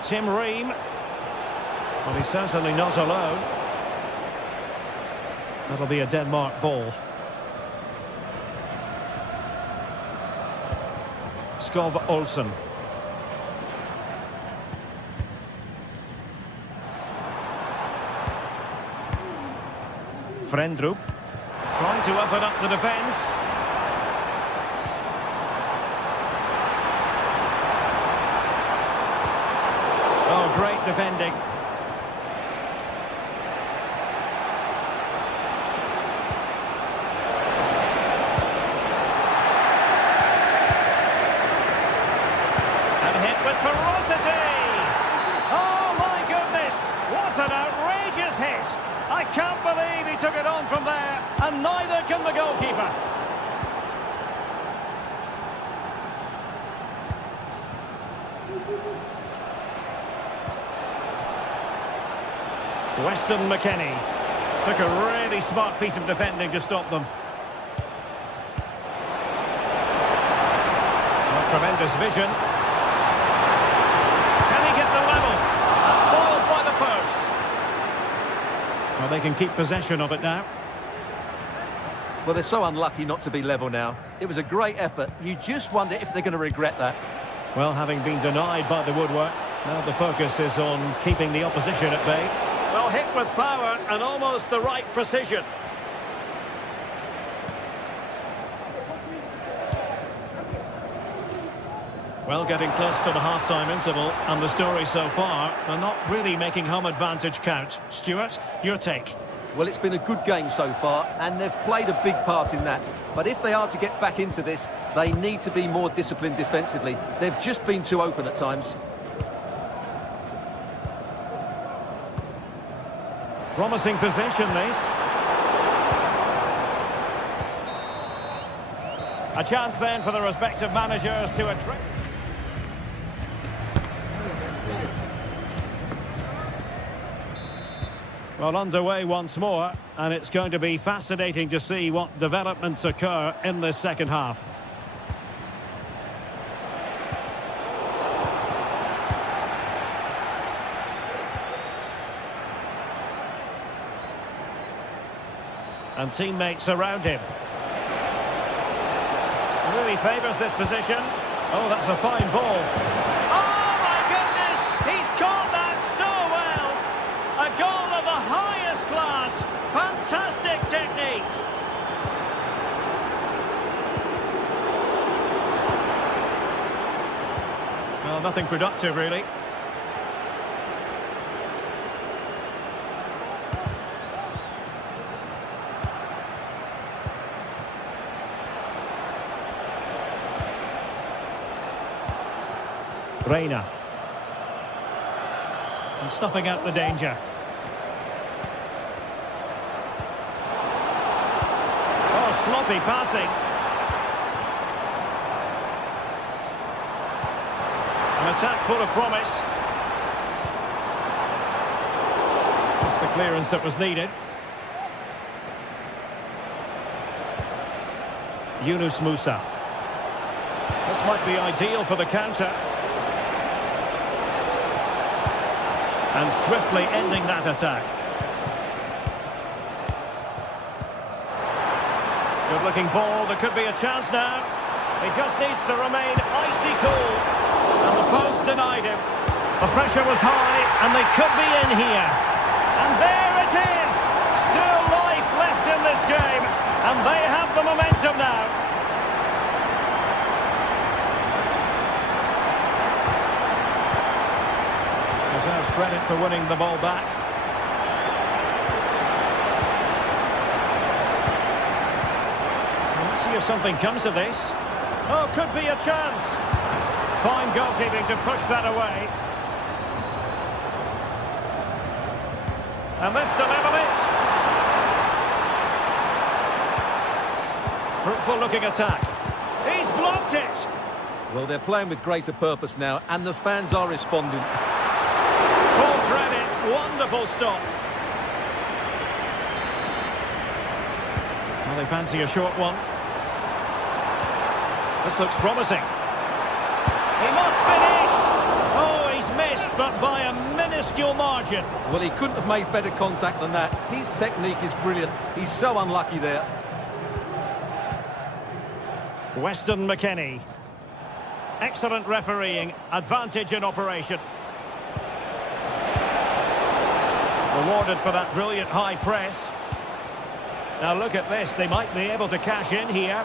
Tim Ream. Well, he's certainly not alone. That'll be a Denmark ball. Skov Olsen. Frendrup. Trying to open up the defence. Oh, great defending. Ferocity! Oh my goodness! What an outrageous hit! I can't believe he took it on from there, and neither can the goalkeeper. Weston McKennie took a really smart piece of defending to stop them. Oh, tremendous vision. Well, they can keep possession of it now. Well, they're so unlucky not to be level now. It was a great effort. You just wonder if they're going to regret that. Well, having been denied by the woodwork, now the focus is on keeping the opposition at bay. Well, hit with power and almost the right precision. Well, getting close to the half-time interval, and the story so far, they're not really making home advantage count. Stuart, your take? Well, it's been a good game so far, and they've played a big part in that. But if they are to get back into this, they need to be more disciplined defensively. They've just been too open at times. Promising possession, this. A chance then for the respective managers to address. Well, underway once more, and it's going to be fascinating to see what developments occur in this second half. And teammates around him. Really favours this position. Oh, that's a fine ball. Oh, my goodness! He's caught that so well! A goal of the highest class. Fantastic technique. Well, nothing productive, really. Reina. And snuffing out the danger. Oh, sloppy passing. An attack full of promise. Just the clearance that was needed. Yunus Musa. This might be ideal for the counter. And swiftly ending that attack. Good looking ball, there could be a chance now. He just needs to remain icy cool. And the post denied him. The pressure was high and they could be in here. And there it is! Still life left in this game. And they have the momentum now. Deserves credit for winning the ball back. Let's see if something comes of this. Oh, could be a chance. Fine goalkeeping to push that away. And this to level it. Fruitful looking attack. He's blocked it. Well, they're playing with greater purpose now, and the fans are responding. Full credit, wonderful stop. Well, they fancy a short one. This looks promising. He must finish! Oh, he's missed, but by a minuscule margin. Well, he couldn't have made better contact than that. His technique is brilliant. He's so unlucky there. Weston McKennie. Excellent refereeing, advantage in operation. Rewarded for that brilliant high press. Now look at this, they might be able to cash in here.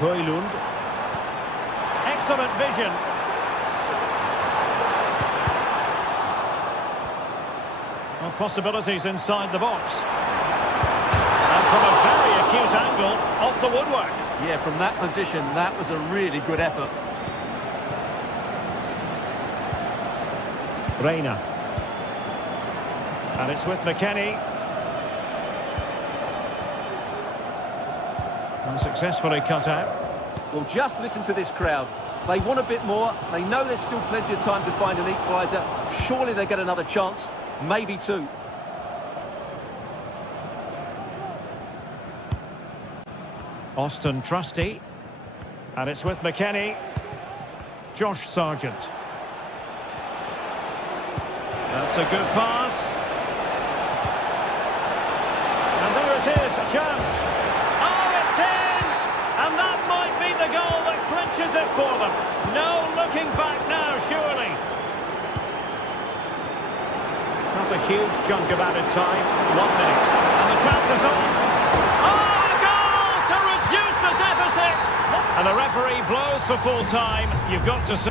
Højlund. Excellent vision. Well, possibilities inside the box. And from a very acute angle, off the woodwork. Yeah, from that position, that was a really good effort. Reina. And it's with McKennie. Unsuccessfully cut out. Well, just listen to this crowd. They want a bit more. They know there's still plenty of time to find an equaliser. Surely they get another chance. Maybe two. Austin Trusty. And it's with McKennie. Josh Sargent. That's a good pass. And there it is, a chance. Oh, it's in! And that might be the goal that clinches it for them. No looking back now, surely. Not a huge chunk of added time. 1 minute. And the chance is on. Oh, a goal to reduce the deficit! And the referee blows for full time. You've got to say...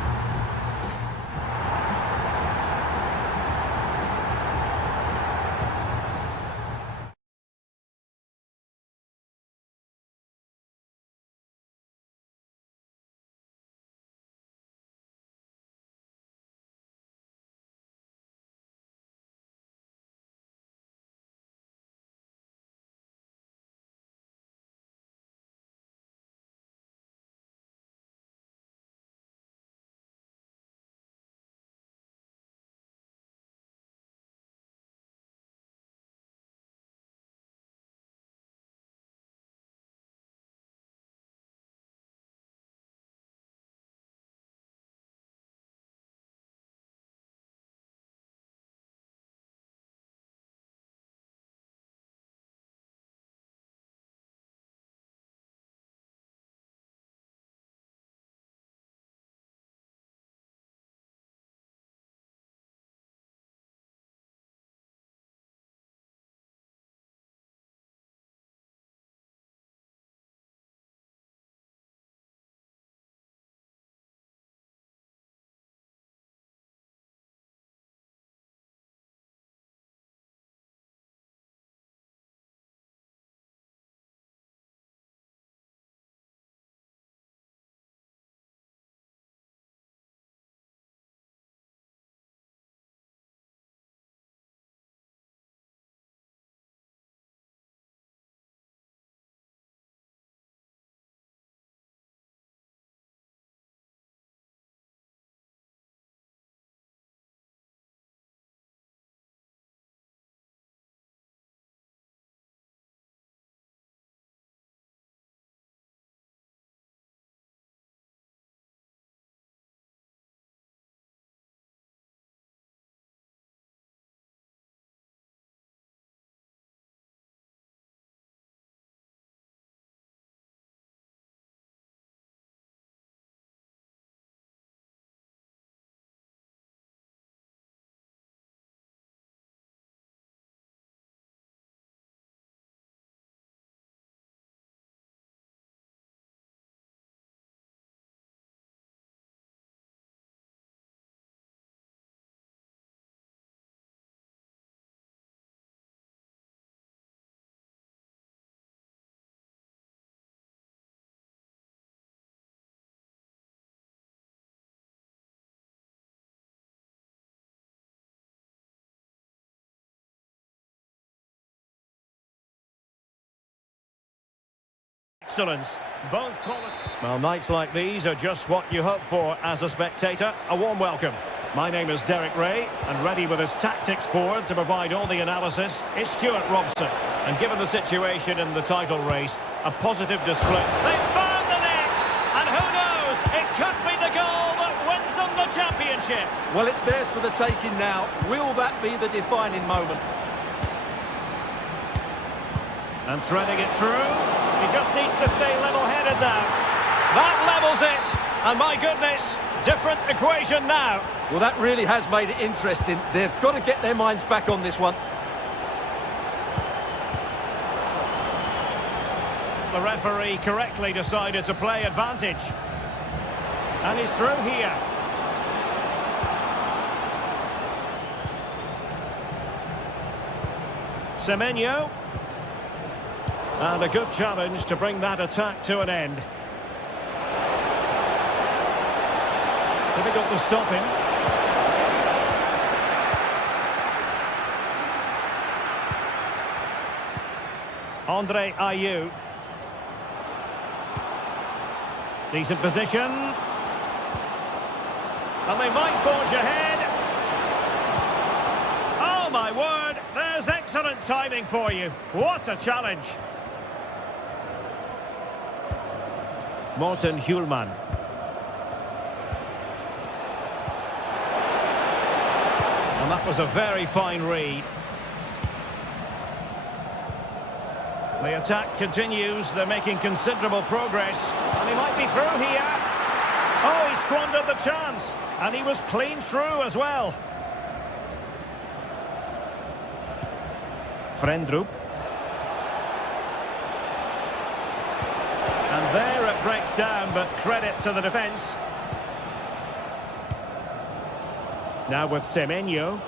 Excellence. Both quality. Well, nights like these are just what you hope for as a spectator. A warm welcome. My name is Derek Ray, and ready with his tactics board to provide all the analysis is Stuart Robson. And given the situation in the title race, a positive display. They found the net, and who knows, it could be the goal that wins them the championship. Well, it's theirs for the taking now. Will that be the defining moment? And threading it through. He just needs to stay level-headed now. That levels it. And my goodness, different equation now. Well, that really has made it interesting. They've got to get their minds back on this one. The referee correctly decided to play advantage. And he's through here. Semenyo. And a good challenge to bring that attack to an end. Difficult to stop him. Andre Ayew. Decent position. And they might forge ahead. Oh my word, there's excellent timing for you. What a challenge. Morten Hjulman. And that was a very fine read. The attack continues. They're making considerable progress. And he might be through here. Oh, he squandered the chance. And he was clean through as well. Frendrup. And there it breaks down, but credit to the defence. Now with Semenyo.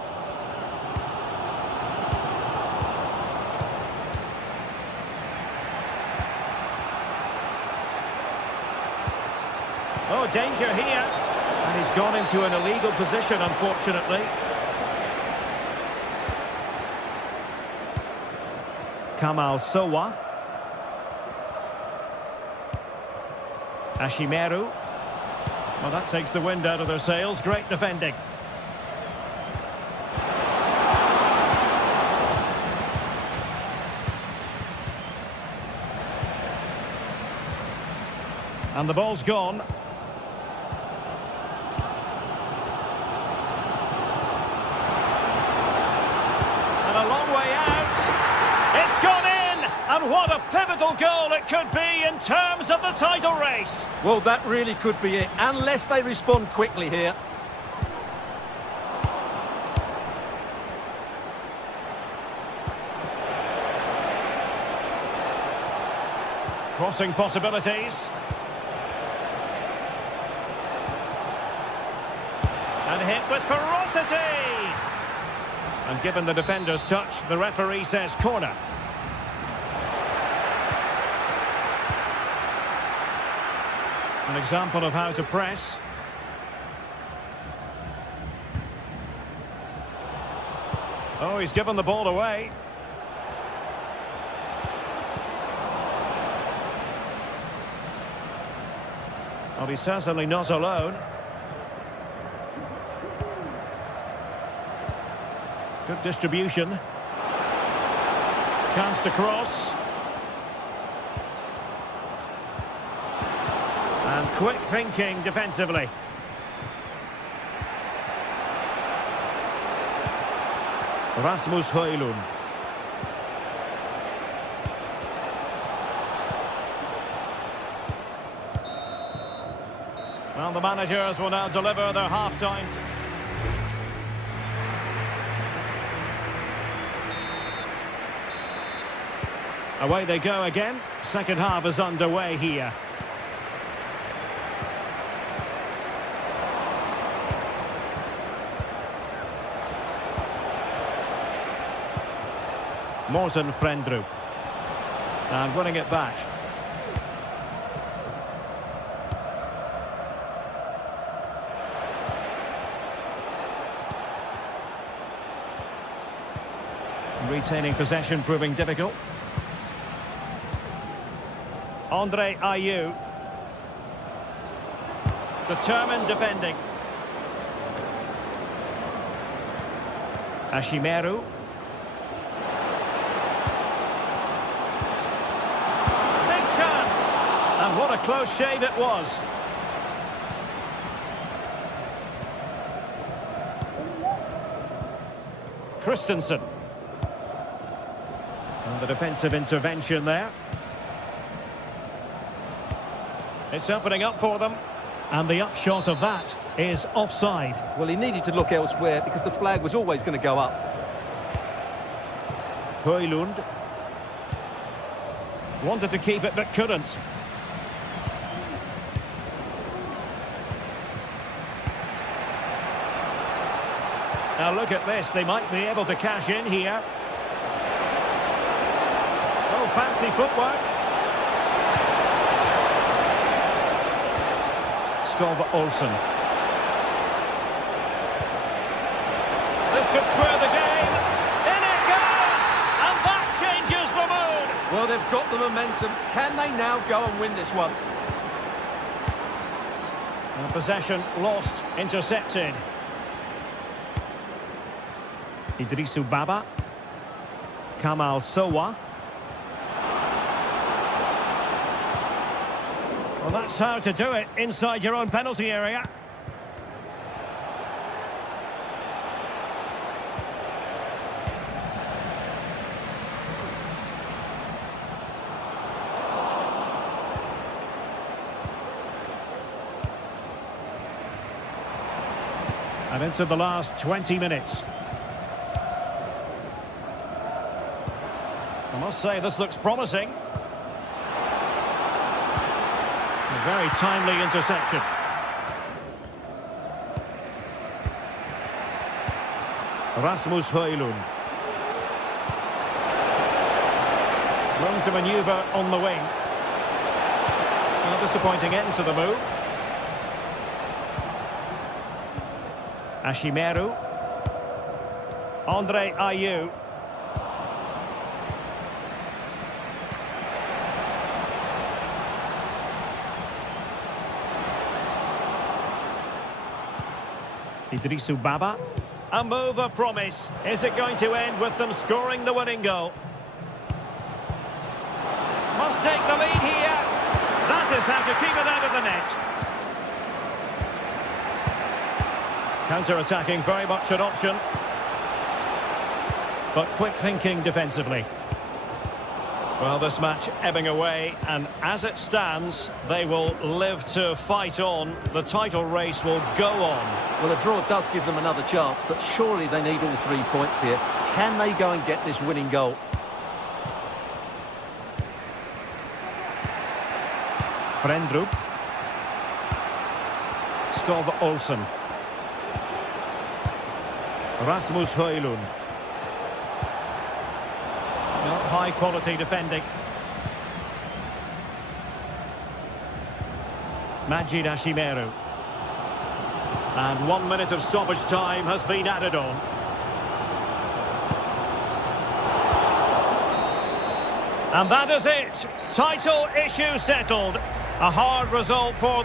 Oh, danger here. And he's gone into an illegal position, unfortunately. Kamal Sowa. Ashimeru. Well, that takes the wind out of their sails. Great defending. And the ball's gone. And a long way out. It's gone in! And what a pivotal goal it could be in terms of the title race. Well, that really could be it, unless they respond quickly here. Crossing possibilities. And hit with ferocity. And given the defender's touch, the referee says corner. An example of how to press. Oh, he's given the ball away. Well, he's certainly not alone. Good distribution. Chance to cross. And quick thinking defensively. Rasmus Højlund. Well, the managers will now deliver their half-time. Away they go again. Second half is underway here. Morten Frendrup. And winning it back. Retaining possession proving difficult. Andre Ayew. Determined defending. Ashimeru. Big chance! And what a close shave it was. Christensen. And the defensive intervention there. It's opening up for them. And the upshot of that is offside. Well, he needed to look elsewhere because the flag was always going to go up. Højlund. Wanted to keep it but couldn't. Now look at this, they might be able to cash in here. Oh, fancy footwork. Olsen. This could square the game. In it goes! And that changes the mood. Well, they've got the momentum. Can they now go and win this one? And possession lost, intercepted. Idrisu Baba. Kamal Sowa. Well, that's how to do it inside your own penalty area. And into the last 20 minutes. I must say, this looks promising. A very timely interception. Rasmus Højlund. Room to manoeuvre on the wing. A disappointing end to the move. Ashimeru. Andre Ayew. Idrisu Baba. A move of promise. Is it going to end with them scoring the winning goal? Must take the lead here. That is how to keep it out of the net. Counter-attacking, very much an option. But quick thinking defensively. Well, this match ebbing away, and as it stands, they will live to fight on. The title race will go on. Well, a draw does give them another chance, but surely they need all 3 points here. Can they go and get this winning goal? Frendrup. Skov Olsen. Rasmus Højlund. High quality defending. Majid Ashimeru. And 1 minute of stoppage time has been added on. And that is it. Title issue settled. A hard result for...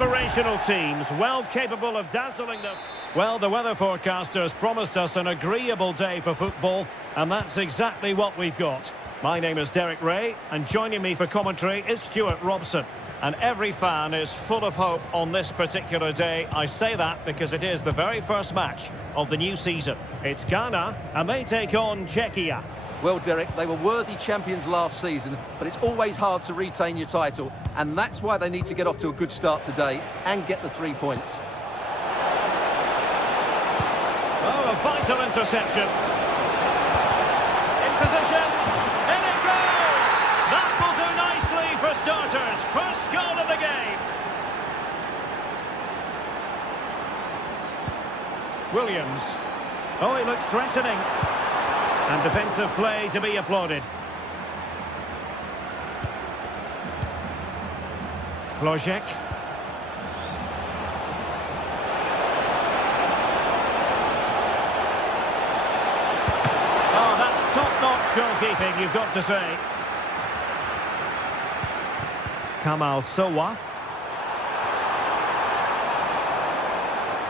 Inspirational teams, well capable of dazzling them. Well, the weather forecasters promised us an agreeable day for football, and that's exactly what we've got. My name is Derek Ray, and joining me for commentary is Stuart Robson. And every fan is full of hope on this particular day. I say that because it is the very first match of the new season. It's Ghana, and they take on Czechia. Well, Derek, they were worthy champions last season, but it's always hard to retain your title, and that's why they need to get off to a good start today and get the 3 points. Oh, a vital interception. In position. In it goes! That will do nicely for starters. First goal of the game. Williams. Oh, he looks threatening. And defensive play to be applauded. Klojek. Oh, that's top-notch goalkeeping, you've got to say. Kamal Sowa.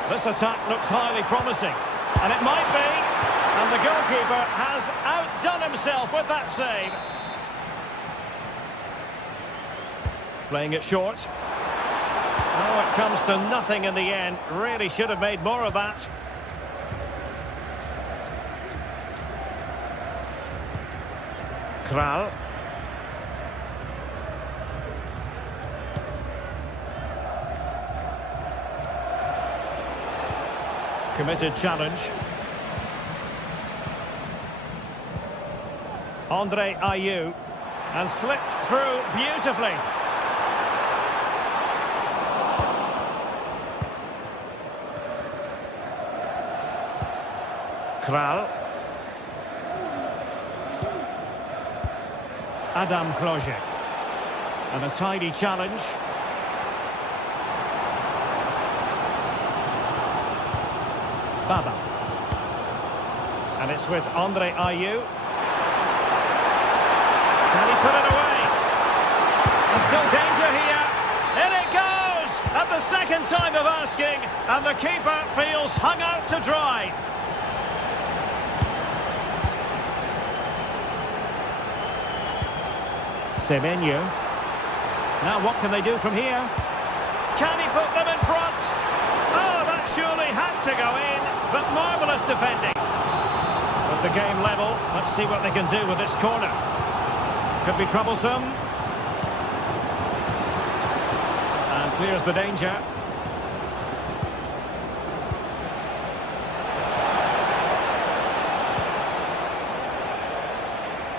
This attack looks highly promising. And it might be. And the goalkeeper has outdone himself with that save. Playing it short. Oh, it comes to nothing in the end. Really should have made more of that. Kral. Committed challenge. Andre Ayew, and slipped through beautifully. Kral. Adam Klojek. And a tidy challenge. Baba. And it's with Andre Ayew. Can he put it away? There's still danger here. In it goes! At the second time of asking, and the keeper feels hung out to dry. Semenyo. Now what can they do from here? Can he put them in front? Oh, that surely had to go in, but marvellous defending. With the game level, let's see what they can do with this corner. Could be troublesome. And clears the danger.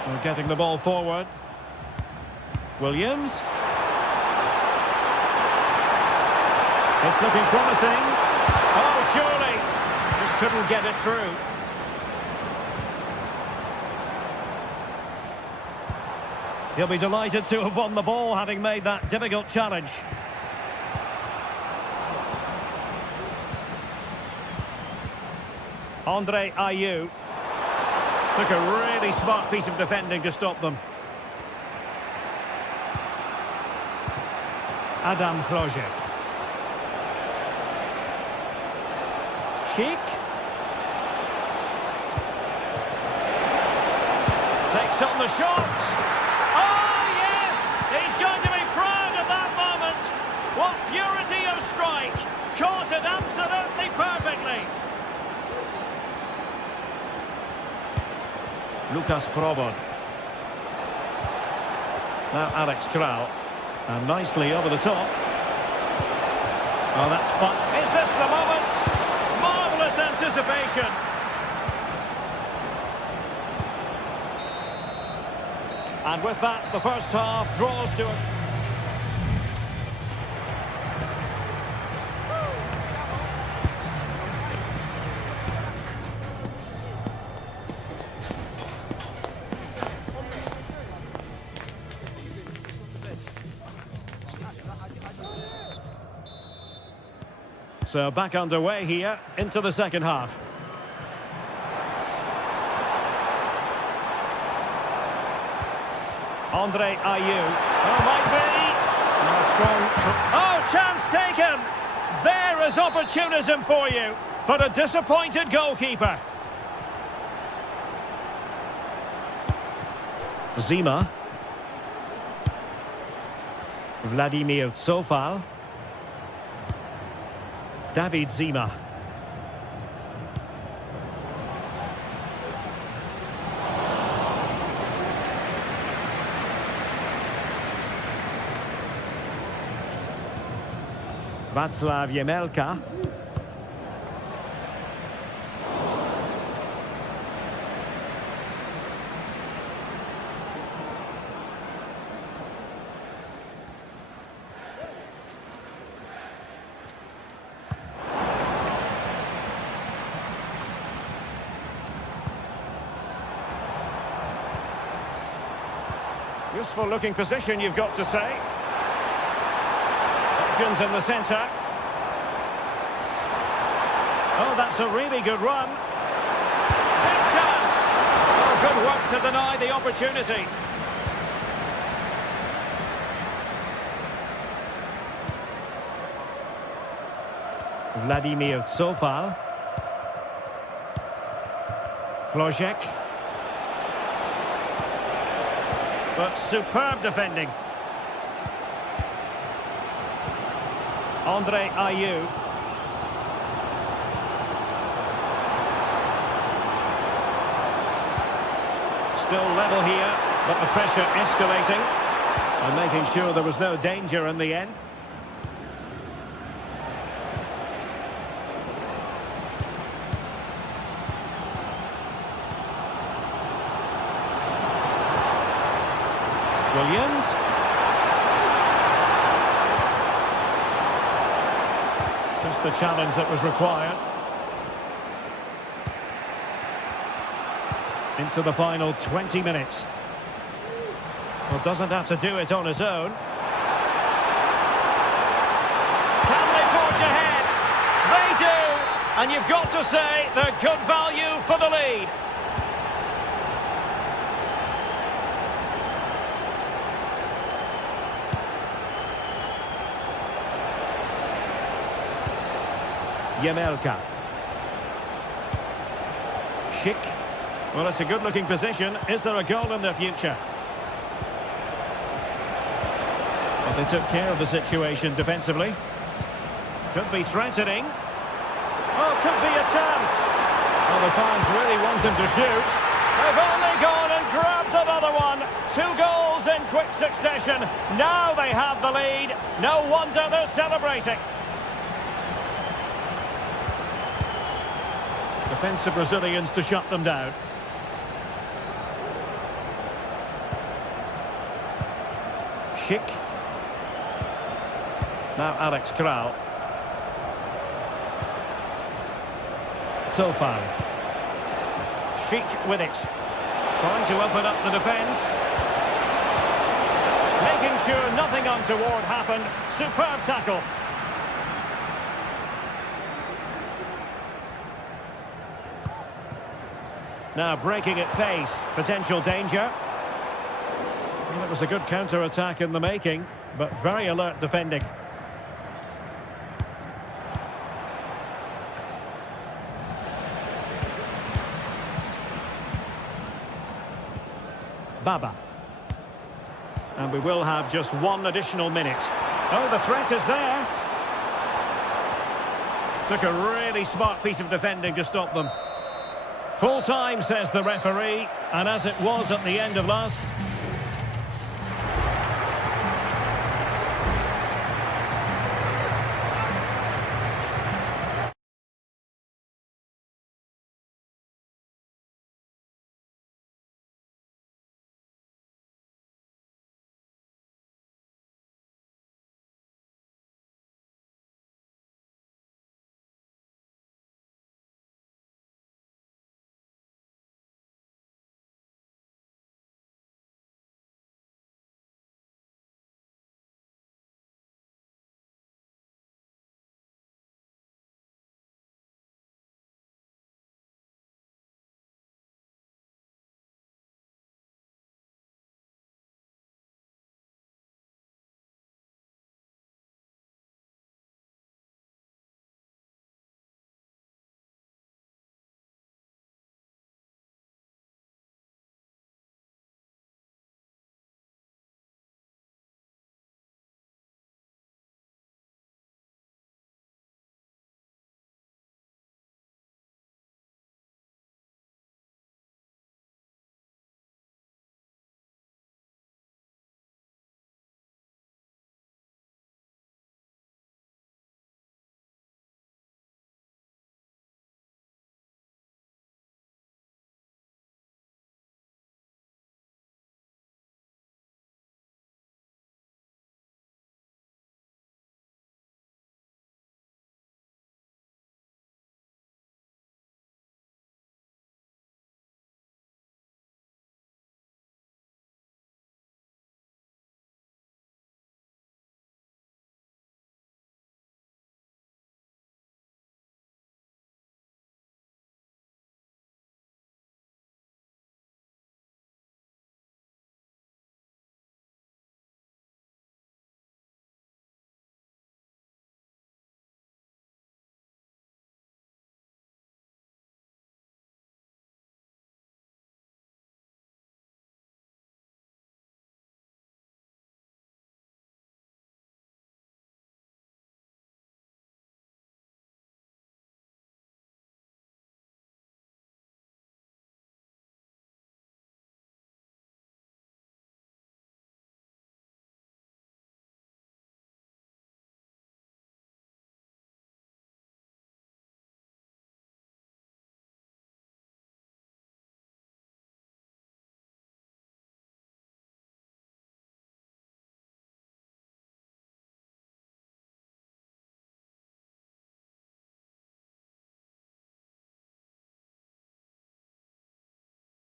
We're getting the ball forward. Williams. It's looking promising. Oh, surely. Just couldn't get it through. He'll be delighted to have won the ball, having made that difficult challenge. Andre Ayew took a really smart piece of defending to stop them. Adam Klojek. Sheik. Takes on the shot. Oh, yes! He's going to be proud of that moment. What purity of strike. Caught it absolutely perfectly. Lucas Probon. Now Alex Kral. And nicely over the top. Oh, that's fun. Is this the moment? Marvellous anticipation. And with that, the first half draws to it. So back underway here into the second half. Andre Ayew. Oh, might be. Strong. Oh, chance taken! There is opportunism for you, but a disappointed goalkeeper. Zima. Vladimir Tsofal. David Zima. Václav Jemelka. Useful looking position, you've got to say. Options in the centre. Oh, that's a really good run. Big chance. Oh, good work to deny the opportunity. Vladimir Tsofal. Flojek. But superb defending. Andre Ayew. Still level here, but the pressure escalating. And making sure there was no danger in the end. Williams. Just the challenge that was required. Into the final 20 minutes. Well, doesn't have to do it on his own. Can they forge ahead? They do! And you've got to say they're good value for the lead. Jemelka. Schick. Well, it's a good-looking position. Is there a goal in the future? Well, they took care of the situation defensively. Could be threatening. Oh, could be a chance. Well, the fans really want him to shoot. They've only gone and grabbed another one. 2 goals in quick succession. Now they have the lead. No wonder they're celebrating. Defensive Brazilians to shut them down. Schick. Now Alex Kral. So far. Schick with it. Trying to open up the defence. Making sure nothing untoward happened. Superb tackle. Now breaking at pace. Potential danger. Well, it was a good counter-attack in the making, but very alert defending. Baba. And we will have just 1 additional minute. Oh, the threat is there. Took a really smart piece of defending to stop them. Full time, says the referee, and as it was at the end of last...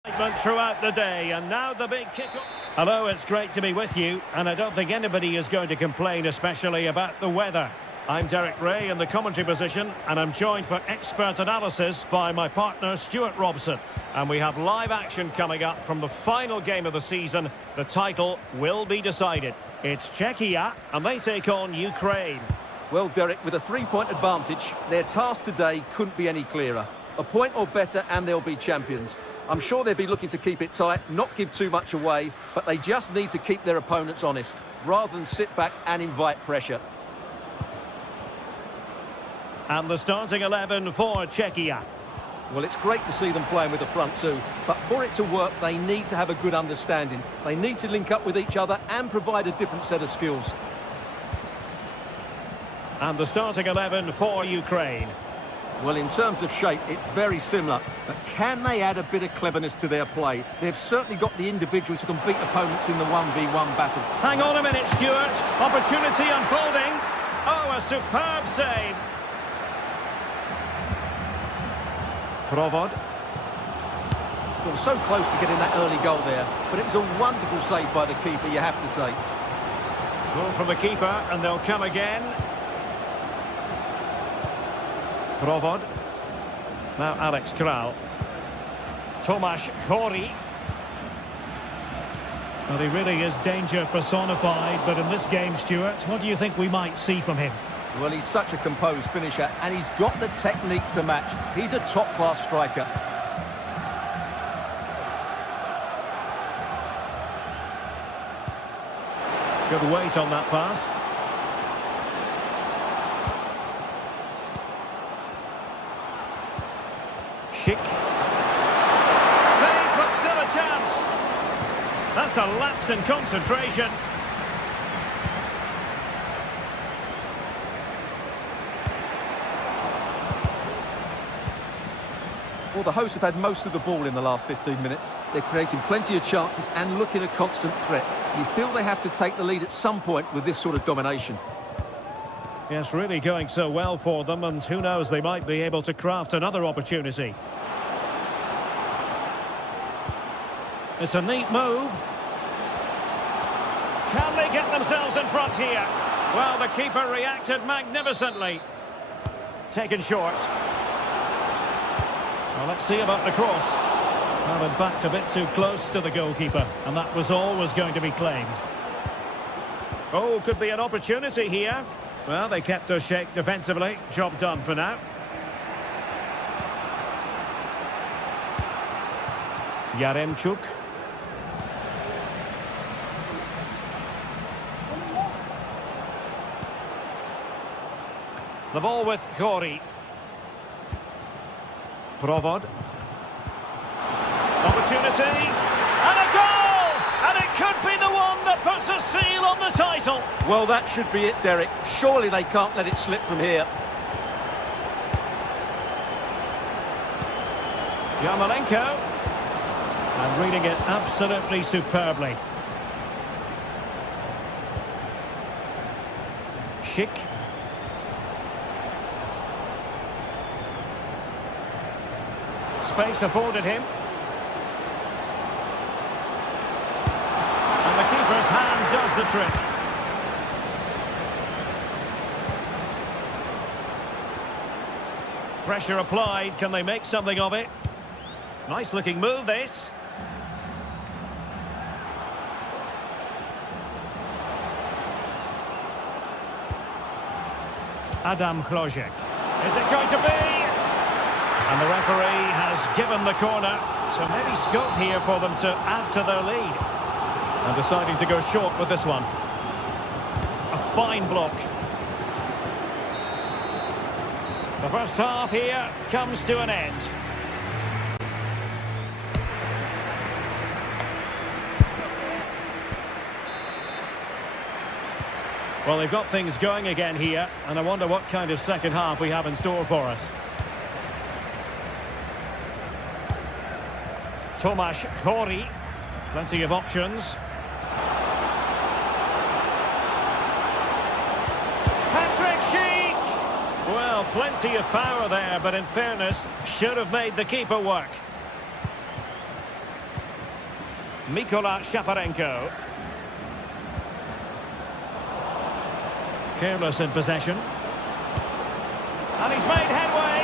Throughout the day, and now the big kick-off. Hello, it's great to be with you, and I don't think anybody is going to complain, especially about the weather. I'm Derek Ray in the commentary position, and I'm joined for expert analysis by my partner Stuart Robson. And we have live action coming up from the final game of the season. The title will be decided. It's Czechia, and they take on Ukraine. Well, Derek, with a three-point advantage, their task today couldn't be any clearer. A point or better, and they'll be champions. I'm sure they'll be looking to keep it tight, not give too much away, but they just need to keep their opponents honest, rather than sit back and invite pressure. And the starting 11 for Czechia. Well, it's great to see them playing with the front two, but for it to work, they need to have a good understanding. They need to link up with each other and provide a different set of skills. And the starting 11 for Ukraine. Well, in terms of shape, it's very similar, but can they add a bit of cleverness to their play? They've certainly got the individuals who can beat opponents in the 1v1 battles. Hang on a minute, Stuart. Opportunity unfolding. Oh, a superb save. Provod. Well, so close to getting that early goal there, but it was a wonderful save by the keeper, you have to say. Goal from the keeper, and they'll come again. Provod. Now Alex Kral. Tomasz Chori. Well, he really is danger personified, but in this game, Stuart, what do you think we might see from him? Well, he's such a composed finisher, and he's got the technique to match. He's a top-class striker. Good weight on that pass. Schick. Save, but still a chance. That's a lapse in concentration. Well, the hosts have had most of the ball in the last 15 minutes. They're creating plenty of chances and looking a constant threat. You feel they have to take the lead at some point with this sort of domination. Yes, really going so well for them, and who knows, they might be able to craft another opportunity. It's a neat move. Can they get themselves in front here? Well, the keeper reacted magnificently. Taken short. Well, let's see about the cross. Well, in fact, a bit too close to the goalkeeper, and that was always going to be claimed. Oh, could be an opportunity here. Well, they kept their shake defensively. Job done for now. Yaremchuk. The ball with Chori. Provod. Opportunity. And a goal! And it could be the one that puts a seal on the title. Well, that should be it, Derek. Surely they can't let it slip from here. Yarmolenko. And reading it absolutely superbly. Schick. Space afforded him. And the keeper's hand does the trick. Pressure applied. Can they make something of it? Nice looking move, this. Adam Chlojek. Is it going to be? And the referee has given the corner, so maybe scope here for them to add to their lead. And deciding to go short with this one. A fine block. The first half here comes to an end. Well, they've got things going again here, and I wonder what kind of second half we have in store for us. Tomasz Chori, plenty of options. Patrick Schick! Well, plenty of power there, but in fairness, should have made the keeper work. Mikola Shaparenko. Careless in possession. And he's made headway.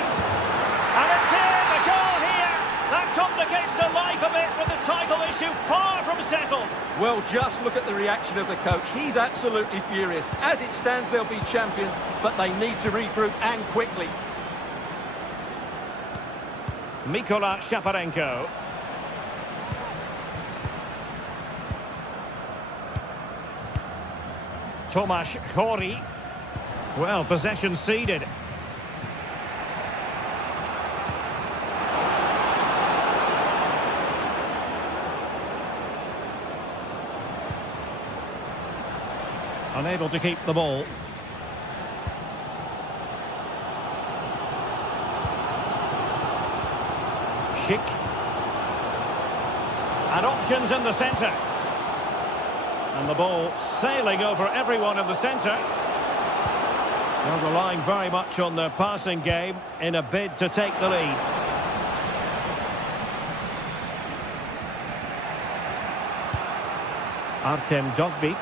And it's in, a goal here. That complicates the life a bit with the title issue far from settled. Well, just look at the reaction of the coach. He's absolutely furious. As it stands, they'll be champions, but they need to regroup and quickly. Mikola Shaparenko. Tomasz Chori. Well, possession ceded. Unable to keep the ball. Schick. And options in the centre. And the ball sailing over everyone in the centre. They're relying very much on their passing game in a bid to take the lead. Artem Dogbik.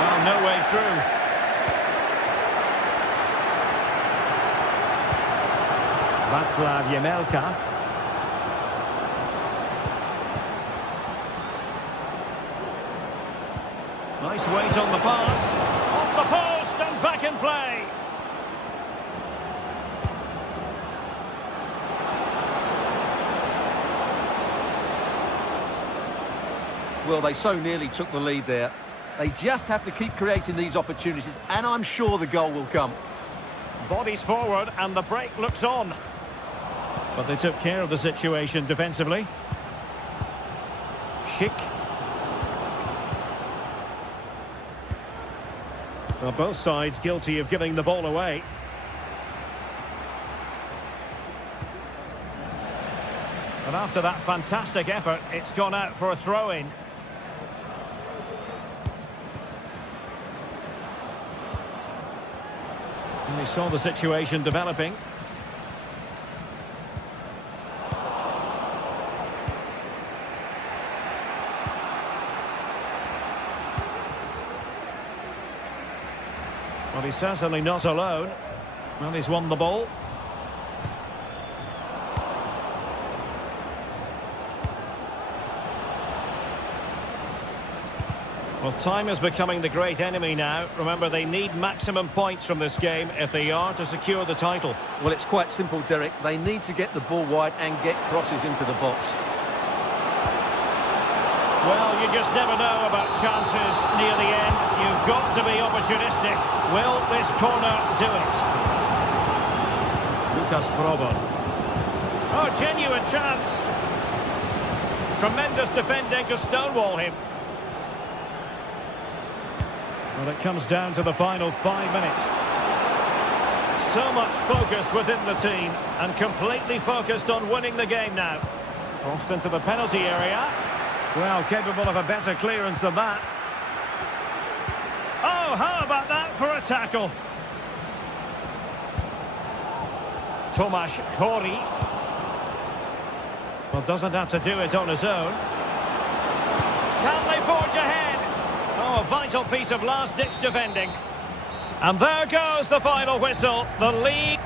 Well, no way through. Václav Jemelka. Nice weight on the pass. Off the post and back in play. Well, they so nearly took the lead there. They just have to keep creating these opportunities, and I'm sure the goal will come. Bodies forward and the break looks on. But they took care of the situation defensively. Schick. Well, both sides guilty of giving the ball away. And after that fantastic effort, it's gone out for a throw-in. And we saw the situation developing. Well, he's certainly not alone. Well, he's won the ball. Well, time is becoming the great enemy now. Remember, they need maximum points from this game if they are to secure the title. Well, it's quite simple, Derek. They need to get the ball wide and get crosses into the box. Well, you just never know about chances near the end. You've got to be opportunistic. Will this corner do it? Lucas Probo. Oh, genuine chance. Tremendous defending to stonewall him. Well, it comes down to the final 5 minutes. So much focus within the team and completely focused on winning the game now. Crossed into the penalty area. Well, capable of a better clearance than that. Oh, how about that for a tackle? Tomasz Chori. Well, doesn't have to do it on his own. Can they forge ahead? Oh, a vital piece of last-ditch defending. And there goes the final whistle. The league...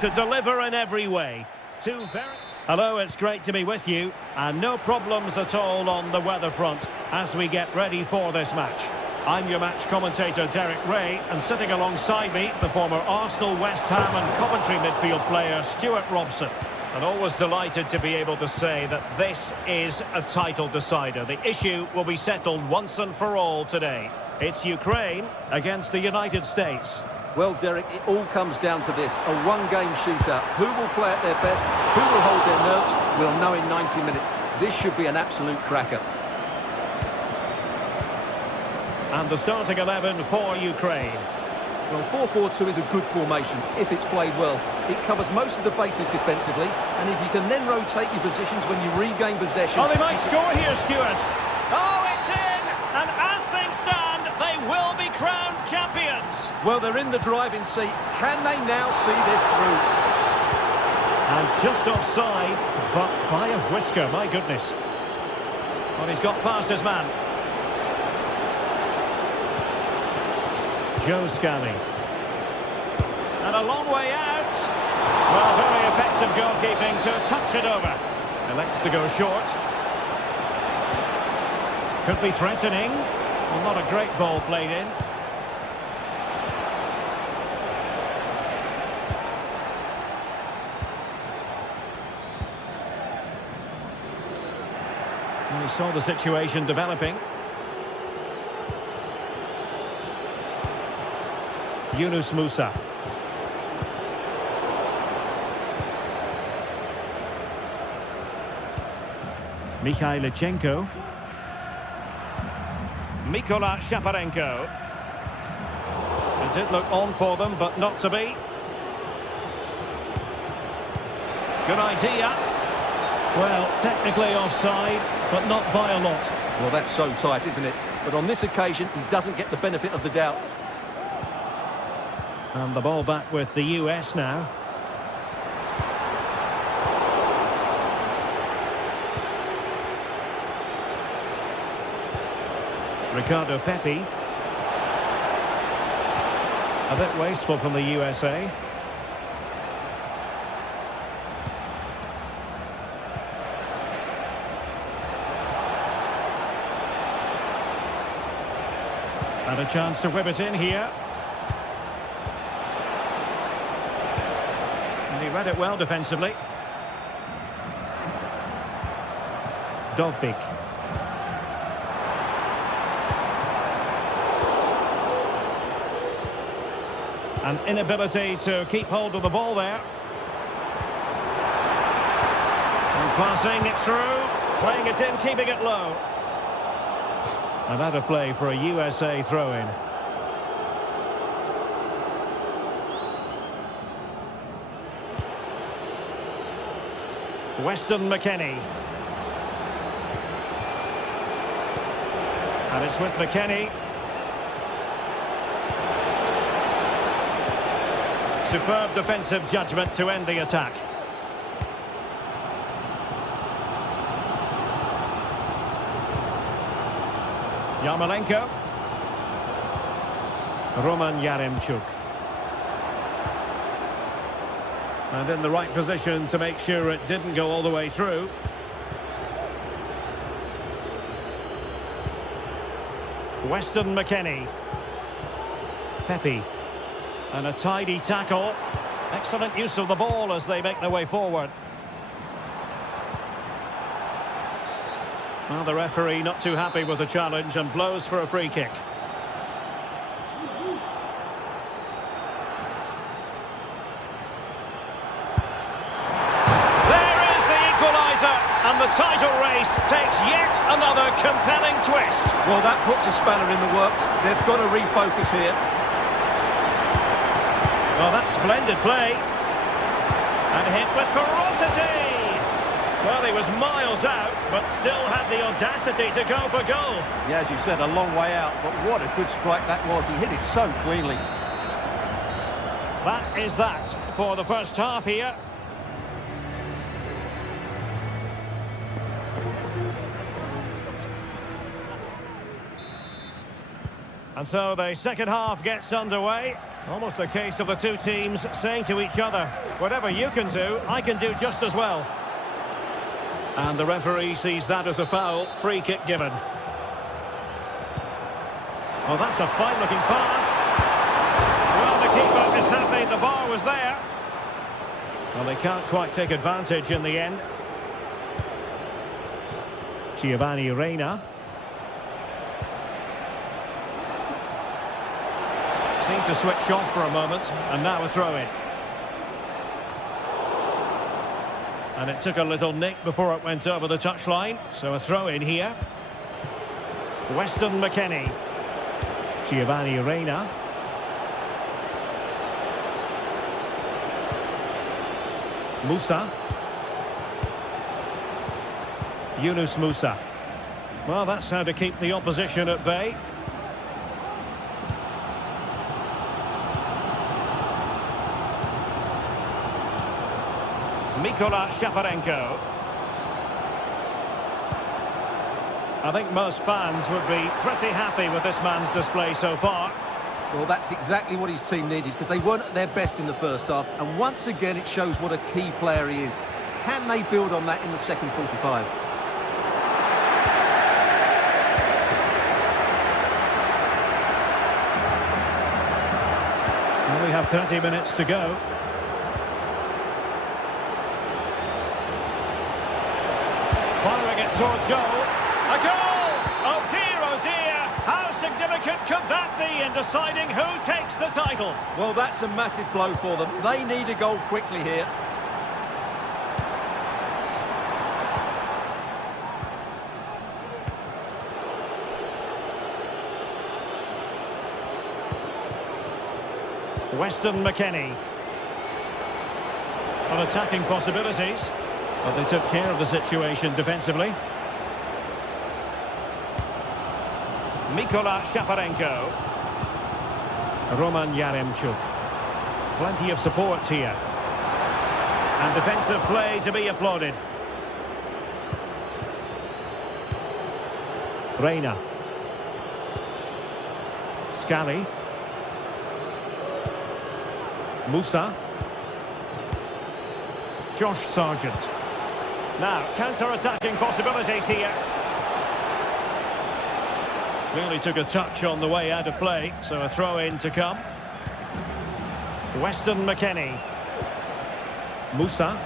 to deliver in every way. Hello, it's great to be with you, and no problems at all on the weather front as we get ready for this match. I'm your match commentator, Derek Ray, and sitting alongside me, the former Arsenal, West Ham and Coventry midfield player, Stuart Robson. And always delighted to be able to say that this is a title decider. The issue will be settled once and for all today. It's Ukraine against the United States. Well, Derek, it all comes down to this, a one-game shootout. Who will play at their best? Who will hold their nerves? We'll know in 90 minutes. This should be an absolute cracker. And the starting 11 for Ukraine. Well, 4-4-2 is a good formation if it's played well. It covers most of the bases defensively, and if you can then rotate your positions when you regain possession... Oh, they might score here, Stuart. Oh, it's in! And as things stand, they will be crowned champions. Well, they're in the driving seat. Can they now see this through? And just offside, but by a whisker, my goodness. Well, he's got past his man. Joe Scally. And a long way out. Well, very effective goalkeeping to touch it over. Elects to go short. Could be threatening. Well, not a great ball played in. And we saw the situation developing. Yunus Musa. Mikhailichenko. Mikola Shaparenko. It did look on for them, but not to be. Good idea. Well, technically offside, but not by a lot. Well, that's so tight, isn't it? But on this occasion, he doesn't get the benefit of the doubt. And the ball back with the US now. Ricardo Pepi. A bit wasteful from the USA. And a chance to whip it in here. And he read it well defensively. Dovbik. An inability to keep hold of the ball there. And passing it through, playing it in, keeping it low. And out of play for a USA throw-in. Weston McKennie. And it's with McKennie. Superb defensive judgment to end the attack. Yarmolenko. Roman Yaremchuk. And in the right position to make sure it didn't go all the way through. Weston McKennie. Pepi. And a tidy tackle. Excellent use of the ball as they make their way forward. Well, the referee not too happy with the challenge and blows for a free kick. There is the equaliser, and the title race takes yet another compelling twist. Well, that puts a spanner in the works. They've got to refocus here. Well, that's splendid play. And hit with ferocity. Well, he was miles out, but still had the audacity to go for goal. Yeah, as you said, a long way out, but what a good strike that was. He hit it so cleanly. That is that for the first half here. And so the second half gets underway. Almost a case of the two teams saying to each other, whatever you can do, I can do just as well. And the referee sees that as a foul. Free kick given. Well, that's a fine-looking pass. Well, the keeper is happy the bar was there. Well, they can't quite take advantage in the end. Giovanni Reina. Seemed to switch off for a moment, and now a throw-in. And it took a little nick before it went over the touchline, so a throw-in here. Weston McKennie. Giovanni Reina. Musa. Yunus Musa. Well, that's how to keep the opposition at bay. Mikola Shaparenko. I think most fans would be pretty happy with this man's display so far. Well, that's exactly what his team needed, because they weren't at their best in the first half, and once again it shows what a key player he is. Can they build on that in the second 45? Well, we have 30 minutes to go. Firing it towards goal. A goal! Oh dear, how significant could that be in deciding who takes the title? Well, that's a massive blow for them. They need a goal quickly here. Weston McKennie. On attacking possibilities, but they took care of the situation defensively. Mikola Shaparenko. Roman Yaremchuk. Plenty of support here. And defensive play to be applauded. Reina. Scally. Musa. Josh Sargent. Now, counter-attacking possibilities here. Really took a touch on the way out of play, so a throw-in to come. Weston McKennie. Musa.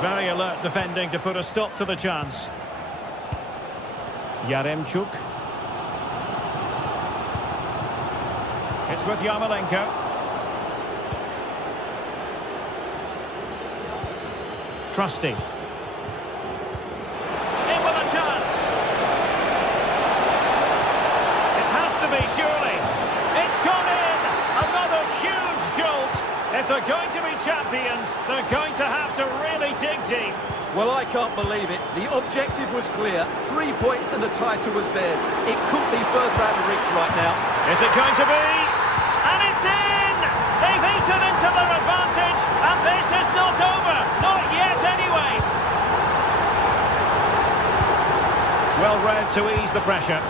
Very alert defending to put a stop to the chance. Yaremchuk. It's with Yarmolenko. Trusty. In with a chance. It has to be, surely. It's gone in. Another huge jolt. If they're going to be champions, they're going to have to really dig deep. Well, I can't believe it. The objective was clear. 3 points and the title was theirs. It couldn't be further out of reach right now. Is it going to be? And it's in! They've eaten into their advantage, and this is not over. Not yet, anyway. Well read to ease the pressure.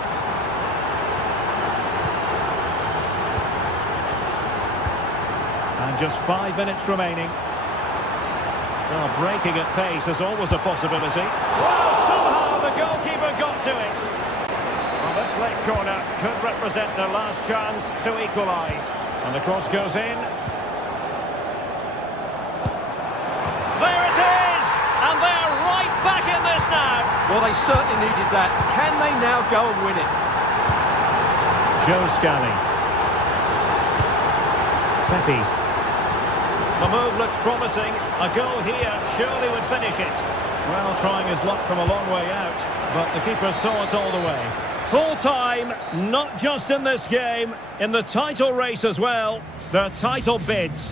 And just 5 minutes remaining. Well, breaking at pace is always a possibility. Well, somehow the goalkeeper got to it. Well, this late corner could represent their last chance to equalise. And the cross goes in. There it is! And they're right back in this now. Well, they certainly needed that. Can they now go and win it? Joe Scally. Pepe. The move looks promising. A goal here surely would finish it. Well, trying his luck from a long way out, but the keeper saw it all the way. Full time, not just in this game, in the title race as well. The title bids.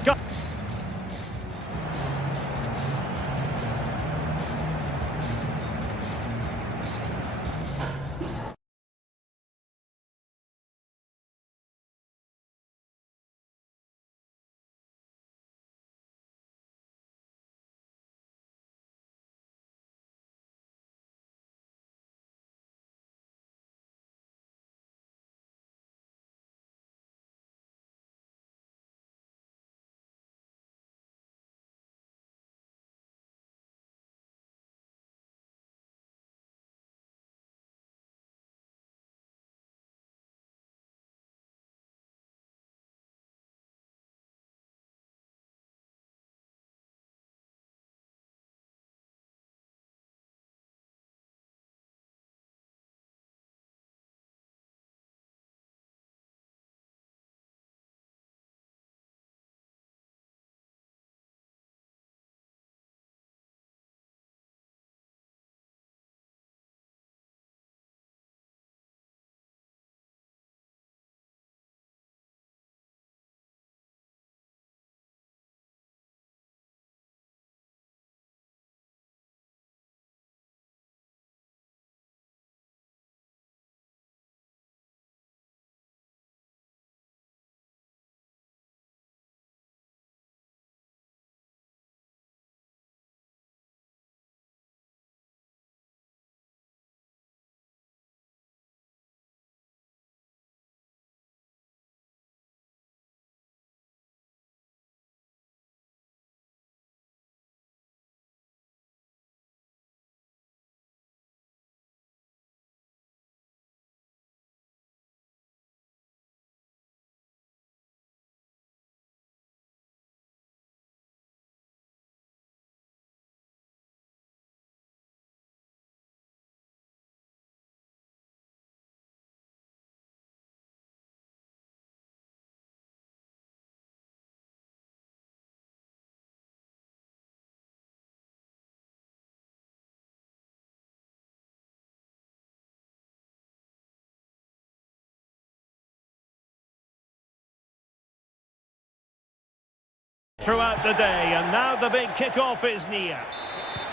throughout the day, and now the big kick-off is near.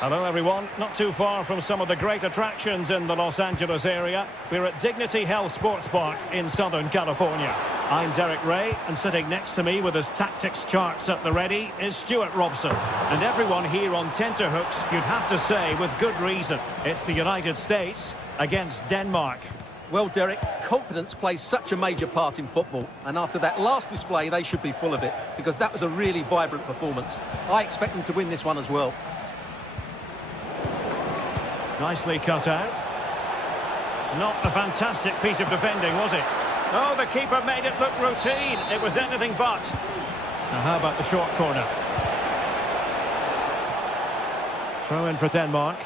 Hello everyone, not too far from some of the great attractions in the Los Angeles area. We're at Dignity Health Sports Park in Southern California. I'm Derek Ray, and sitting next to me with his tactics charts at the ready is Stuart Robson. And everyone here on tenterhooks, you'd have to say with good reason. It's the United States against Denmark. Well, Derek, confidence plays such a major part in football, and after that last display, they should be full of it, because that was a really vibrant performance. I expect them to win this one as well. Nicely cut out. Not a fantastic piece of defending, was it? Oh, the keeper made it look routine. It was anything but. Now, how about the short corner? Throw in for Denmark.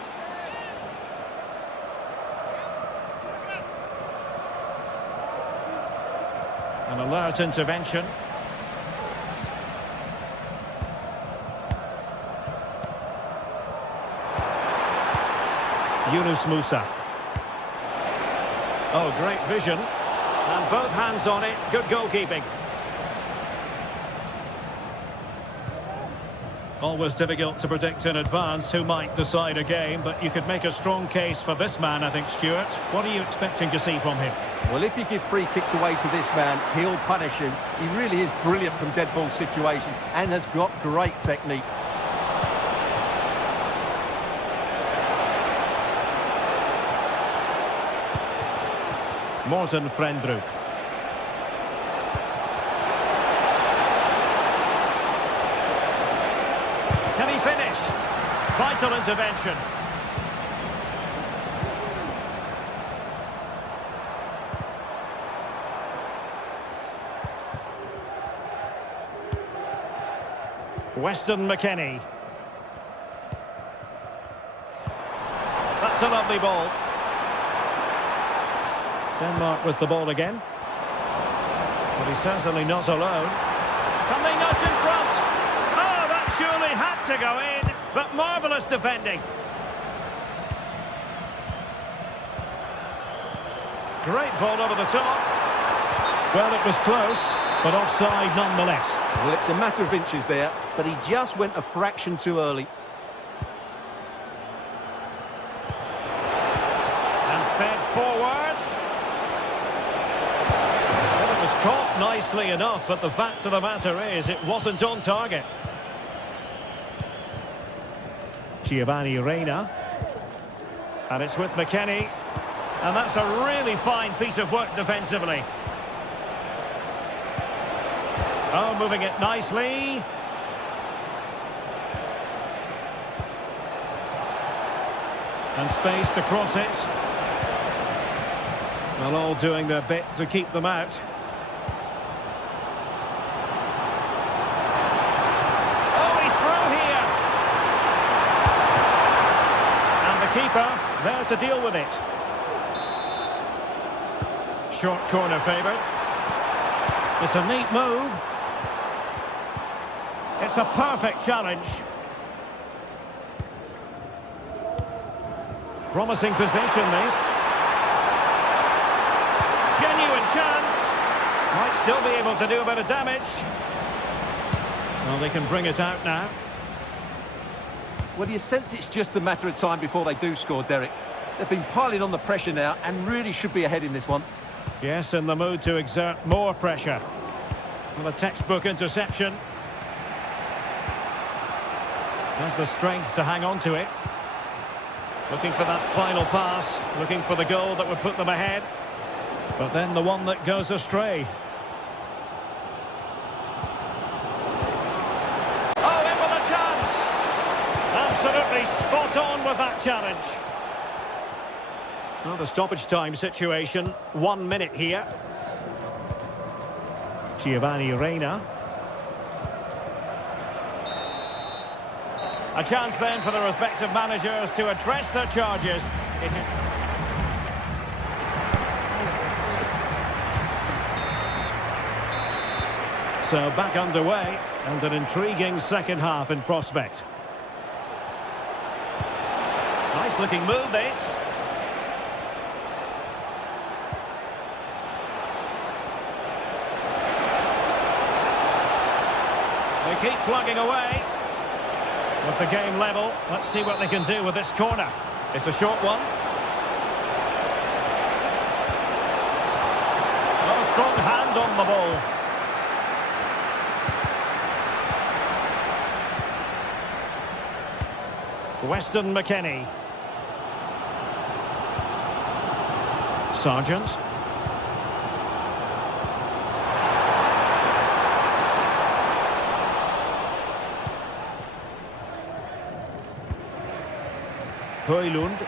An alert intervention. Yunus Musa. Oh, great vision. And both hands on it. Good goalkeeping. Always difficult to predict in advance who might decide a game, but you could make a strong case for this man, I think, Stuart. What are you expecting to see from him? Well, if you give free kicks away to this man, he'll punish you. He really is brilliant from dead ball situations and has got great technique. Morten Frendrup. Can he finish? Vital intervention. Weston McKennie. That's a lovely ball. Denmark with the ball again. But he's certainly not alone. Can they nudge in front? Oh, that surely had to go in. But marvellous defending. Great ball over the top. Well, it was close, but offside nonetheless. Well, it's a matter of inches there, but he just went a fraction too early. And fed forwards. Well, it was caught nicely enough, but the fact of the matter is it wasn't on target. Giovanni Reina. And it's with McKennie. And that's a really fine piece of work defensively. Oh, moving it nicely. And space to cross it. Well, all doing their bit to keep them out. Oh, he's through here. And the keeper there to deal with it. Short corner favoured. It's a neat move. It's a perfect challenge. Promising position, this. Genuine chance. Might still be able to do a bit of damage. Well, they can bring it out now. Well, you sense it's just a matter of time before they do score, Derek. They've been piling on the pressure now and really should be ahead in this one. Yes, in the mood to exert more pressure. Well, a textbook interception. Has the strength to hang on to it. Looking for that final pass, looking for the goal that would put them ahead. But then the one that goes astray. Oh, in with a chance! Absolutely spot on with that challenge. Well, the stoppage time situation, 1 minute here. Giovanni Reina. A chance then for the respective managers to address their charges. So back underway, and an intriguing second half in prospect. Nice looking move, this. They keep plugging away. With the game level, let's see what they can do with this corner. It's a short one. Oh, strong hand on the ball. Weston McKennie. Sargent. Højlund.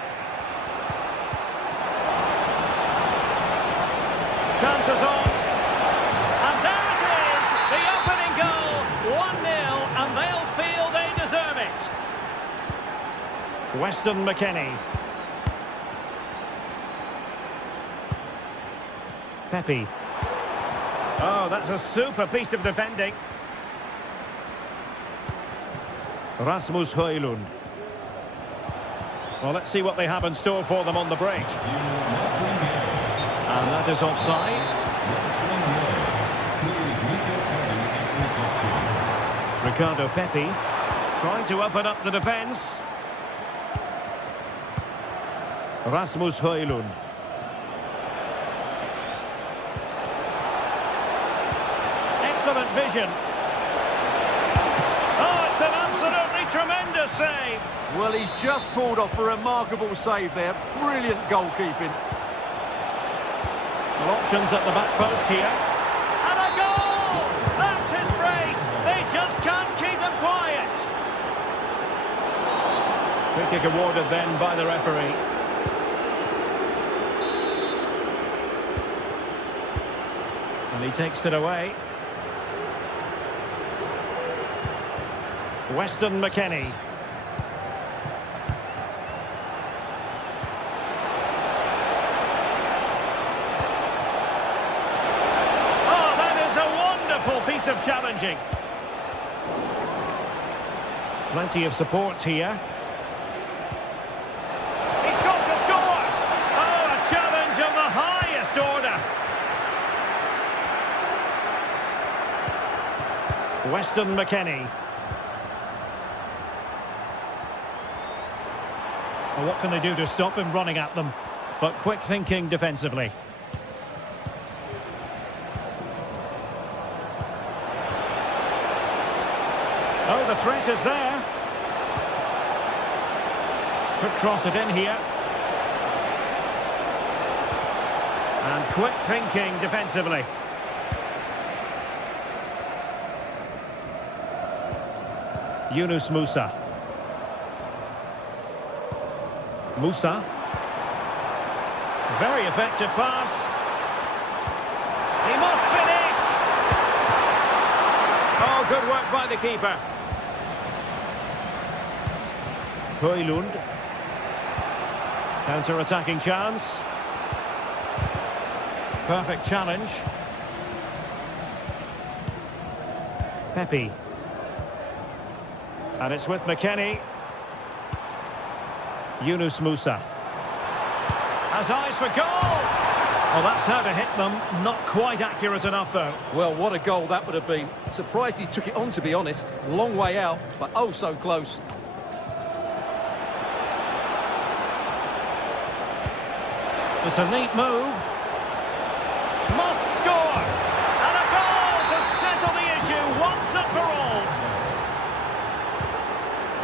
Chances on. And there it is! The opening goal! 1-0, and they'll feel they deserve it. Weston McKennie. Pepe. Oh, that's a super piece of defending. Rasmus Højlund. Well, let's see what they have in store for them on the break. And that is offside. Ricardo Pepe trying to open up the defence. Rasmus Højlund. Excellent vision. Oh, it's an absolutely tremendous save. Well, he's just pulled off a remarkable save there. Brilliant goalkeeping. Well, options at the back post here. And a goal! That's his brace. They just can't keep him quiet. Free kick awarded then by the referee. And he takes it away. Weston McKennie. Oh, that is a wonderful piece of challenging. Plenty of support here. He's got to score! Oh, a challenge of the highest order. Weston McKennie. Well, what can they do to stop him running at them? But quick thinking defensively. Oh, the threat is there. Could cross it in here. And quick thinking defensively. Yunus Musa. Musa. Very effective pass. He must finish. Oh, good work by the keeper. Højlund. Counter-attacking chance. Perfect challenge. Pepe. And it's with McKennie. Yunus Musa. Has eyes for goal! Well, that's how to hit them. Not quite accurate enough, though. Well, what a goal that would have been. Surprised he took it on, to be honest. Long way out, but oh so close. It's a neat move. Must score! And a goal to settle the issue once and for all.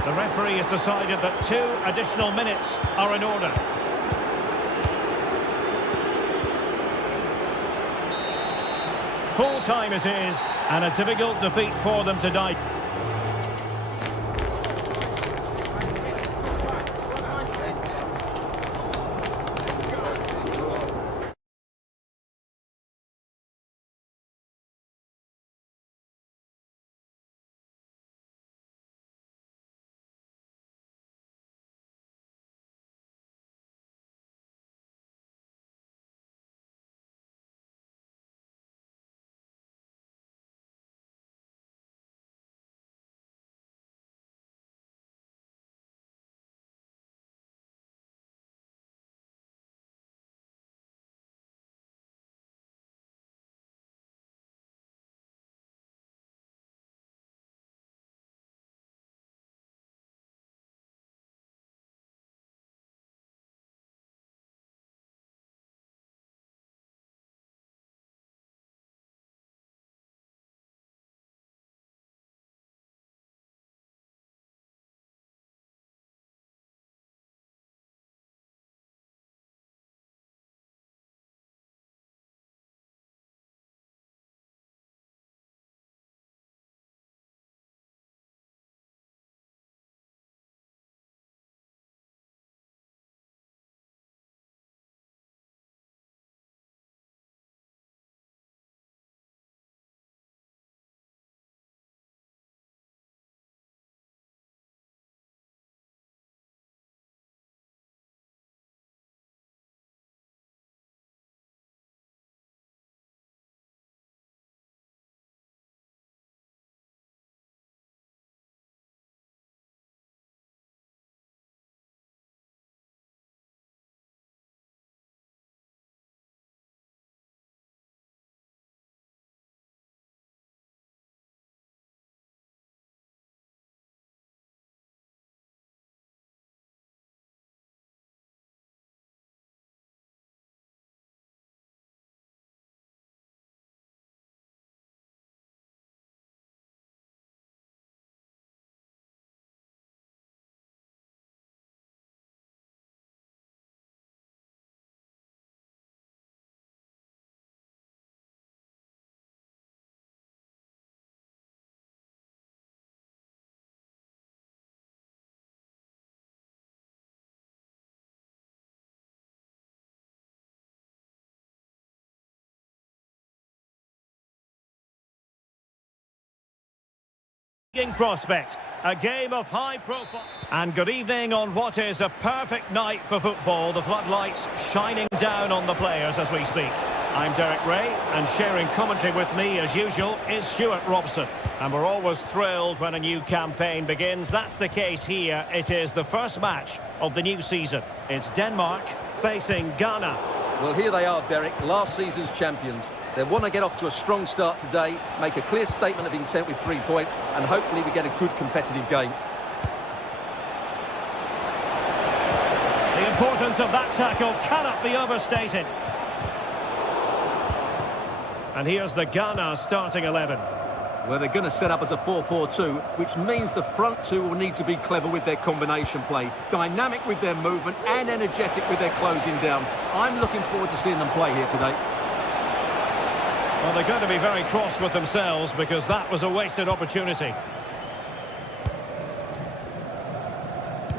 The referee has decided that 2 additional minutes are in order. Full time it is, and a difficult defeat for them tonight. Prospect, a game of high profile. And good evening on what is a perfect night for football. The floodlights shining down on the players as we speak. I'm Derek Ray, and sharing commentary with me as usual is Stuart Robson. And we're always thrilled when a new campaign begins. That's the case here. It is the first match of the new season. It's Denmark facing Ghana. Well, here they are, Derek, last season's champions. They want to get off to a strong start today, make a clear statement of intent with 3 points, and hopefully we get a good competitive game. The importance of that tackle cannot be overstated. And here's the Ghana starting 11. Well, they're going to set up as a 4-4-2, which means the front two will need to be clever with their combination play, dynamic with their movement and energetic with their closing down. I'm looking forward to seeing them play here today. Well, they're going to be very cross with themselves because that was a wasted opportunity.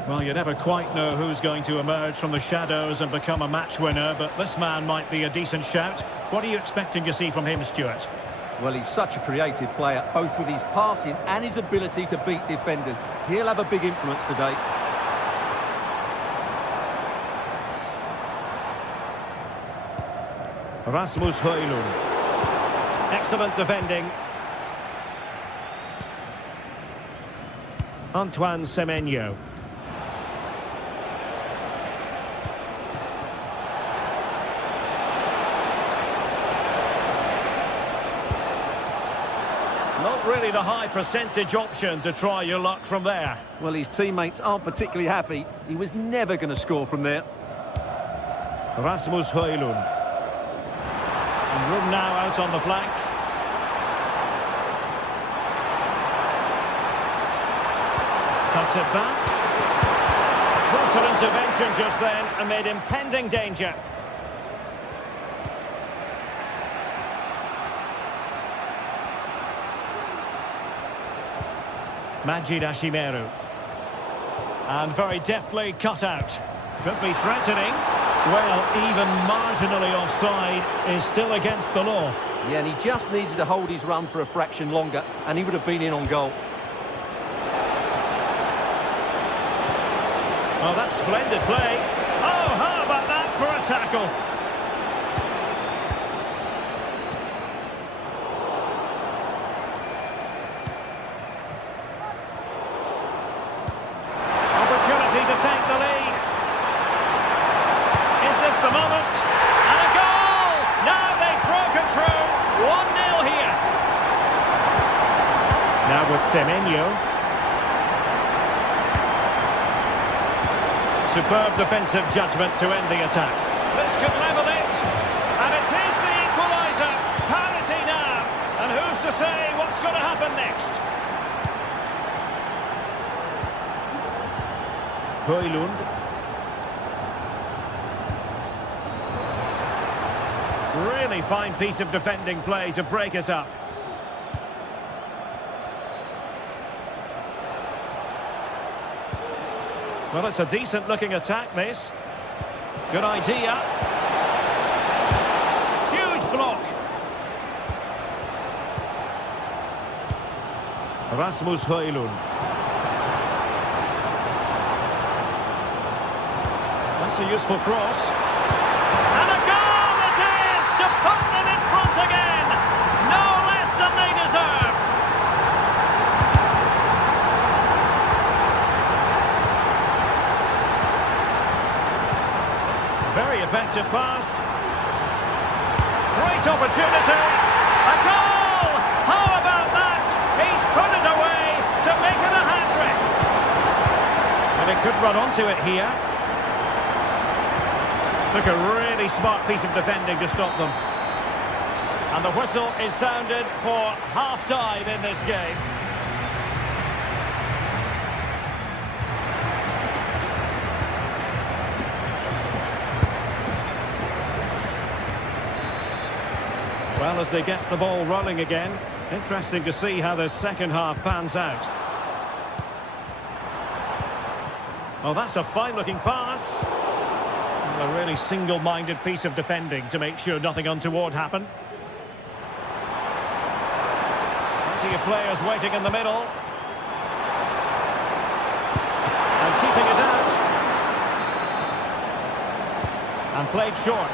Well, you never quite know who's going to emerge from the shadows and become a match winner, but this man might be a decent shout. What are you expecting to see from him, Stuart? Well, he's such a creative player, both with his passing and his ability to beat defenders. He'll have a big influence today. Rasmus Højlund. Excellent defending. Antoine Semenyo. Not really the high percentage option to try your luck from there. Well, his teammates aren't particularly happy. He was never going to score from there. Rasmus Højlund. And room now out on the flank. Cuts it back. Crucial intervention just then amid impending danger. Majid Ashimeru. And very deftly cut out. Could be threatening. Well, even marginally offside is still against the law. Yeah, and he just needed to hold his run for a fraction longer, and he would have been in on goal. Oh, that's splendid play. Oh, how about that for a tackle? Opportunity to take the lead. Is this the moment? And a goal! Now they've broken through. 1-0 here. Now with Semenyo. Superb defensive judgment to end the attack. This could level it. And it is the equaliser. Parity now. And who's to say what's going to happen next? Højlund. Really fine piece of defending play to break it up. Well, it's a decent-looking attack, this. Good idea. Huge block. Rasmus Højlund. That's a useful cross. And a goal it is to put them in front again. No less than they deserve. Very effective pass. Great opportunity. A goal! How about that? He's put it away to make it a hat-trick. And it could run onto it here. Took a really smart piece of defending to stop them. And the whistle is sounded for half-time in this game. Well, as they get the ball rolling again, interesting to see how the second half pans out. Oh, that's a fine-looking pass. A really single-minded piece of defending to make sure nothing untoward happened. Plenty of players waiting in the middle. And played short.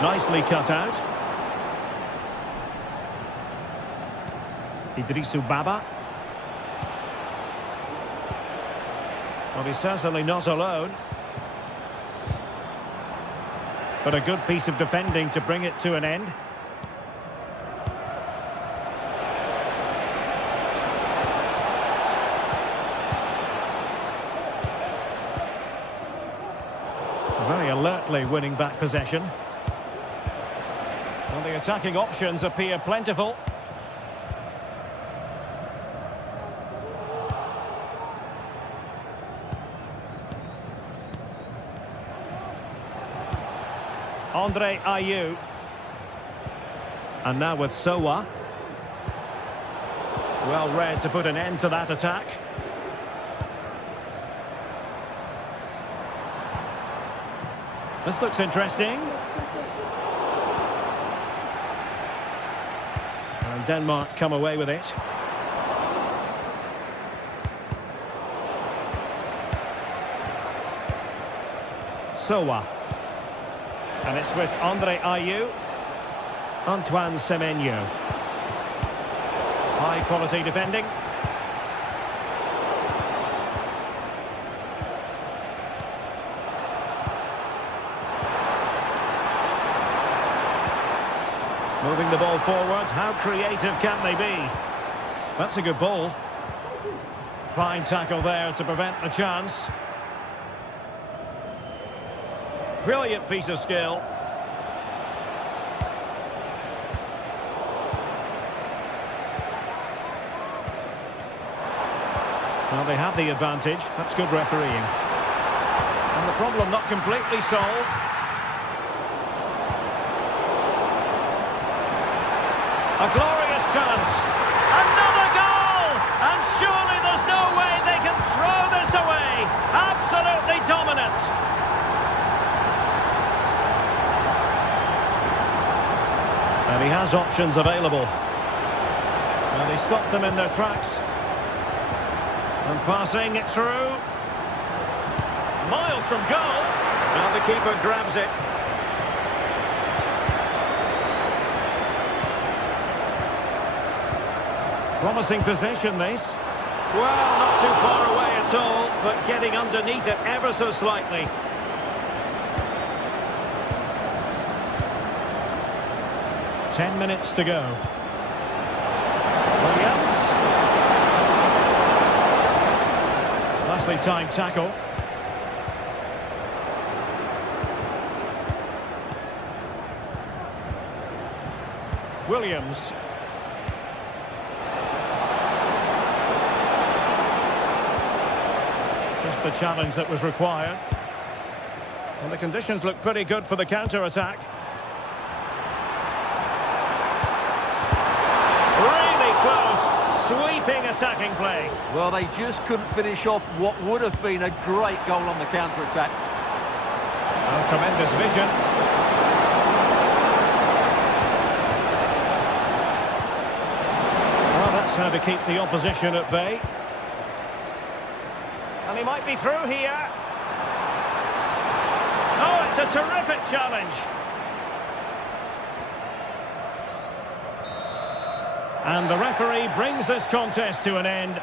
Nicely cut out. Idrisu Baba. Well, he's certainly not alone. But a good piece of defending to bring it to an end. Very alertly winning back possession. Well, the attacking options appear plentiful. Andre Ayew. And now with Sowa. Well read to put an end to that attack. This looks interesting. And Denmark come away with it. Sowa. And it's with Andre Ayew. Antoine Semenyo. High quality defending. Moving the ball forward. How creative can they be? That's a good ball. Fine tackle there to prevent the chance. Brilliant piece of skill. Well, they have the advantage. That's good refereeing. And the problem not completely solved. A glorious chance. Another goal! And surely there's no way they can throw this away. Absolutely dominant. And he has options available. And he stopped them in their tracks. And passing it through. Miles from goal. Now the keeper grabs it. Promising possession, this. Well, not too far away at all, but getting underneath it ever so slightly. Ten minutes to go. Williams. Nicely timed tackle. Williams. Just the challenge that was required. And the conditions look pretty good for the counter-attack. Really close, sweeping attacking play. Well, they just couldn't finish off what would have been a great goal on the counter-attack. Oh, tremendous vision. Well, that's how to keep the opposition at bay. And he might be through here. Oh, it's a terrific challenge. And the referee brings this contest to an end.